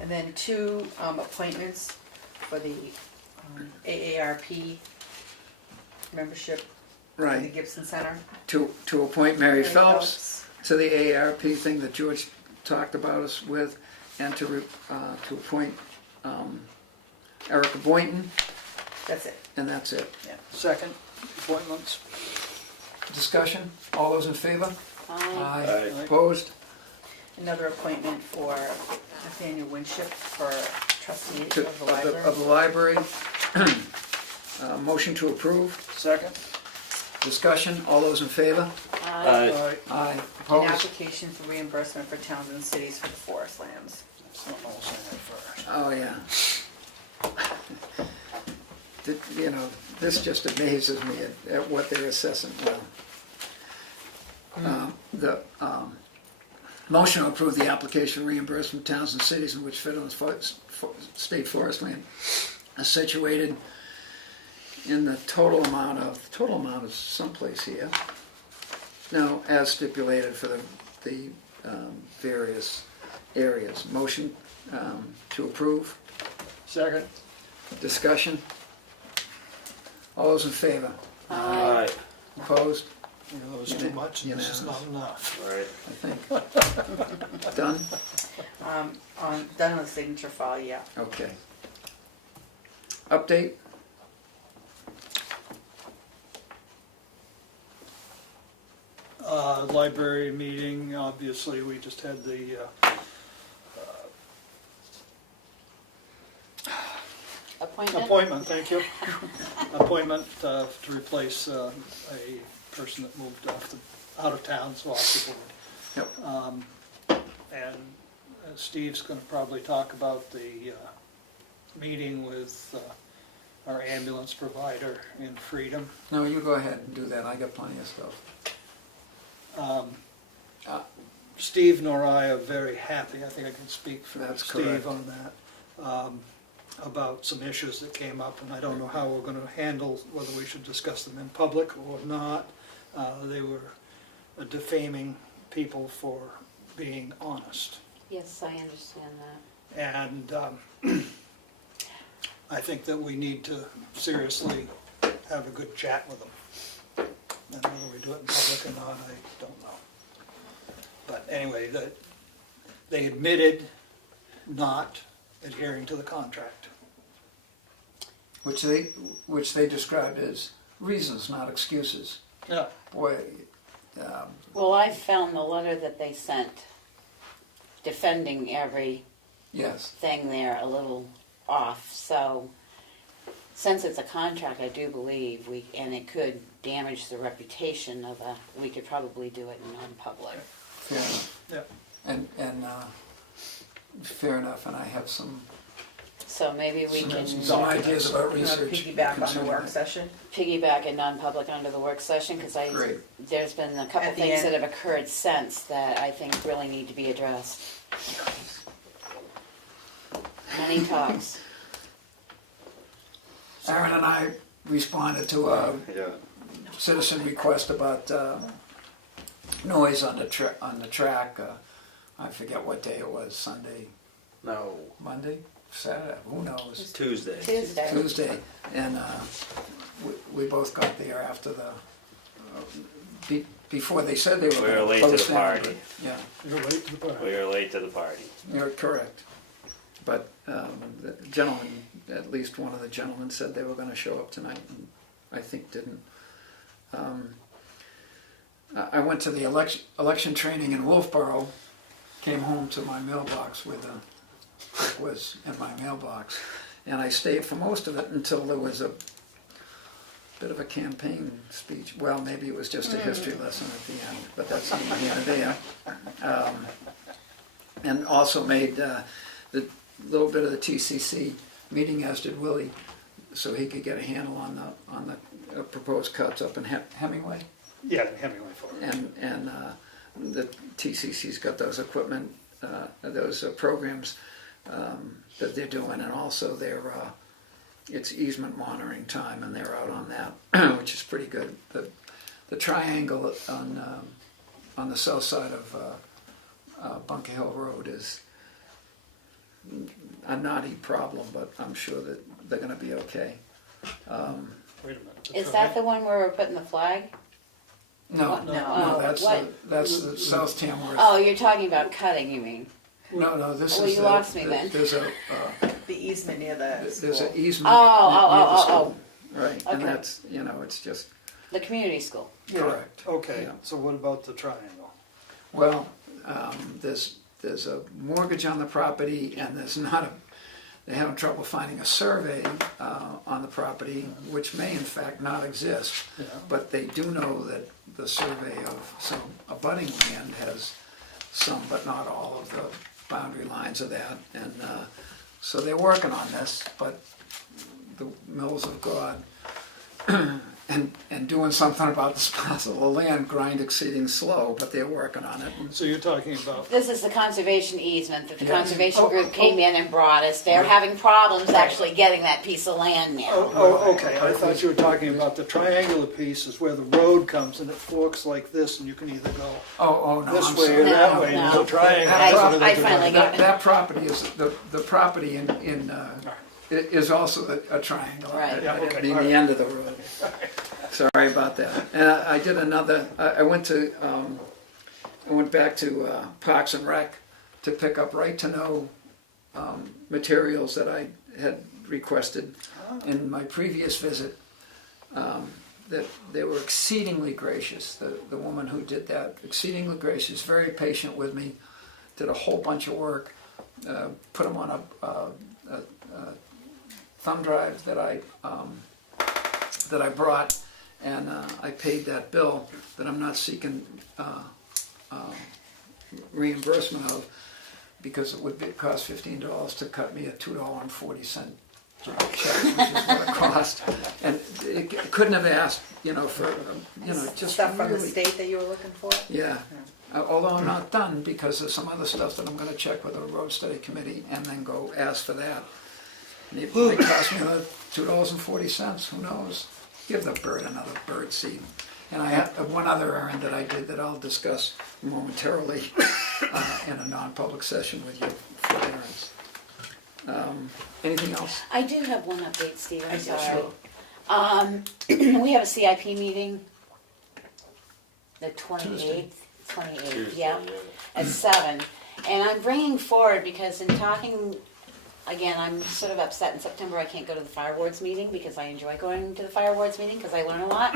And then 2 appointments for the AARP membership in the Right. Gibson Center. To appoint Mary Mary Phelps to the AARP thing that George talked about us with, and to appoint Erica Boynton, That's it. and that's it. Second? Appointments? Discussion? All those in favor? Aye. Aye. Opposed? Another appointment for Nathaniel Winship for trustee To- of the library. Of the library. Motion to approve, Second? discussion, all those in favor? Aye. Aye. An Opposed? application for reimbursement for towns and cities for the forest lands. Something I'll say that first. Oh, yeah. You know, this just amazes me at what they're assessing. Well, the motion to approve the application reimbursement towns and cities in which federal and state forest land is situated in the total amount is someplace here. No, as stipulated for the various areas. Motion to approve. Second? Discussion? All those in favor? Aye. Opposed? You know, it was too much, and this is not enough. Right. I think. Done? Done with signature file, yeah. Okay. Update? Library meeting, obviously, we just had the appointment, thank you. Appointment to replace a person that moved out of town, so off the board. Yep. And Steve's gonna probably talk about the meeting with our ambulance provider in Freedom. No, you go ahead and do that. I got plenty of stuff. Steve nor I are very happy, I think I can speak for That's Steve correct. on that, about some issues that came up, and I don't know how we're gonna handle, whether we should discuss them in public or not. They were defaming people for being honest. Yes, I understand that. And I think that we need to seriously have a good chat with them. And whether we do it in public or not, I don't know. But anyway, they admitted not adhering to the contract. Which they described as reasons, not excuses. Yeah. Boy, Well, I found the letter that they sent defending every yes. thing there a little off, so since it's a contract, I do believe and it could damage the reputation of we could probably do it in non-public. Fair enough. Yeah. And fair enough, and I have some So maybe we can some ideas about You want to research. piggyback on the concerning work that. session? piggyback in non-public under the work session, because Great. there's been a couple At the things end. that have occurred since that I think really need to be addressed. Many talks. Aaron and I responded to a Yeah. citizen request about noise on the track. I forget what day it was, Sunday, No. Monday, Saturday, who knows? Tuesday. Tuesday, and we both got there after the, before they said they were We going were to late to close the down. party. Yeah, You're late to the party. We were late to the party. you're correct. But the gentleman, at least one of the gentlemen said they were going to show up tonight, and I think didn't. I went to the election training in Wolfboro, came home to my mailbox with a book was in my mailbox, and I stayed for most of it until there was a bit of a campaign speech. Well, maybe it was just a history lesson at the end, but that's neither here nor there. And also made the little bit of the TCC meeting, as did Willie, so he could get a handle on the proposed cuts up in Hemingway. Yeah, Hemingway for it. And the TCC's got those equipment, those programs that they're doing, and also it's easement monitoring time, and they're out on that, which is pretty good. The triangle on the south side of Bunker Hill Road is a knotty problem, but I'm sure that they're going to be okay. Wait a minute. Is that the one where we're putting the flag? No, No. that's What? that's the South Tamworth. Oh, you're talking about cutting, you mean? No, this Well, is you lost me then. There's a The easement near the there's an school. easement. Oh. near the school. Right, and Okay. that's it's just The community school. correct. Okay, Yeah. so what about the triangle? Well, there's a mortgage on the property, and there's not they're having trouble finding a survey on the property, which may in fact not exist. Yeah. But they do know that the survey of some abutting land has some, but not all of the boundary lines of that. And so they're working on this, but the mills of God and doing something about disposal of land grind exceeding slow, but they're working on it. So you're talking about, This is the conservation easement that the Yeah. conservation group came in and brought us. They're having problems actually getting that piece of land now. oh, okay, I thought you were talking about the triangular piece is where the road comes and it forks like this and you can either go Oh, no, this I'm way sorry. or that No, way, and no. there's a triangle. I finally got it. That property is, the property is also a triangle. Right. Yeah, okay. I mean, the end of the road. Sorry about that. And I did another, I went back to Parks and Rec to pick up right-to-know materials that I had requested in my previous visit. That they were exceedingly gracious. The woman who did that, exceedingly gracious, very patient with me, did a whole bunch of work, put them on a thumb drive that I brought, and I paid that bill that I'm not seeking reimbursement of, because it would cost $15 to cut me a $2.40 check, which is what it cost. And it couldn't have asked, for, just Stuff from the really- state that you were looking for? Yeah. Although I'm not done, because there's some other stuff that I'm gonna check with the road study committee and then go ask for that. And it might cost me another $2.40, who knows? Give the bird another bird seed. And I have one other errand that I did that I'll discuss momentarily in a non-public session with you for errands. Anything else? I do have one update, Steve, I'm Sure. sorry. We have a CIP meeting, the 28th, yeah, at 7. And I'm bringing forward, because in talking, again, I'm sort of upset in September I can't go to the fire wards meeting, because I enjoy going to the fire wards meeting, because I learn a lot.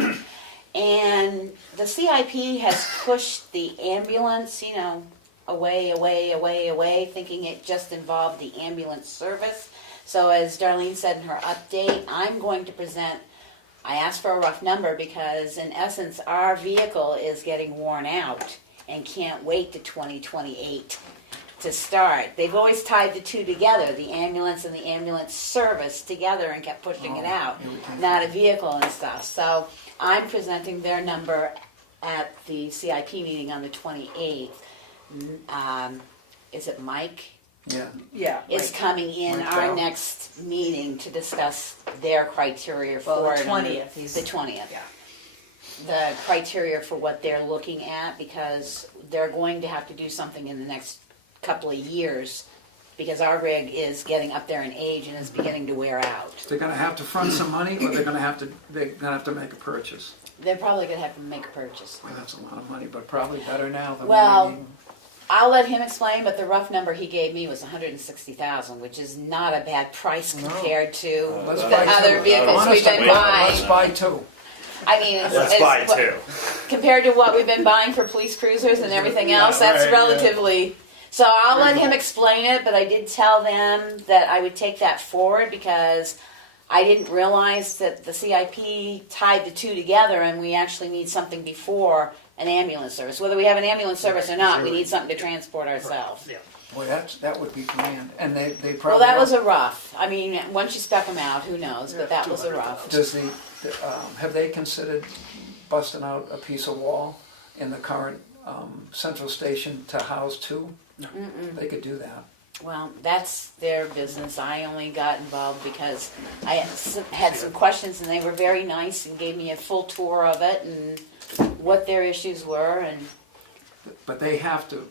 And the CIP has pushed the ambulance, away, thinking it just involved the ambulance service. So as Darlene said in her update, I'm going to present, I asked for a rough number because in essence our vehicle is getting worn out and can't wait to 2028 to start. They've always tied the two together, the ambulance and the ambulance service together, and kept pushing it out, not a vehicle and stuff. So I'm presenting their number at the CIP meeting on the 28th. Is it Mike? Yeah. Yeah. Is coming in Mike our Bell. next meeting to discuss their criteria for Well, it. the 20th. The 20th. Yeah. The criteria for what they're looking at, because they're going to have to do something in the next couple of years, because our rig is getting up there in age and is beginning to wear out. They're gonna have to front some money, or they're gonna have to make a purchase. They're probably going to have to make a purchase. Well, that's a lot of money, but probably better now than Well, when we need. I'll let him explain, but the rough number he gave me was $160,000, which is not a bad price compared to Let's the buy other two. vehicles we've been Honestly, buying. let's buy two. I mean, Let's buy two. compared to what we've been buying for police cruisers and everything else, that's right, relatively. So I'll let him explain it, but I did tell them that I would take that forward because I didn't realize that the CIP tied the two together, and we actually need something before an ambulance service. Whether we have an ambulance service or not, we need something to transport ourselves. Yeah. Boy, that would be grand, and they probably. Well, that was a rough. I mean, once you spec them out, who knows? But that was a rough. Does have they considered busting out a piece of wall in the current central station to house two? They could do that. Well, that's their business. I only got involved because I had some questions, and they were very nice and gave me a full tour of it and what their issues were. And But they have to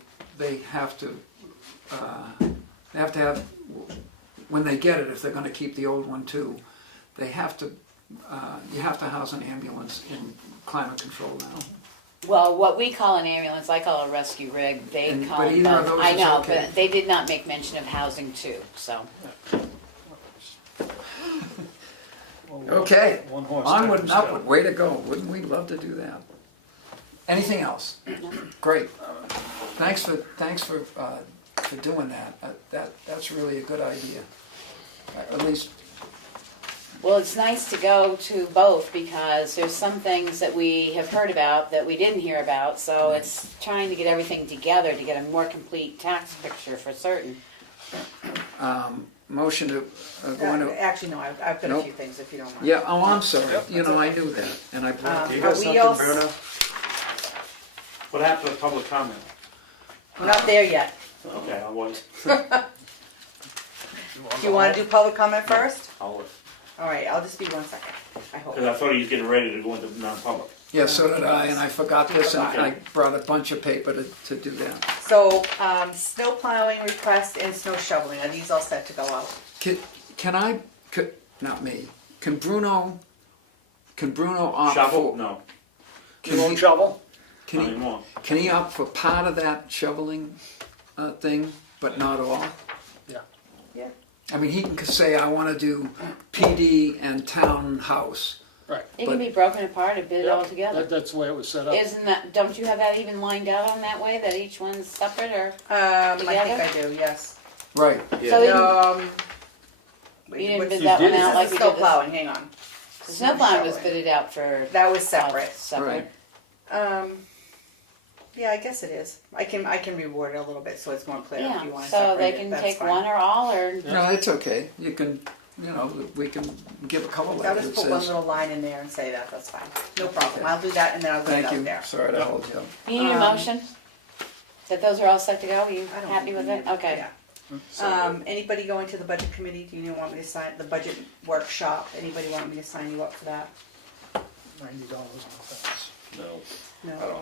have, when they get it, if they're gonna keep the old one too, they have to, you have to house an ambulance in climate control now. well, what we call an ambulance, I call a rescue rig. They And- call but it either of both. those I is know, okay. but they did not make mention of housing too. So Okay, One horse onward and type of upward, way to go, wouldn't we love to do that? Anything else? Great, thanks for doing that, that's really a good idea. At least, Well, it's nice to go to both because there's some things that we have heard about that we didn't hear about. So it's trying to get everything together to get a more complete tax picture for certain. motion to go into. Actually, no, I've got a Nope. few things if you don't mind. Yeah, oh, I'm sorry, you know, I knew that, and I brought You it. got up. something, Bruno? What happened to public comment? We're not there yet. Okay, I was. Do you want to do public comment first? I'll, All right, I'll just be 1 second, I hope. because I thought he was getting ready to go into non-public. Yeah, so did I, and I forgot this, and I brought a bunch of paper to do that. So, snow plowing request and snow shoveling, are these all set to go out? Not me, can Bruno opt Shovel? for? No, Can You won't he, shovel? can not he, anymore. can he opt for part of that shoveling thing, but not all? Yeah. Yeah. I mean, he can say, I wanna do PD and townhouse. Right. It can be broken apart a bit altogether. That's the way it was set up. Isn't that? Don't you have that even lined out on that way that each one's separate or? I Together? think I do, yes. Right. So you, Wait, didn't what's- bid that one this out is like the we snow did plowing, hang on. the snow plowing was bidded out for. That was separate. Separate. Right. Yeah, I guess it is. I can reword it a little bit so it's more clear if you Yeah. want to So separate they it, can that's take fine. one or all or. No, it's okay, you can, we can give a couple I'll letters just that put one says, little line in there and say that, that's fine. No problem, I'll do that and then I'll get it thank out you, there. sorry to hold you up. You need a motion? That those are all set to go? Are you I don't happy think with we it? need- Okay. Yeah. Anybody going to the budget committee, do you want me to sign, the budget workshop, anybody want me to sign you up for that? $90 on fence. No. No?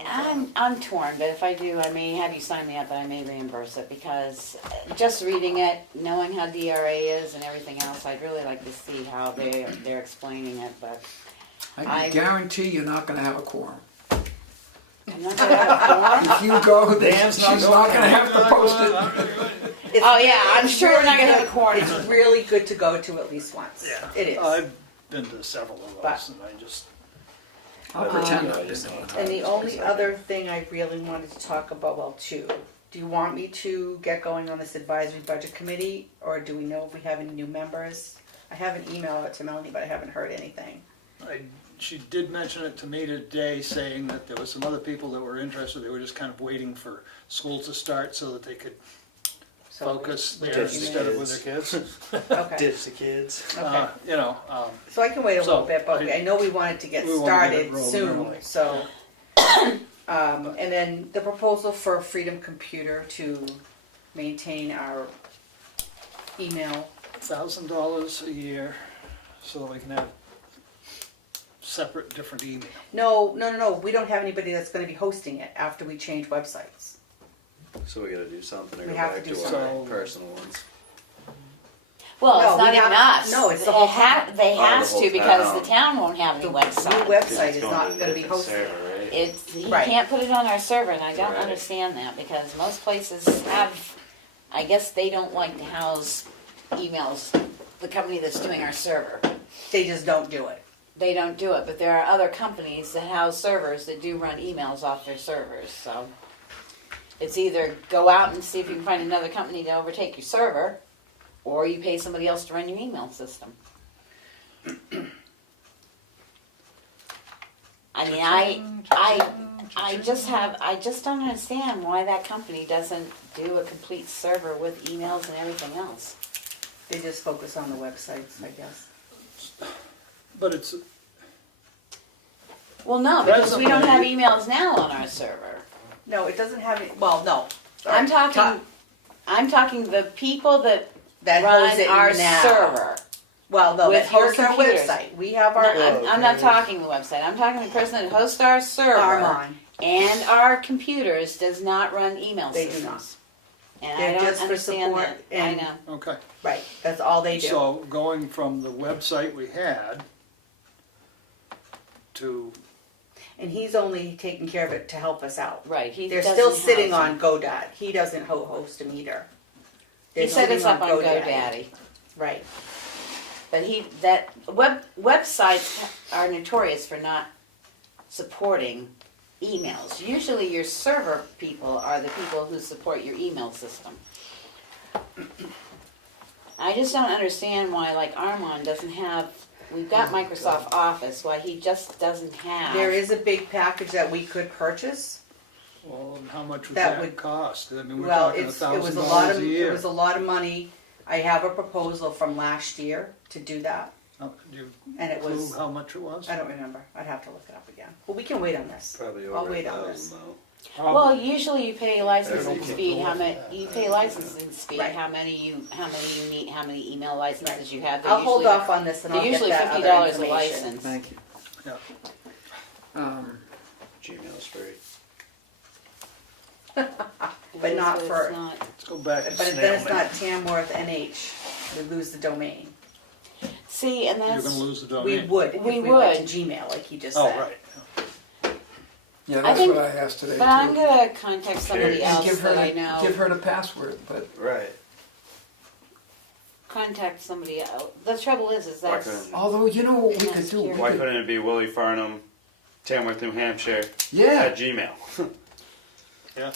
I'm torn, but if I do, I may have you sign me up, but I may reimburse it because just reading it, knowing how DRA is and everything else, I'd really like to see how they're explaining it, but I guarantee you're not gonna have a quorum. I'm not gonna have a quorum. If you go, then Dan's she's not not going. gonna have to post it. It's Oh, yeah, I'm it's sure we're not really gonna have a good- quorum. It's really good to go to at least once. Yeah. It is. I've been to several of But- those and I just, I'll pretend I didn't know. And the only other thing I really wanted to talk about, well, two. Do you want me to get going on this advisory budget committee, or do we know if we have any new members? I haven't emailed it to Melanie, but I haven't heard anything. she did mention it to me today, saying that there was some other people that were interested. They were just kind of waiting for school to start so that they could So focus we- there we- instead of with their kids. Okay. Ditch the kids. Okay. So I can wait a So, little bit, but I know we wanted to get we wanna get it started rolling soon, early. so. And then the proposal for Freedom Computer to maintain our email. $1,000 a year so that we can have separate, different email. No, we don't have anybody that's gonna be hosting it after we change websites. So we gotta do something to We go have back to do to our something. personal ones. Well, No, it's not we even have- us. no, it's the whole town. They Oh, the has whole to because town. the town won't have any The website. new website is not gonna be hosted. He Right. can't put it on our server, and I don't Right. understand that because most places have. I guess they don't like to house emails. The company that's doing our server, They just don't do it. they don't do it. But there are other companies that house servers that do run emails off their servers. So it's either go out and see if you can find another company to overtake your server, or you pay somebody else to run your email system. I mean, I just don't understand why that company doesn't do a complete server with emails and everything else. They just focus on the websites, I guess. But it's, Well, no, because we don't have Presently- emails now on our server. No, it doesn't have any, well, no. I'm talking the people that That run hosts it our now. server. Well, no, with that your hosts our computers. website. We have our, I'm not talking the website. I'm talking the person that hosts our server. Armon. And our computers does not run email They do systems. And They're I don't just for understand support that. I and- know. okay. Right, that's all they do. So going from the website we had to, And he's only taking care of it to help us out. Right. He They're doesn't still have sitting them. on GoDaddy. He doesn't host them either. He They're set us sitting up on GoDaddy. Right. But websites are notorious for not supporting emails. Usually your server people are the people who support your email system. I just don't understand why, like, Aarron doesn't have, we've got Microsoft Office, why he just doesn't have. There is a big package that we could purchase. Well, and how much would That that would- cost? I mean, we're Well, talking it was a $1,000 lot a of, it year. was a lot of money. I have a proposal from last year to do that, Oh, do you and it was, include how much it was? I don't remember, I'd have to look it up again. Well, we can wait on this. Probably I'll over wait on this. 1,000 though. Well, usually you pay licensing Everything. fee, how many, you pay licensing fee, Right. how many you need, how many email licenses you have. They're I'll hold usually- off on this and They're I'll get usually that $50 other a information. license. Thank you. Yeah. Gmail's free. But not It's for, not- Let's go back to but then snail it's mail. not Tamworth NH, we lose the domain. See, and You're that's, gonna lose the We domain. would, if We we went to would. Gmail, like he just Oh, said. right. Yeah, I that's think- what I asked today but I'm too. gonna contact somebody And else give her that I the- know. Give her the password, but Right. Contact somebody else. The trouble is that's. couldn't- although, you know what we could do? We Why Why could- couldn't it be Willie Farnum, Tamworth, New Hampshire, Yeah. at Gmail? Yeah.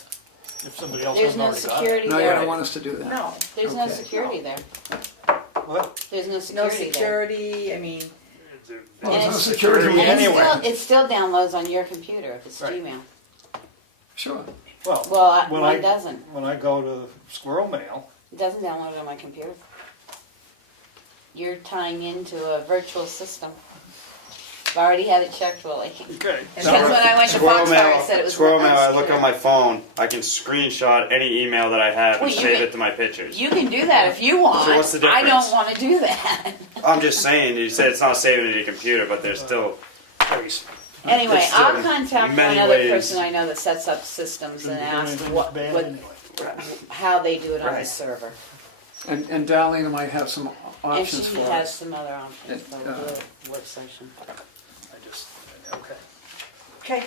If somebody else There's hasn't no already got it. security No, you there. don't want us to do that. No, There's no Okay. security there. What? There's no no security there. security, I mean, Well, And there's no it's- security And anywhere. it still downloads on your computer if it's Right. Gmail. Sure. Well, Well, when mine doesn't. When I go to Squirrel Mail, It doesn't download on my computer. You're tying into a virtual system. I've already had it checked, Willie. okay. Because when I went to Squirrel Foxfire, Mail, it said it was. Squirrel working Mail, I on look speaker. on my phone, I can screenshot any email that I have Well, and you save can- it to my pictures. You can do that if you want. So what's the I difference? don't want to do that. I'm just saying, you said it's not saving to your computer, but there's still, Anyway, It's still I'll contact many one other ways. person I know that sets up systems and ask what, how they do it on the Right. server. And Darlene might have some And options she for has us. some other options for the work session. I just, okay. okay,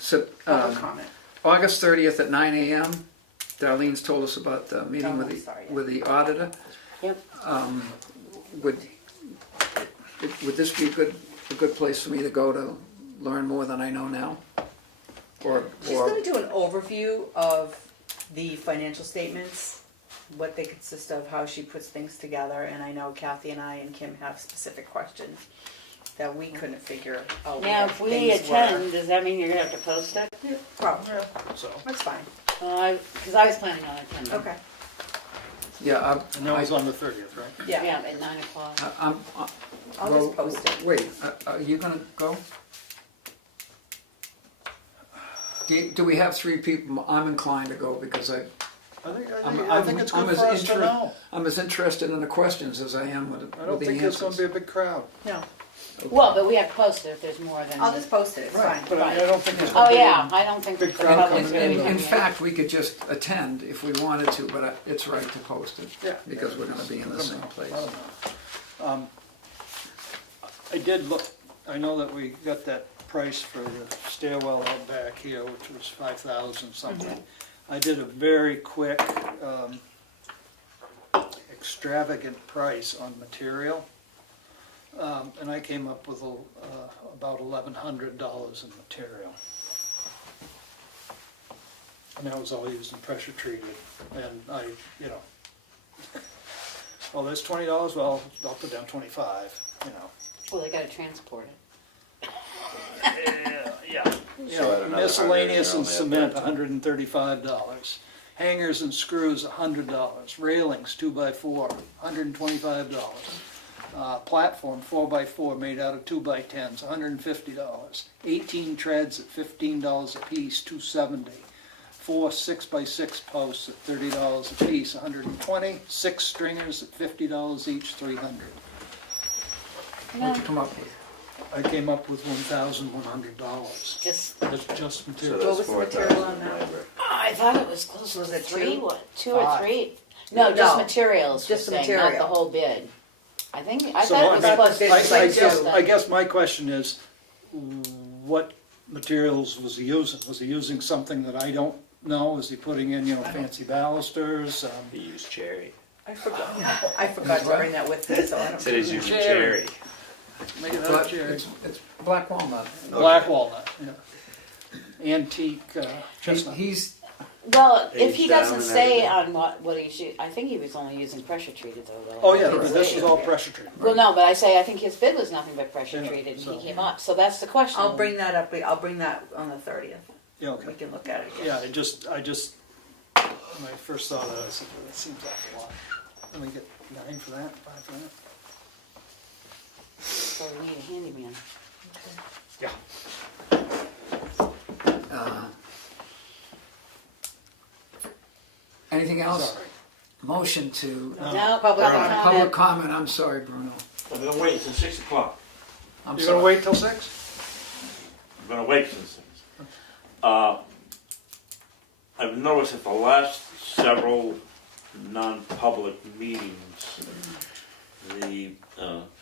So, public comment. August 30th at 9 a.m. Darlene's told us about the meeting Oh, with I'm sorry, yeah. with the auditor. Yep. Would this be a good place for me to go to learn more than I know now? She's gonna do an overview of the financial statements, what they consist of, how she puts things together, and I know Kathy and I and Kim have specific questions that we couldn't figure out Now, what if we things were. attend, does that mean you're gonna have to post it? Probably, So, that's fine, Because I was planning on attending. okay, Yeah, and that was on the 30th, right? yeah, Yeah, at 9 o'clock. I'll well, just post it. Wait, are you gonna go? Do we have 3 people? I'm inclined to go because I think it's I'm good as for us to know. I'm as interested in the questions as I am with I don't the think there's gonna answers. be a big crowd. No, Well, but we have to post it if there's more than. I'll just post it, it's Right. fine. But I don't think there's gonna Oh, be. yeah, I don't think the big crowd public's coming gonna in. be. In fact, we could just attend if we wanted to, but it's right to post it. Yeah. Because we're gonna be in the same place. I did look, I know that we got that price for the stairwell out back here, which was 5,000 something. I did a very quick, extravagant price on material. And I came up with about $1,100 in material. And that was all used and pressure treated, and I, you know, well, there's $20, well, I'll put down 25, you know. Well, they gotta transport it. Yeah. So at another Miscellaneous 100, and you're cement, only at $135. Hangers and screws, $100. Railings, 2x4, $125. Platform, 4x4, made out of 2x10s, $150. 18 treads at $15 a piece, $270. 4 6x6 posts at $30 a piece, $120. 6 stringers at $50 each, $300. What'd you come up with? I came up with $1,100. Just. That's just So material. that's What was the material on that? 4,000 Oh, I thought it was close to Was it 3, two? what, 2 or Five. 3? No, just No, materials, just you're the saying, not the material. whole bid. I think, I So, thought it I was mean, close to I- I 3. guess- I guess my question is, what materials was he using? Was he using something that I don't know? Was he putting in, fancy balusters? He used cherry. I forgot to bring that with me, so I don't. Said he's using Cherry. cherry. Make it Black- out cherry. It's black walnut. Black walnut, yeah. Antique chestnut. He's Well, if Page he down doesn't and say everything. on what he's, I think he was only using pressure treated though. Oh, yeah, He didn't this say is it. all pressure treated. Well, no, but I say, I think his bid was nothing but pressure Yeah, treated and so- he came up, so that's the question. I'll bring that up, I'll bring that on the 30th. Yeah, okay. We can look at it again. Yeah, I just, when I first saw that, I said, well, that seems like a lot. Let me get 9 for that, 5 for that. So we need a handyman. Yeah. Anything else? Sorry. Motion to, No, public public comment. comment, I'm sorry, Bruno. I'm gonna wait till 6 o'clock. I'm You're sorry. gonna wait till 6? I'm gonna wait till 6. I've noticed at the last several non-public meetings, the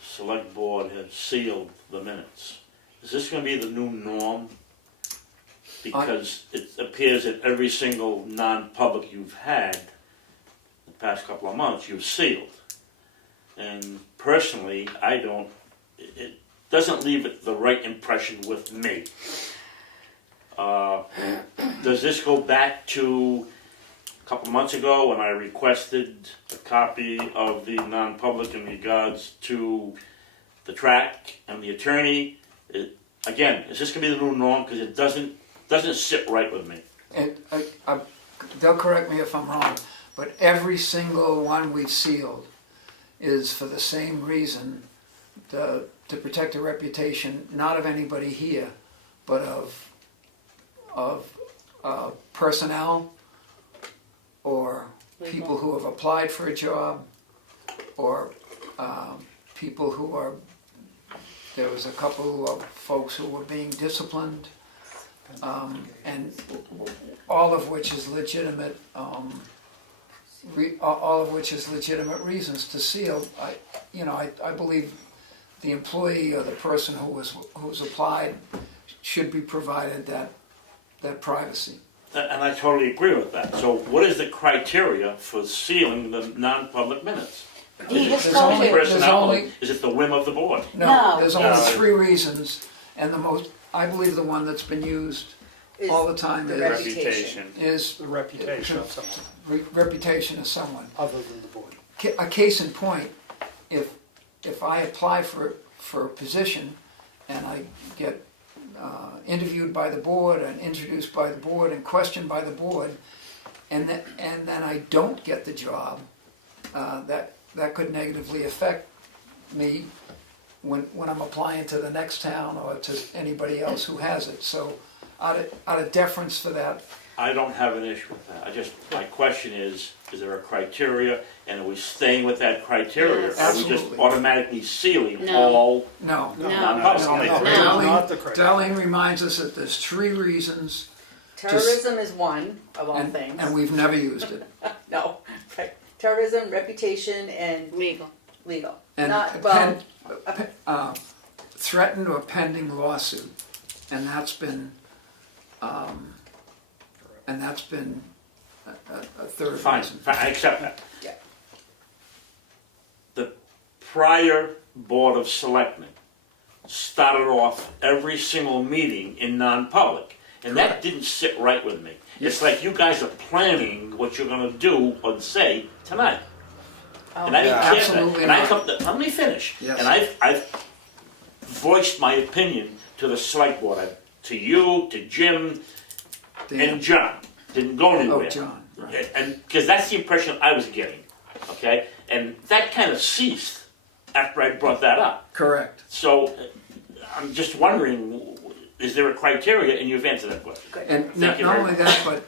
select board has sealed the minutes. Is this gonna be the new norm? Because it appears that every single non-public you've had the past couple of months, you've sealed. And personally, it doesn't leave it the right impression with me. Does this go back to a couple months ago when I requested a copy of the non-public in regards to the track and the attorney? Again, is this going to be the new norm? Because it doesn't sit right with me. They'll correct me if I'm wrong, but every single one we've sealed is for the same reason, to protect the reputation, not of anybody here, but of personnel or people who have applied for a job, or people who are, there was a couple of folks who were being disciplined, and all of which is legitimate, all of which is legitimate reasons to seal. I believe the employee or the person who's applied should be provided that privacy. And I totally agree with that. So what is the criteria for sealing the non-public minutes? He has There's told only- you. Personnel? only- Is it the whim of the board? No. There's only No. 3 reasons, and I believe the one that's been used Is all the time the is reputation. The reputation of someone reputation of someone. other than the board. A case in point, if I apply for a position and I get interviewed by the board and introduced by the board and questioned by the board, and then I don't get the job, that could negatively affect me when I'm applying to the next town or to anybody else who has it. So out of deference for that, I don't have an issue with that. My question is there a criteria, and are we staying with that criteria? Yes. Or are we just Absolutely. automatically sealing No. all no. non-public? Only no. three. Not the criteria. Darlene reminds us that there's 3 reasons, Terrorism is one of all and things. we've never used it. No, terrorism, reputation, and Legal. legal. And Not, well, threatened or pending lawsuit, and that's been a third Fine, reason. I accept that. Yeah. The prior Board of Selectmen started off every single meeting in non-public, and that didn't sit right with me. It's like you guys are planning what you're gonna do or say tonight. And I didn't care that. Absolutely And I not. let me finish. Yes. And I've voiced my opinion to the select board, to you, to Jim, and John. Didn't go anywhere. Oh, John, right. And because that's the impression I was getting, okay? And that kind of ceased after I brought that up. Correct. So I'm just wondering, is there a criteria? And you've answered that question. And Thank not you not very only much. that,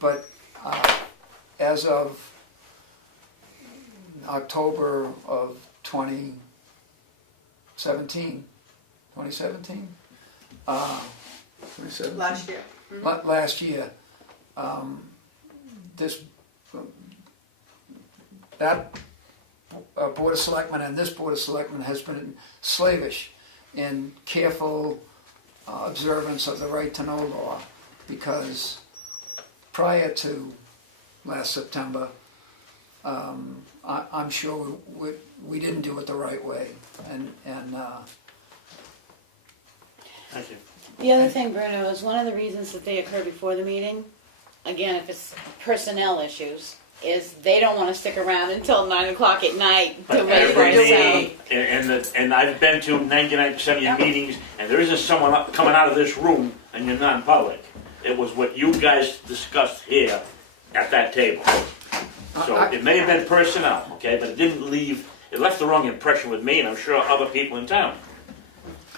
but as of October of 2017, 2017? 2017? last year. Last year, that Board of Selectmen and this Board of Selectmen has been slavish in careful observance of the right to know law, because prior to last September, I'm sure we didn't do it the right way, and Thank you. The other thing, Bruno, is one of the reasons that they occur before the meeting again, if it's personnel issues, is they don't wanna stick around until 9 o'clock at night to wait for Every it, meeting, and I've been to 99% of your meetings, and there isn't someone coming out of this room and you're non-public. It was what you guys discussed here at that table. So it may have been personnel, okay, but it left the wrong impression with me, and I'm sure other people in town.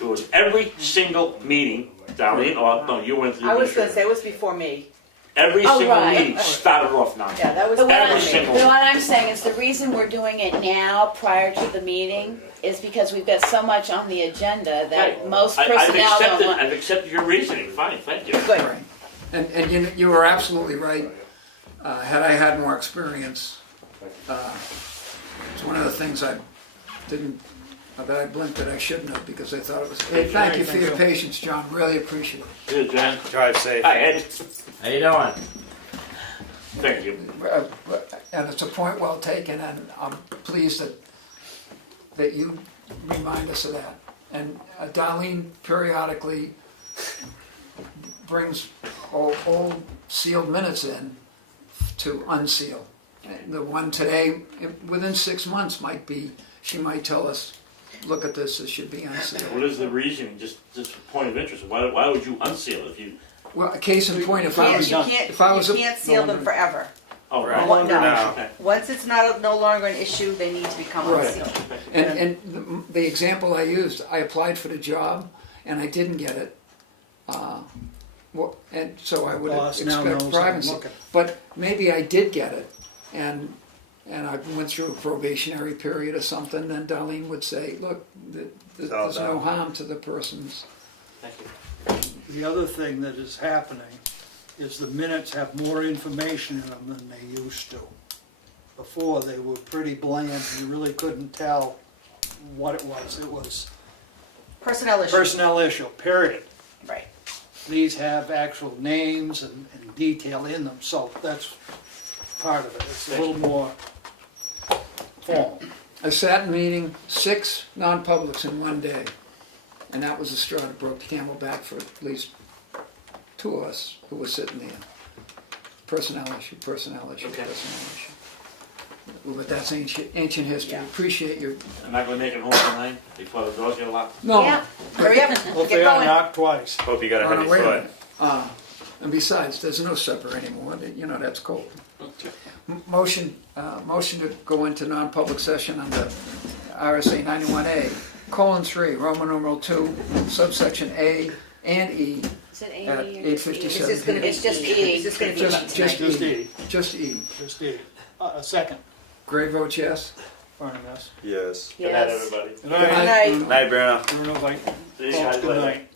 It was every single meeting, Darlene, or, no, you went through. I was gonna say, it was before me. Every Oh, single right. meeting started off now. Yeah, that was But what Every I'm, single but what I'm saying is the reason we're doing it now, prior to the meeting, is because we've got so much on the agenda that Right. most I've personnel don't want. I've accepted your reasoning, fine, thank you. Good. Right. And you were absolutely right. Had I had more experience, it's one of the things I didn't, that I blinked that I shouldn't have, because I thought it was, hey, thank you for your patience, John, really appreciate it. Good, John. Drive safe. Hi, Ed. How you doing? Thank you. And it's a point well taken, and I'm pleased that you remind us of that. And Darlene periodically brings old sealed minutes in to unseal. The one today, within 6 months might be, she might tell us, look at this, it should be unsealed. What is the reasoning, just a point of interest, why would you unseal it if you, Well, a case in point, if You I can't, was, you can't, if I was, you can't seal them forever. oh, right? No. now. Okay. Once it's no longer an issue, they need to become Right. unsealed. and the example I used, I applied for the job and I didn't get it. And so I would Boss now knows expect I'm privacy. looking. But maybe I did get it, and I went through a probationary period or something, then Darlene would say, look, there's no harm to the person's. Thank you. The other thing that is happening is the minutes have more information in them than they used to. Before, they were pretty bland, you really couldn't tell what it was. It was Personnel issue. personnel issue, period. Right. These have actual names and detail in them, so that's part of it. It's a little more formal. I sat in meeting 6 non-publics in one day, and that was the straw that broke the camel back for at least 2 of us who were sitting there. Personnel issue, personnel issue, Okay. personnel issue. But that's ancient history. Yeah. Appreciate your. I'm not gonna make it home tonight before the doors get locked. No. Yeah, hurry up, Well, if get they are going. knocked twice. Hope you got a Oh, no, heavy wait a foot. minute. And besides, there's no supper anymore. You know that's cold. Motion to go into non-public session under RSA 91A:3, Roman numeral 2, subsection A and E. Is it A, At E, or 8:57 It's just gonna be, It's just E. it's just gonna be Just tonight. Just E. Just E. Just E. A second. Gray votes yes. Farnum, yes. Yes. Good night, Yes. everybody. Good night. Good night. Night, Bruno. Bruno, bye. See you guys Good later. night.